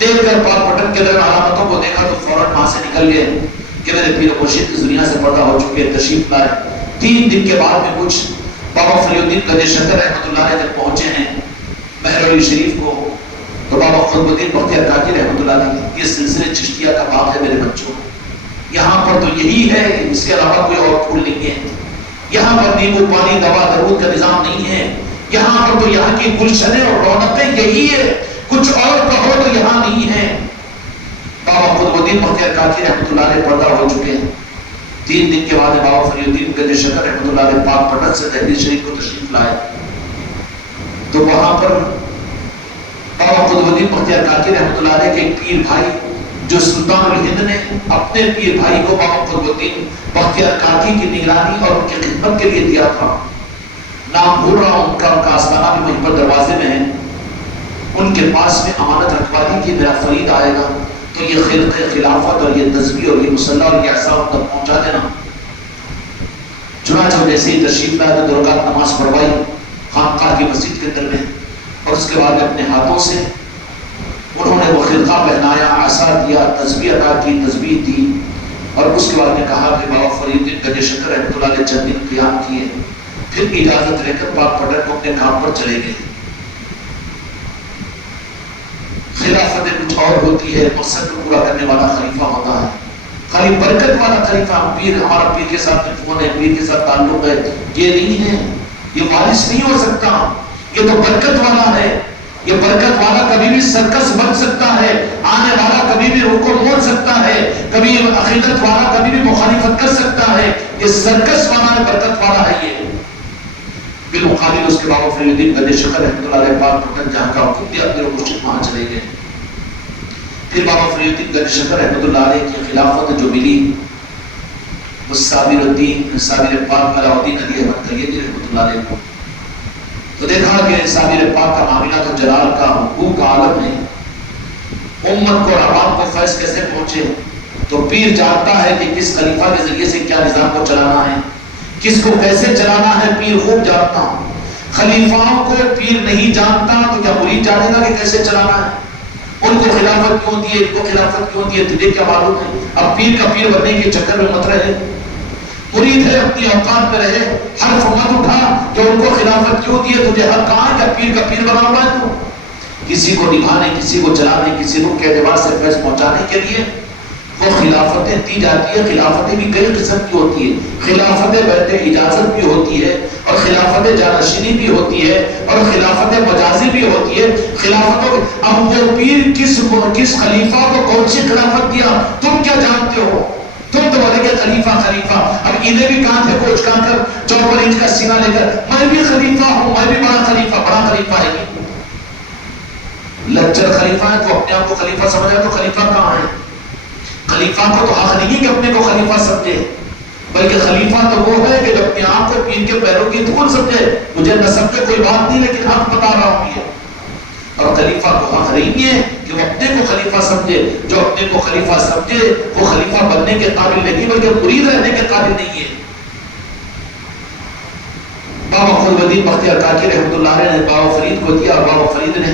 دیکھ کر پاکپٹن کے اندر علامتوں کو دیکھا تو فوراً وہاں سے نکل گئے کہ میرے پیر و مرشد اس دنیا سے پردہ ہو چکے، تشریف لائے. 3 دن کے بعد میں کچھ بابا فری الدین گنیش شکر رحمۃ اللہ علیہ جب پہنچے ہیں مہر علی شریف کو تو بابا قطب الدین بختیار کاکی رحمۃ اللہ علیہ یہ سلسلے چشتیہ کا باغ ہے میرے بچوں، یہاں پر تو یہی ہے، اس کے علاوہ کوئی اور پھول نہیں ہے، یہاں پر نیبو پانی دوا درود کا نظام نہیں ہے، یہاں پر تو یہاں کی گلشنیں اور رونقیں یہی ہے، کچھ اور کہو تو یہاں نہیں ہے۔ بابا قطب الدین بختیار کاکی رحمۃ اللہ علیہ پردہ ہو چکے ہیں۔ 3 دن کے بعد بابا فری الدین گنج شکر رحمۃ اللہ علیہ پاک پٹن سے دہلی شریف کو تشریف لائے، تو وہاں پر بابا قطب الدین بختیار کاکی رحمۃ اللہ علیہ کے ایک پیر بھائی جو سلطان الہند نے اپنے پیر بھائی کو بابا قطب الدین بختیار کاکی کی نگرانی اور ان کی خدمت کے لیے دیا تھا، نام بھول رہا ہوں ان کا آستانہ بھی وہیں پر دروازے میں ہے، ان کے پاس میں امانت رکھوا دی کہ میرا فرید آئے گا تو یہ خلق خلافت اور یہ تسبیح اور یہ مصلی اور یہ احسان تک پہنچا دینا۔ چنانچہ جیسے ہی تشریف لائے تو 2 رکعت نماز پڑھوائی خانقاہ کی مسجد کے اندر میں، اور اس کے بعد اپنے ہاتھوں سے انہوں نے وہ خلقہ پہنایا، عصا دیا، تسبیح ادا کی، تسبیح دی، اور اس کے بعد نے کہا کہ بابا فرید الدین گنج شکر رحمۃ اللہ علیہ چند دن قیام کیے، پھر اجازت لے کر پاک پٹن کو اپنے کام پر چلے گئے۔ خلافت کچھ اور ہوتی ہے، مقصد کو پورا کرنے والا خلیفہ ہوتا ہے، خالی برکت والا خلیفہ، پیر ہمارا پیر کے ساتھ دشمن ہے، پیر کے ساتھ تعلق ہے، یہ نہیں ہے، یہ وارث نہیں ہو سکتا، یہ تو برکت والا ہے، یہ برکت والا کبھی بھی سرکس بن سکتا ہے، آنے والا کبھی بھی رخ کو موڑ سکتا ہے، کبھی عقیدت والا کبھی بھی مخالفت کر سکتا ہے، یہ سرکس والا ہے، برکت والا ہے یہ۔ بالمقابل اس کے بابا فری الدین گنج شکر رحمۃ اللہ علیہ پاک پٹن جہاں کا حکم دیا اپنے مرشد وہاں چلے گئے۔ پھر بابا فری الدین گنج شکر رحمۃ اللہ علیہ کی خلافت جو ملی وہ صابر الدین صابر پاک علاء الدین علی احمد قیدی رحمۃ اللہ علیہ کو، تو دیکھا کہ صابر پاک کا معاملہ تو جلال کا حقوق کا عالم ہے، امت کو اور عوام کو فیض کیسے پہنچے، تو پیر جانتا ہے کہ کس خلیفہ کے ذریعے سے کیا نظام کو چلانا ہے، کس کو کیسے چلانا ہے، پیر خوب جانتا ہوں۔ خلیفاؤں کو پیر نہیں جانتا تو کیا مرید جانے گا کہ کیسے چلانا ہے، ان کو خلافت کیوں دیے، ان کو خلافت کیوں دیے، تجھے کیا معلوم ہے؟ اب پیر کا پیر بننے کے چکر میں مت رہے، مرید ہے اپنی اوقات میں رہے، حرف مت اٹھا کہ ان کو خلافت کیوں دیے، تجھے حق کہاں ہے کہ پیر کا پیر بنا ہوا ہے تو؟ کسی کو نبھانے، کسی کو چلانے، کسی کو کے اعتبار سے فیض پہنچانے کے لیے وہ خلافتیں دی جاتی ہے۔ خلافتیں بھی کئی قسم کی ہوتی ہے، خلافت بیعت اجازت بھی ہوتی ہے، اور خلافت جانشینی بھی ہوتی ہے، اور خلافت مجازی بھی ہوتی ہے۔ خلافتوں اب وہ پیر کس خلیفہ کو کون سی خلافت دیا تم کیا جانتے ہو؟ تم تو بولے کہ خلیفہ خلیفہ، اب انہیں بھی کہاں تھے کو اچکا کر 54 انچ کا سینہ لے کر میں بھی خلیفہ ہوں، میں بھی بڑا خلیفہ ہے، لچر خلیفہ ہے تو اپنے آپ کو خلیفہ سمجھا، تو خلیفہ کہاں ہے؟ خلیفہ کو تو حق نہیں ہے کہ اپنے کو خلیفہ سمجھے، بلکہ خلیفہ تو وہ ہے کہ جو اپنے آپ کو پیر کے پیروں کی دھول سمجھے، مجھے نسب پہ کوئی بات نہیں لیکن حق بتا رہا ہوں یہ۔ اور خلیفہ کو حق نہیں ہے کہ وہ اپنے کو خلیفہ سمجھے، جو اپنے کو خلیفہ سمجھے وہ خلیفہ بننے کے قابل نہیں بلکہ مرید رہنے کے قابل نہیں ہے۔ بابا قطب الدین بختیار کاکی رحمۃ اللہ علیہ نے بابا فرید کو دیا، اور بابا فرید نے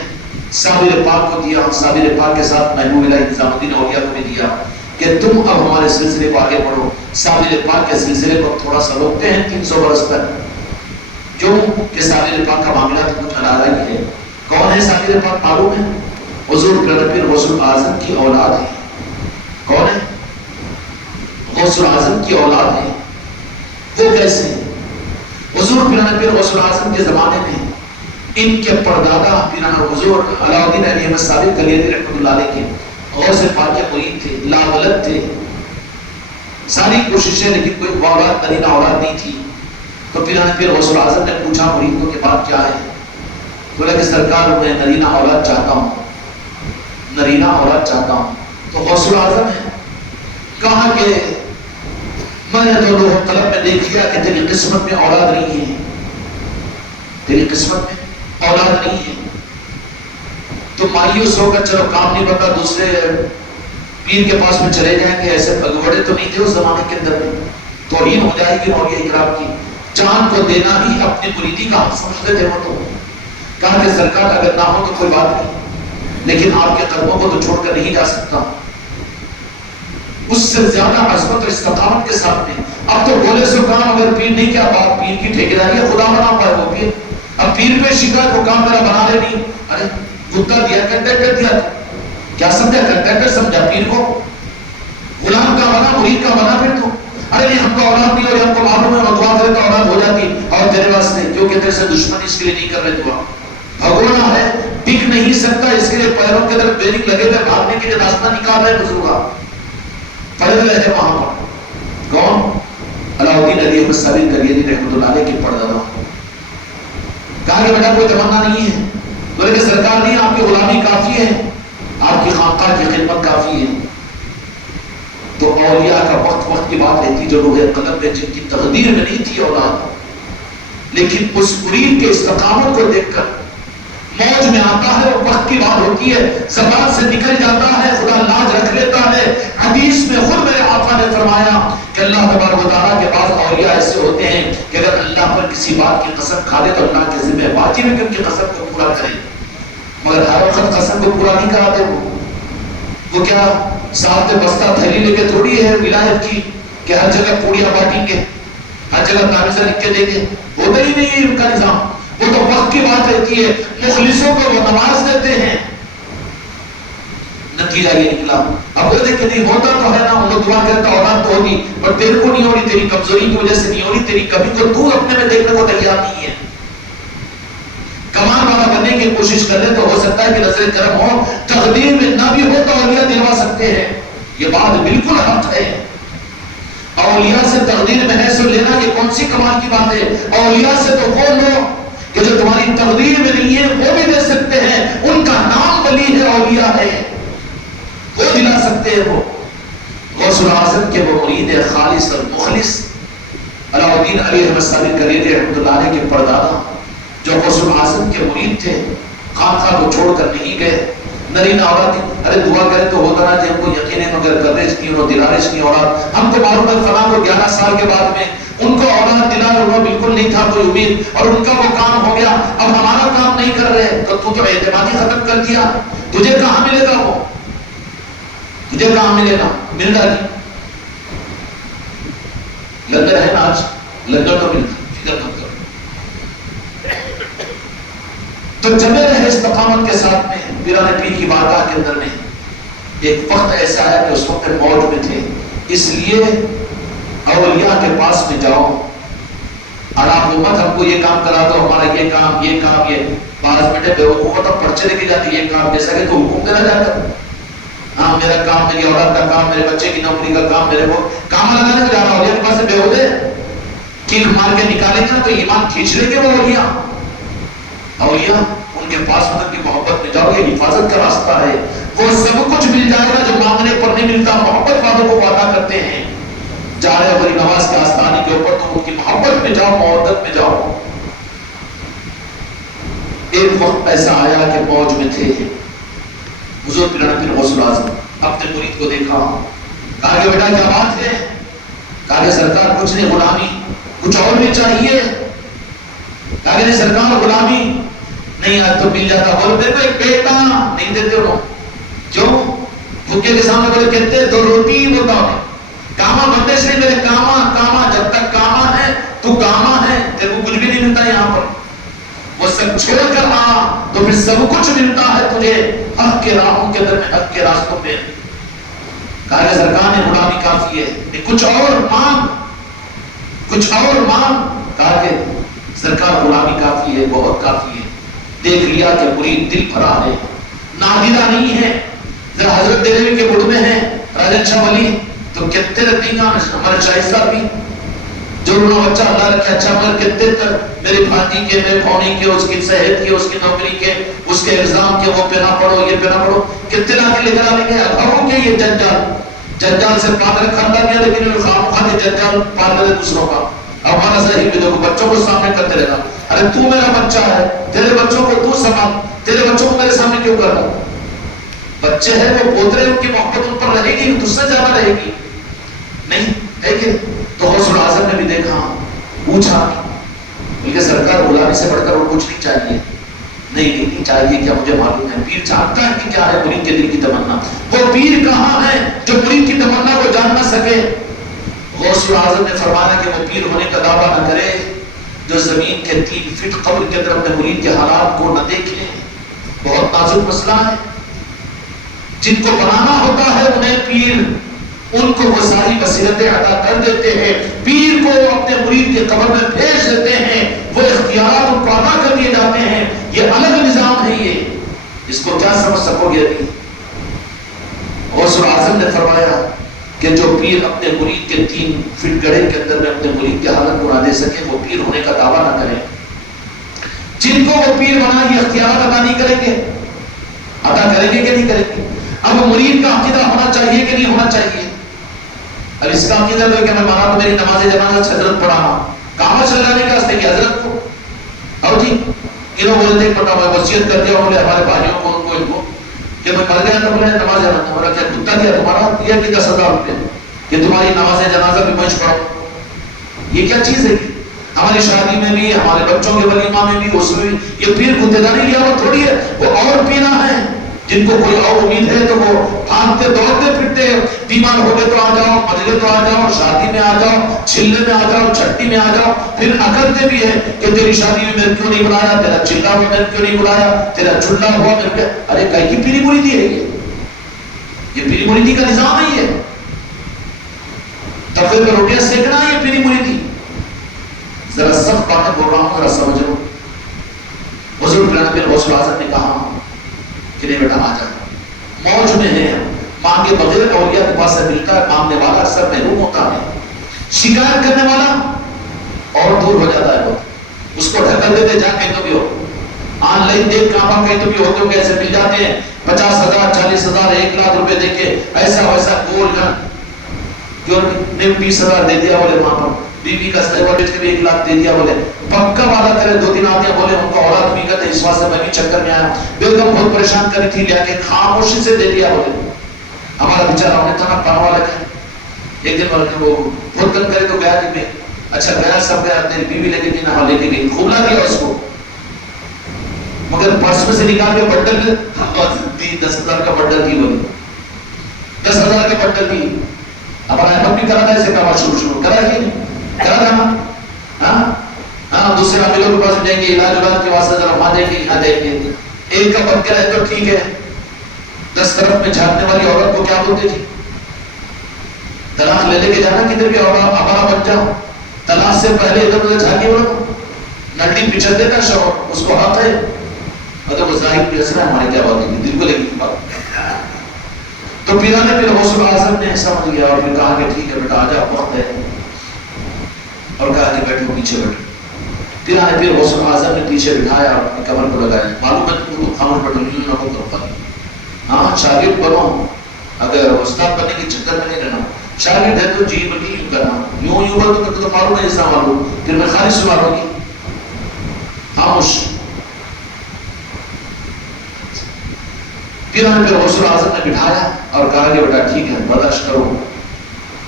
صابر پاک کو دیا، اور صابر پاک کے ساتھ محبوب الہی نظام الدین اولیاء کو بھی دیا کہ تم اب ہمارے سلسلے کو آگے بڑھو۔ صابر پاک کے سلسلے کو تھوڑا سا روکتے ہیں 300 برس تک، کیوں کہ صابر پاک کا معاملہ تو کچھ علیحدہ ہی ہے۔ کون ہے صابر پاک معلوم ہے؟ حضور پیر غوث اعظم کی اولاد ہے۔ کون ہے؟ غوث اعظم کی اولاد ہے۔ وہ کیسے؟ حضور پیر غوث اعظم کے زمانے میں ان کے پردادا پیرانا حضور علاء الدین علی احمد صابر قلیدی رحمۃ اللہ علیہ کے غوث پاک کے مرید تھے، لا ولد تھے، ساری کوششیں لیکن کوئی اولاد نرینہ اولاد نہیں تھی۔ تو پیرانا پیر غوث اعظم نے پوچھا مریدوں کے بعد کیا ہے؟ بولا کہ سرکار میں نرینہ اولاد چاہتا ہوں، نرینہ اولاد چاہتا ہوں۔ تو غوث اعظم ہے، کہا کہ میں نے تو لوح قلم میں دیکھ لیا کہ تیری قسمت میں اولاد نہیں ہے، تیری قسمت میں اولاد نہیں ہے، تو مایوس ہو کر چلو کام نہیں بتا دوسرے پیر کے پاس میں چلے جائیں گے۔ ایسے پگوڑے تو نہیں تھے اس زمانے کے اندر میں، توہین ہو جائے گی اولیاء اکرام کی، جان کو دینا ہی اپنی مریدی کا حق سمجھتے تھے وہ تو۔ کہا کہ سرکار اگر نہ ہو تو کوئی بات نہیں، لیکن آپ کے قدموں کو تو چھوڑ کر نہیں جا سکتا۔ اس سے زیادہ عظمت اور استقامت کے ساتھ میں اب تو بولے سو کام، اگر پیر نہیں کیا بات، پیر کی ٹھیکیداری ہے، خدا بنا ہوا ہے وہ پیر، اب پیر پہ شکایت وہ کام میرا بنا لے نہیں، ارے کتا دیا کنٹریکٹر دیا، کیا سمجھا کنٹریکٹر سمجھا پیر کو؟ غلام کا بنا مرید کا بنا پھر تو ارے نہیں ہم کو اولاد نہیں ہو رہی، ہم کو معلوم ہے دعا کرے تو اولاد ہو جاتی، اور تیرے واسطے کیونکہ تیرے سے دشمن اس کے لیے نہیں کر رہے دعا، بھگونا ہے ٹک نہیں سکتا اس کے لیے پیروں کے طرف بیرنگ لگے ہوئے بھاگنے کے لیے راستہ نکال رہے بزرگا پڑے ہوئے ہیں وہاں پر۔ کون؟ علاؤدین علی احمد صابر کریری رحمۃ اللہ علیہ کی پردادا۔ کہا کہ بیٹا کوئی تمنا نہیں ہے، بولے کہ سرکار نہیں آپ کی غلامی کافی ہے، آپ کی خانقاہ کی خدمت کافی ہے۔ تو اولیاء کا وقت وقت کی بات رہتی جو روح قلب میں جن کی تقدیر میں نہیں تھی اولاد، لیکن اس مرید کے استقامت کو دیکھ کر موج میں آتا ہے، وہ وقت کی بات ہوتی ہے، زبان سے نکل جاتا ہے، خدا لاج رکھ لیتا ہے۔ حدیث میں خود میرے آقا نے فرمایا کہ اللہ تبارک و تعالیٰ کے بعض اولیاء ایسے ہوتے ہیں کہ اگر اللہ پر کسی بات کی قسم کھا دے تو اللہ کے ذمہ واجب ہے کہ ان کی قسم کو پورا کرے، مگر ہر وقت قسم کو پورا نہیں کراتے۔ وہ کیا ساتھ میں بستہ تھیلی لے کے تھوڑی ہے ولایت کی کہ ہر جگہ پوڑیاں بانٹیں گے، ہر جگہ تعویذیں لکھ کے دیں گے، ہوتا ہی نہیں ہے ان کا نظام۔ وہ تو وقت کی بات رہتی ہے، مخلصوں کو وہ نواز دیتے ہیں۔ نتیجہ یہ نکلا، اب وہ دیکھ کہ نہیں ہوتا تو ہے نا، وہ لوگ دعا کرتا اولاد تو ہوگی پر تیرے کو نہیں ہو رہی، تیری کمزوری کی وجہ سے نہیں ہو رہی، تیری کمی کو تو اپنے میں دیکھنے کو تیار نہیں ہے۔ کمان والا بننے کی کوشش کر رہے تو ہو سکتا ہے کہ نظر کرم ہو، تقدیر میں نہ بھی ہو تو اولیاء دلوا سکتے ہیں۔ یہ بات بالکل حق ہے۔ اولیاء سے تقدیر میں ہے سو لینا یہ کون سی کمال کی بات ہے؟ اولیاء سے تو وہ لو کہ جو تمہاری تقدیر میں نہیں ہے وہ بھی دے سکتے ہیں، ان کا نام ولی ہے، اولیاء ہے، وہ دلا سکتے ہیں۔ وہ غوث الاعظم کے وہ مرید خالص اور مخلص علاؤدین علی احمد صابر کریری رحمۃ اللہ علیہ کے پردادا جو غوث الاعظم کے مرید تھے، خانقاہ کو چھوڑ کر نہیں گئے۔ نرین اولاد ارے دعا کرے تو ہوتا نا جی ہم کو یقین ہے مگر گردش نہیں ہو دلارش نہیں اولاد، ہم کو معلوم ہے فلاں کو 11 سال کے بعد میں ان کو اولاد دلا ہوا بالکل نہیں تھا کوئی امید، اور ان کا وہ کام ہو گیا، اب ہمارا کام نہیں کر رہے تو تو اعتمادی ختم کر دیا، تجھے کہاں ملے گا؟ وہ تجھے کہاں ملے گا؟ مل رہا نہیں، لنگر ہے نا آج، لنگر تو ملتا، فکر مت کرو۔ تو جمے رہے استقامت کے ساتھ میں پیران پیر کی بارگاہ کے اندر میں۔ ایک وقت ایسا ہے کہ اس وقت موج میں تھے، اس لیے اولیاء کے پاس میں جاؤ اور آپ امت ہم کو یہ کام کرا دو، ہمارا یہ کام یہ بعض بیٹے بے وقوفت اب پرچے لے کے جاتی یہ کام، جیسا کہ تو حکم دینا چاہتا ہے، ہاں میرا کام، میری اولاد کا کام، میرے بچے کی نوکری کا کام، میرے وہ کام لگانے کو جا رہا، اولیاء کے پاس سے بے ہوتے کیل مار کے نکالیں گے تو ایمان کھینچ لیں گے وہ اولیاء ان کے پاس ان کی محبت میں جاؤ، یہ حفاظت کا راستہ ہے، وہ سب کچھ مل جائے گا جو مانگنے پر نہیں ملتا، محبت والوں کو وعدہ کرتے ہیں، جا رہے بڑی نواز کے آستانے کے اوپر تو ان کی محبت میں جاؤ، محبت میں جاؤ۔ ایک وقت ایسا آیا کہ موج میں تھے، حضور پیران پیر غوث الاعظم اپنے مرید کو دیکھا، کہا کہ بیٹا کیا بات ہے؟ کہا کہ سرکار کچھ نہیں، غلامی کچھ اور بھی چاہیے؟ کہا کہ نہیں سرکار غلامی نہیں، آج تو مل جاتا، بولے میرے کو ایک بیٹا نہیں دیتے ہو، کیوں؟ بھوکے کے سامنے بولے کہتے 2 روٹی بولتا ہوں، کاما بندے سے میرے کاما جب تک کاما ہے تو کاما ہے، تیرے کو کچھ بھی نہیں ملتا یہاں پر، وہ سب چھوڑ کر آ تو پھر سب کچھ ملتا ہے تجھے حق کے راہوں کے اندر میں، حق کے راستوں پہ۔ کہا کہ سرکار نے غلامی کافی ہے، کچھ اور مانگ، کچھ اور مانگ۔ کہا کہ سرکار غلامی کافی ہے، بہت کافی ہے۔ دیکھ لیا کہ مرید دل بھرا ہے، نادرہ نہیں ہے، ذرا حضرت دہلوی کے مڑ میں ہے راجن شاہ ولی تو کتنے رہتی گا ہمارے شاہد صاحب بھی جو انہوں نے بچہ اللہ رکھے اچھا، مگر کتنے تک میری بھانجی کے، میرے پھونی کے، اس کی صحت کے، اس کی نوکری کے، اس کے ایگزام کے، وہ پہنا پڑھو یہ پہنا پڑھو، کتنے لا کے لے کر آ لیں گے؟ اب کے یہ جنجال سے پال رکھا تھا گیا، لیکن خواہ جنجال پال رہے دوسروں کا۔ اب ہمارا صحیح بھی دیکھو بچوں کو سامنے کرتے رہنا، ارے تو میرا بچہ ہے، تیرے بچوں کو تو سنبھال، تیرے بچوں کو میرے سامنے کیوں کر رہا؟ بچے ہیں وہ پوترے، ان کی محبت ان پر رہے گی، تجھ سے زیادہ رہے گی نہیں ہے کہ؟ تو غوث الاعظم نے بھی دیکھا، پوچھا، بلکہ سرکار غلامی سے بڑھ کر اور کچھ نہیں چاہیے؟ نہیں چاہیے، کیا مجھے معلوم ہے، پیر جانتا ہے کہ کیا ہے مرید کے دل کی تمنا، وہ پیر کہاں ہے جو مرید کی تمنا کو جان نہ سکے؟ غوث الاعظم نے فرمایا کہ وہ پیر ہونے کا دعویٰ نہ کرے جو زمین کے 3 فٹ قبر کے اندر اپنے مرید کے حالات کو نہ دیکھے، بہت نازک مسئلہ ہے. جن کو بنانا ہوتا ہے انہیں پیر ان کو وہ ساری بصیرتیں عطا کر دیتے ہیں. پیر کو اپنے مرید کے قبر میں بھیج دیتے ہیں, وہ اختیارات ان کو عطا کر دیے جاتے ہیں. یہ الگ نظام ہے. یہ اس کو کیا سمجھ سکو گے ابھی؟ غوث اعظم نے فرمایا کہ جو پیر اپنے مرید کے 3 فٹ گڑھے کے اندر میں اپنے مرید کی حالت کو نہ دے سکے وہ پیر ہونے کا دعویٰ نہ کریں. جن کو وہ پیر بنا یہ اختیارات ادا نہیں کریں گے. ادا کریں گے کہ نہیں کریں گے؟ اب مرید کا عقیدہ ہونا چاہیے کہ نہیں ہونا چاہیے؟ اب اس کا عقیدہ تو کہ میں مانا تو میری نماز جنازہ حضرت پڑھانا کہاں چل جانے کا راستے کی حضرت کو. اور جی انہوں بولے تھے پڑھا میں وصیت کر دیا بولے ہمارے بھائیوں کو ان کو کہ میں مر گیا تو بولے نماز جنازہ ہمارا کیا کتا دیا تمہارا دیا کہ 10,000 روپے کہ تمہاری نماز جنازہ بھی منچ پڑھو. یہ کیا چیز ہے؟ ہماری شادی میں بھی ہمارے بچوں کے ولیمہ میں بھی اس میں بھی یہ پیر خودداری کی اور تھوڑی ہے. وہ اور پینا ہے جن کو کوئی اور امید ہے تو وہ بھاگتے دوڑتے پھرتے بیمار ہو گئے تو آ جاؤ, مر گئے تو آ جاؤ, شادی میں آ جاؤ, چھلنے میں آ جاؤ, چھٹی میں آ جاؤ. پھر اکڑتے بھی ہے کہ تیری شادی میں میرے کیوں نہیں بلایا, تیرا چلا ہوا میرے کیوں نہیں بلایا, تیرا چلا ہوا میرے کیا. ارے کہیں کی پیری مریدی ہے یہ پیری مریدی کا نظام نہیں ہے. تفے پہ روٹیاں سیکنا یہ پیری مریدی. ذرا سخت باتیں بول رہا ہوں, ذرا سمجھو. حضور پیر غوث اعظم نے کہا کہ نہیں بیٹا آ جا, موج میں ہے, مانگے بغیر اولیاء کے پاس سے ملتا ہے. مانگنے والا اکثر محروم ہوتا ہے, شکایت کرنے والا اور دور ہو جاتا ہے. اس کو ڈھکل دیتے جا کہیں تو بھی ہو, آن لائن دیکھ کام کہیں تو بھی ہوتے ہو کیسے مل جاتے ہیں 50,000 40,000 1 لاکھ روپے دے کے ایسا ویسا گول نے 20,000 دے دیا بولے وہاں پر بیوی کا سیوا بیچ کے بھی 1 لاکھ دے دیا بولے پکا وعدہ کرے 2-3 آدمی بولے ان کو اولاد بھی کرتے اس واسطے میں بھی چکر میں آیا بیگم بہت پریشان کری تھی لیا کے خاموشی سے دے دیا بولے ہمارا بیچارہ ہونے تھا نا پانا والا کیا ایک دن بولے وہ بہت کم کرے تو گیا دن میں اچھا گیا سب گیا تیری بیوی لے کے گئی نہ لے کے گئی خوب لا دیا اس کو مگر پرس میں سے نکال کے بنڈل دی 10,000 کا بنڈل دی بولے 10,000 کا بنڈل دی ہمارا احمد بھی کرا تھا اسے کہا شروع کرا ہی کرا تھا ہاں دوسرے عاملوں کے پاس جائیں گے علاج کے واسطے ذرا وہاں جائیں گے یہاں جائیں گے ایک کا بن کے رہے تو ٹھیک ہے 10 طرف میں جھانکنے والی عورت کو کیا بولتے تھی طلاق لے کے جانا کدھر بھی ہمارا بن جاؤ طلاق سے پہلے ادھر ادھر جھانکی بولو نڈی پچھل دیتا شوہر اس کو حق ہے مطلب وہ ظاہر بھی اثر ہے ہماری کیا بات ہے دل کو لے گی بات تو پیرانے پھر غوث اعظم نے سمجھ گیا اور پھر کہا کہ ٹھیک ہے بیٹا آجا وقت ہے اور کہا کہ بیٹھو پیچھے بیٹھو پیرانے پھر غوث اعظم نے پیچھے بٹھایا اور اپنی کمر کو لگایا معلوم ہے تم کو خاموش بیٹھو یوں نہ کرو ہاں شاگرد بنو اگر استاد بننے کے چکر میں نہیں رہنا شاگرد ہے تو جی بلکہ یوں کرنا یوں بول تو معلوم ہے جیسا معلوم پھر میں خالی سنا ہوگی خاموش پھر ہمیں غوث اعظم نے بٹھایا اور کہا کہ بیٹا ٹھیک ہے برداشت کرو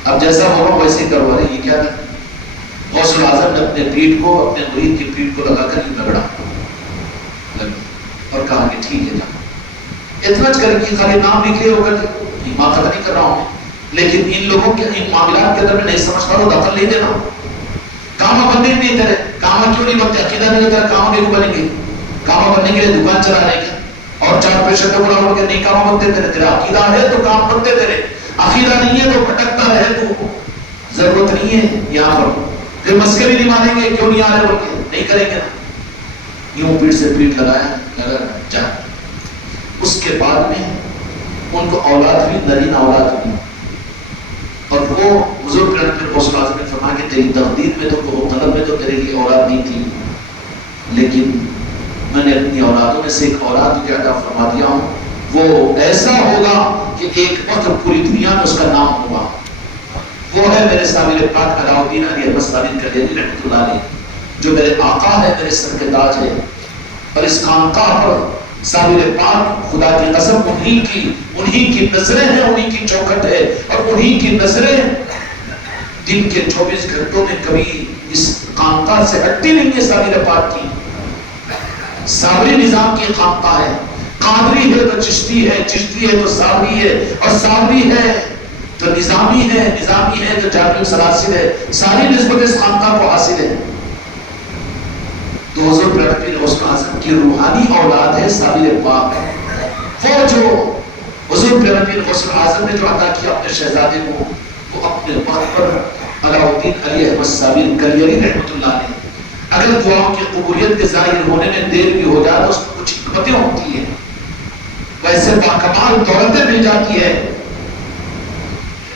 اب جیسا بولو ویسے ہی کرو ارے یہ کیا تھا غوث اعظم نے اپنے پیٹ کو اپنے مرید کی پیٹ کو لگا کر ہی رگڑا اور کہا کہ ٹھیک ہے اتنا کر کے خالی نام لکھ لیا ہوگا کہ ماں ختم نہیں کر رہا ہوں لیکن ان لوگوں کے ان معاملات کے اندر میں نہیں سمجھ پا رہا دخل نہیں دینا کاما بندے نہیں تیرے کاما کیوں نہیں بنتے عقیدہ نہیں تیرا کاما کیوں بنیں گے کاما بننے کے لیے دکان چلانے کے اور 4 پیسے کے بڑا کے نہیں کام بنتے تیرے تیرا عقیدہ ہے تو کام بنتے تیرے عقیدہ نہیں ہے تو بھٹکتا رہے تو ضرورت نہیں ہے یہاں پر پھر مسکے بھی نہیں مانیں گے کیوں نہیں آ رہے بول کے نہیں کریں گے یوں پیٹ سے پیٹ لگایا لگا جا اس کے بعد میں ان کو اولاد بھی نرین اولاد بھی اور وہ حضور پھر غوث اعظم نے فرمایا کہ تیری تقدیر میں تو طلب میں تو تیرے لیے اولاد نہیں تھی لیکن میں نے اپنی اولادوں میں سے ایک اولاد کو عطا فرما دیا ہوں وہ ایسا ہوگا کہ ایک وقت پوری دنیا میں اس کا نام ہوگا وہ ہے میرے صابر پاک علاؤدین علی احمد صابر قدیری رحمۃ اللہ علیہ جو میرے آقا ہے میرے سر کے تاج ہے اور اس خانقاہ پر صابر پاک خدا کی قسم انہی کی نظریں ہیں انہی کی چوکھٹ ہے اور انہی کی نظریں دن کے 24 گھنٹوں میں کبھی اس خانقاہ سے ہٹتی نہیں ہے صابر پاک کی صابری نظام کی خانقاہ ہے قادری ہے تو چشتی ہے چشتی ہے تو صابری ہے اور صابری ہے تو نظامی ہے تو جامع سلاسل ہے ساری نسبت اس خانقاہ کو حاصل ہے تو حضور پیر غوث اعظم کی روحانی اولاد ہے سابر پاک، وہ جو حضور پیر غوث اعظم نے جو عطا کیا اپنے شہزادے کو، وہ اپنے وقت پر علاؤالدین علی احمد صابر کلیری رحمۃ اللہ علیہ، اگر دعاؤں کی قبولیت کے ظاہر ہونے میں دیر بھی ہو جائے تو اس میں کچھ حکمتیں ہوتی ہیں، ویسے باکمال دولتیں مل جاتی ہے۔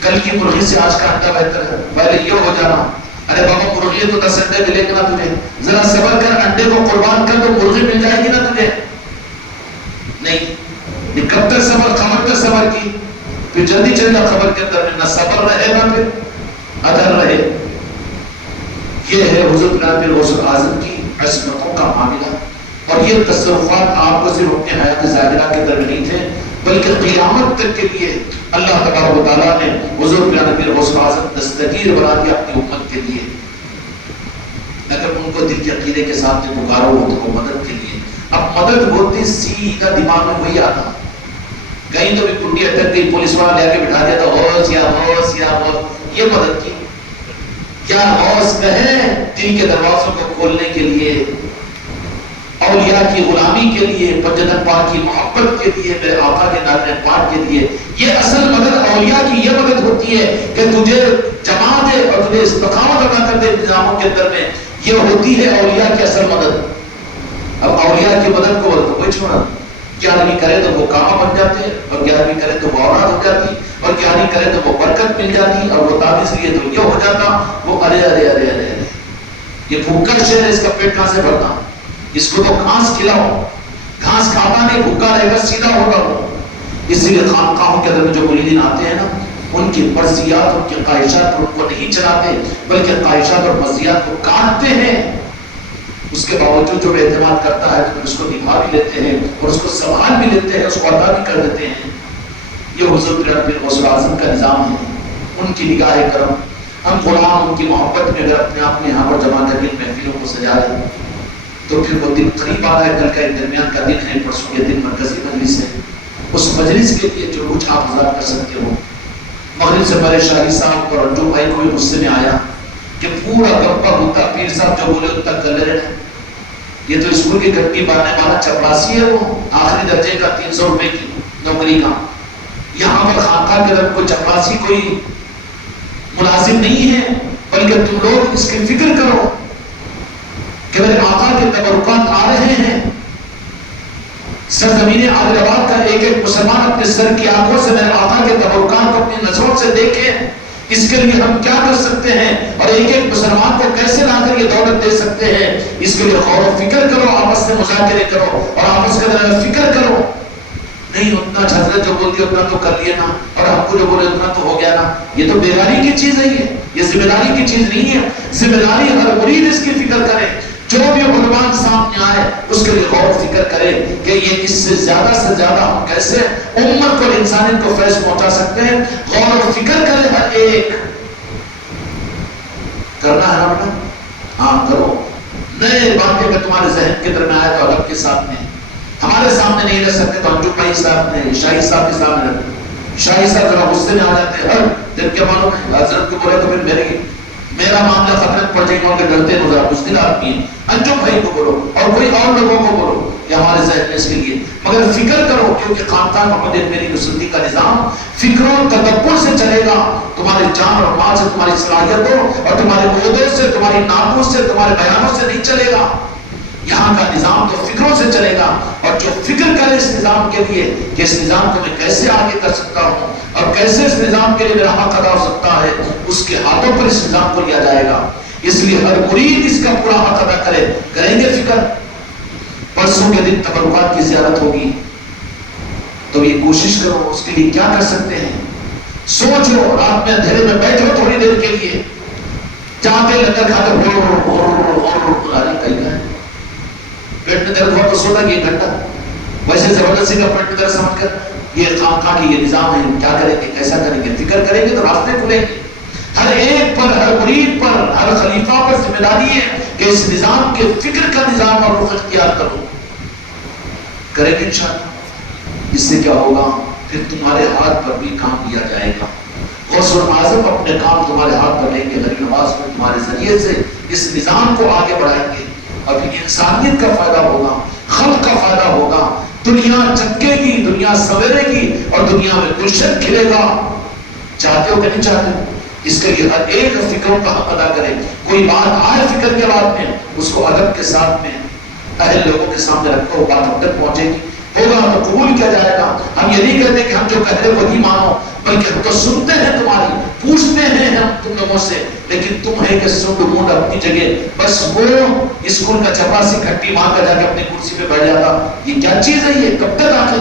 کل کی مرغی سے آج کا انڈا بہتر ہے، پہلے یہ ہو جانا، ارے بابا مرغی تو 10 انڈے ملے گا نا تجھے، ذرا صبر کر، انڈے کو قربان کر تو مرغی مل جائے گی نا تجھے، نہیں، یہ کب تک صبر، خبر تک صبر کی، پھر جلدی چل جا خبر کے اندر، نہ صبر رہے نہ پھر ادھر رہے۔ یہ ہے حضور پیر غوث اعظم کی عصمتوں کا معاملہ، اور یہ تصرفات آپ کو صرف اپنے حیات ظاہرہ کے در نہیں تھے، بلکہ قیامت تک کے لیے اللہ تبارک و تعالیٰ نے حضور پیر غوث اعظم دستگیر بنا دیا اپنی امت کے لیے۔ اگر ان کو دل کے عقیدے کے ساتھ پکارو ہوتے کو مدد کے لیے، اب مدد ہوتی سیدھا دماغ میں وہی آتا، کہیں تو بھی کنڈی اٹک گئی، پولیس والا لے کے بٹھا دیا تو غوث یا غوث یا غوث، یہ مدد کی یا غوث کہیں دل کے دروازوں کو کھولنے کے لیے، اولیاء کی غلامی کے لیے، جنت پاک کی محبت کے لیے، میرے آقا کے نام پاک کے لیے، یہ اصل مدد اولیاء کی یہ مدد ہوتی ہے کہ تجھے جما دے اور تجھے استقامت عطا کر دے نظاموں کے اندر میں، یہ ہوتی ہے اولیاء کی اصل مدد۔ اب اولیاء کی مدد کو تو کوئی چھوڑا، 11ویں کرے تو وہ کامہ بن جاتے ہیں، اور 11ویں کرے تو وہ اولاد ہو جاتی، اور 11ویں کرے تو وہ برکت مل جاتی، اور وہ تعویذ لیے تو یہ ہو جاتا، وہ ارے ارے ارے ارے یہ بھوکا شہر ہے، اس کا پیٹ کہاں سے بھرتا، اس کو تو گھاس کھلاؤ، گھاس کھاتا نہیں، بھوکا رہے گا، سیدھا ہوگا وہ۔ اس لیے خانقاہوں کے اندر میں جو مریدین آتے ہیں نا، ان کی مرضیات، ان کی خواہشات پر ان کو نہیں چلاتے، بلکہ خواہشات اور مرضیات کو کاٹتے ہیں۔ اس کے باوجود جو اعتماد کرتا ہے تو اس کو نبھا بھی لیتے ہیں، اور اس کو سنبھال بھی لیتے ہیں، اس کو عطا بھی کر دیتے ہیں۔ یہ حضور پیر غوث اعظم کا نظام ہے، ان کی نگاہ کرم، ہم غلام ان کی محبت میں اگر اپنے آپ میں یہاں پر جمع کر کے محفلوں کو سجا لیں تو پھر وہ دن قریب آ رہا ہے، کل کا ایک درمیان کا دن ہے، پرسوں یہ دن مرکزی مجلس ہے، اس مجلس کے لیے جو کچھ آپ حضرات کر سکتے ہو۔ مغرب سے پہلے شاہی صاحب اور انجو بھائی کو بھی غصے میں آیا کہ پورا گپا ہوتا، پیر صاحب جو بولے اتنا کر لے رہے، یہ تو اسکول کی گھٹی باندھنے والا چپراسی ہے، وہ آخری درجے کا 300 روپے کی نوکری کا، یہاں پر خانقاہ کے اندر کوئی چپراسی کوئی ملازم نہیں ہے، بلکہ تم لوگ اس کی فکر کرو کہ میرے آقا کے تبرکات آ رہے ہیں، سرزمین عادل آباد کا ایک ایک مسلمان اپنے سر کی آنکھوں سے میرے آقا کے تبرکات کو اپنی نظروں سے دیکھے، اس کے لیے ہم کیا کر سکتے ہیں اور ایک ایک مسلمان کو کیسے لا کر یہ دولت دے سکتے ہیں، اس کے لیے غور و فکر کرو، آپس میں مذاکرے کرو اور آپس کے اندر فکر کرو۔ نہیں اتنا حضرت جو بولتی اتنا تو کر لیے نا، اور ہم کو جو بولے اتنا تو ہو گیا نا، یہ تو بیگاری کی چیز ہے، یہ ذمہ داری کی چیز نہیں ہے۔ ذمہ داری ہر مرید اس کی فکر کرے، جو بھی عنوان سامنے آئے اس کے لیے غور و فکر کرے کہ یہ اس سے زیادہ ہم کیسے امت کو انسانیت کو فیض پہنچا سکتے ہیں۔ غور و فکر کرے، ہر ایک کرنا ہے نا، ہاں کرو، نئے باتیں میں تمہارے ذہن کے درمیان آئے تو ادب کے ساتھ میں ہمارے سامنے نہیں رہ سکتے، تو انجو بھائی صاحب نے شاہی صاحب کے سامنے رکھتے، شاہی صاحب ذرا غصے میں آ جاتے ہیں، دن کے معلوم ہے حضرت کو بولے تو پھر میرا معاملہ خطرت پڑ جائے گا کہ ڈرتے ہیں، ذرا بزدل آدمی ہیں، انجو بھائی کو بولو اور کوئی اور لوگوں کو بولو کہ ہمارے ذہن میں اس کے لیے مگر فکر کرو، کیونکہ خانقاہ محمد میری نصرتی کا نظام فکر و تدبر سے چلے گا، تمہارے جان اور مال سے، تمہاری صلاحیتوں اور تمہارے عہدوں سے، تمہاری ناموں سے، تمہارے بیانوں سے نہیں چلے گا۔ یہاں کا نظام تو فکروں سے چلے گا، اور جو فکر کرے اس نظام کے لیے کہ اس نظام کو میں کیسے آگے کر سکتا ہوں اور کیسے اس نظام کے لیے میرا حق ادا ہو سکتا ہے، اس کے ہاتھوں پر اس نظام کو لیا جائے گا۔ اس لیے ہر مرید اس کا پورا حق ادا کرے، کریں گے فکر۔ پرسوں کے دن تبرکات کی زیارت ہوگی تو یہ کوشش کرو، اس کے لیے کیا کر سکتے ہیں سوچو، رات میں اندھیرے میں بیٹھو تھوڑی دیر کے لیے، چاہتے لگا کھاتے پیٹ میں درد ہوا تو سونا کہ 1 گھنٹہ، ویسے زبردستی کا پیٹ میں درد سمجھ کر یہ خانقاہ کی یہ نظام ہے، کیا کریں گے، کیسا کریں گے، فکر کریں گے تو راستے کھلیں گے۔ ہر ایک پر، ہر مرید پر، ہر خلیفہ پر ذمہ داری ہے کہ اس نظام کے فکر کا نظام اور رخ اختیار کرو، کریں گے انشاءاللہ۔ اس سے کیا ہوگا، پھر تمہارے ہاتھ پر بھی کام لیا جائے گا، غوث اعظم اپنے کام تمہارے ہاتھ پر لیں گے، غریب نواز کو تمہارے ذریعے سے اس نظام کو آگے بڑھائیں گے۔ اور پھر انسانیت کا فائدہ ہوگا، خلق کا فائدہ ہوگا، دنیا چمکے گی، دنیا سویرے گی اور دنیا میں گلشن کھلے گا۔ چاہتے ہو کہ نہیں چاہتے ہو؟ اس کے لیے ہر ایک فکروں کا حق ادا کرے۔ کوئی بات آئے فکر کے بعد میں اس کو ادب کے ساتھ میں اہل لوگوں کے سامنے رکھو، بات ہم تک پہنچے گی، ہوگا تو قبول کیا جائے گا۔ ہم یہ نہیں کہتے کہ ہم جو کہہ رہے وہی مانو، بلکہ ہم تو سنتے ہیں تمہاری، پوچھتے ہیں ہم تم لوگوں سے، لیکن تم ہے کہ سنڈ مونڈ اپنی جگہ، بس وہ اسکول کا چپاسی کھٹی مار کر جا کے اپنی کرسی پہ بیٹھ جاتا۔ یہ کیا چیز ہے؟ یہ کب تک آخر؟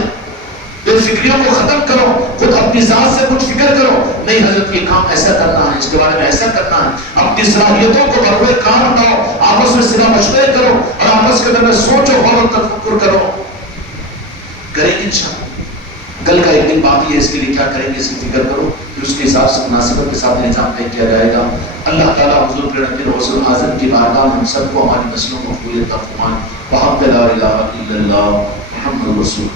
بے فکریوں کو ختم کرو، خود اپنی ذات سے کچھ فکر کرو۔ نہیں حضرت یہ کام ایسا کرنا ہے، اس کے بارے میں ایسا کرنا ہے، اپنی صلاحیتوں کو بروئے کار اٹھاؤ، آپس میں صلاح مشورے کرو اور آپس کے اندر سوچو غور و تفکر کرو۔ کریں گے انشاءاللہ۔ کل کا ایک دن باقی ہے، اس کے لیے کیا کریں گے اس کی فکر کرو، پھر اس کے حساب سے مناسبت کے ساتھ نظام طے کیا جائے گا۔ اللہ تعالیٰ حضور کے نبی رسول اعظم کی بارگاہ میں ہم سب کو ہماری نسلوں کو قبول عطا فرمائے۔ وحق لا الہ الا اللہ محمد رسول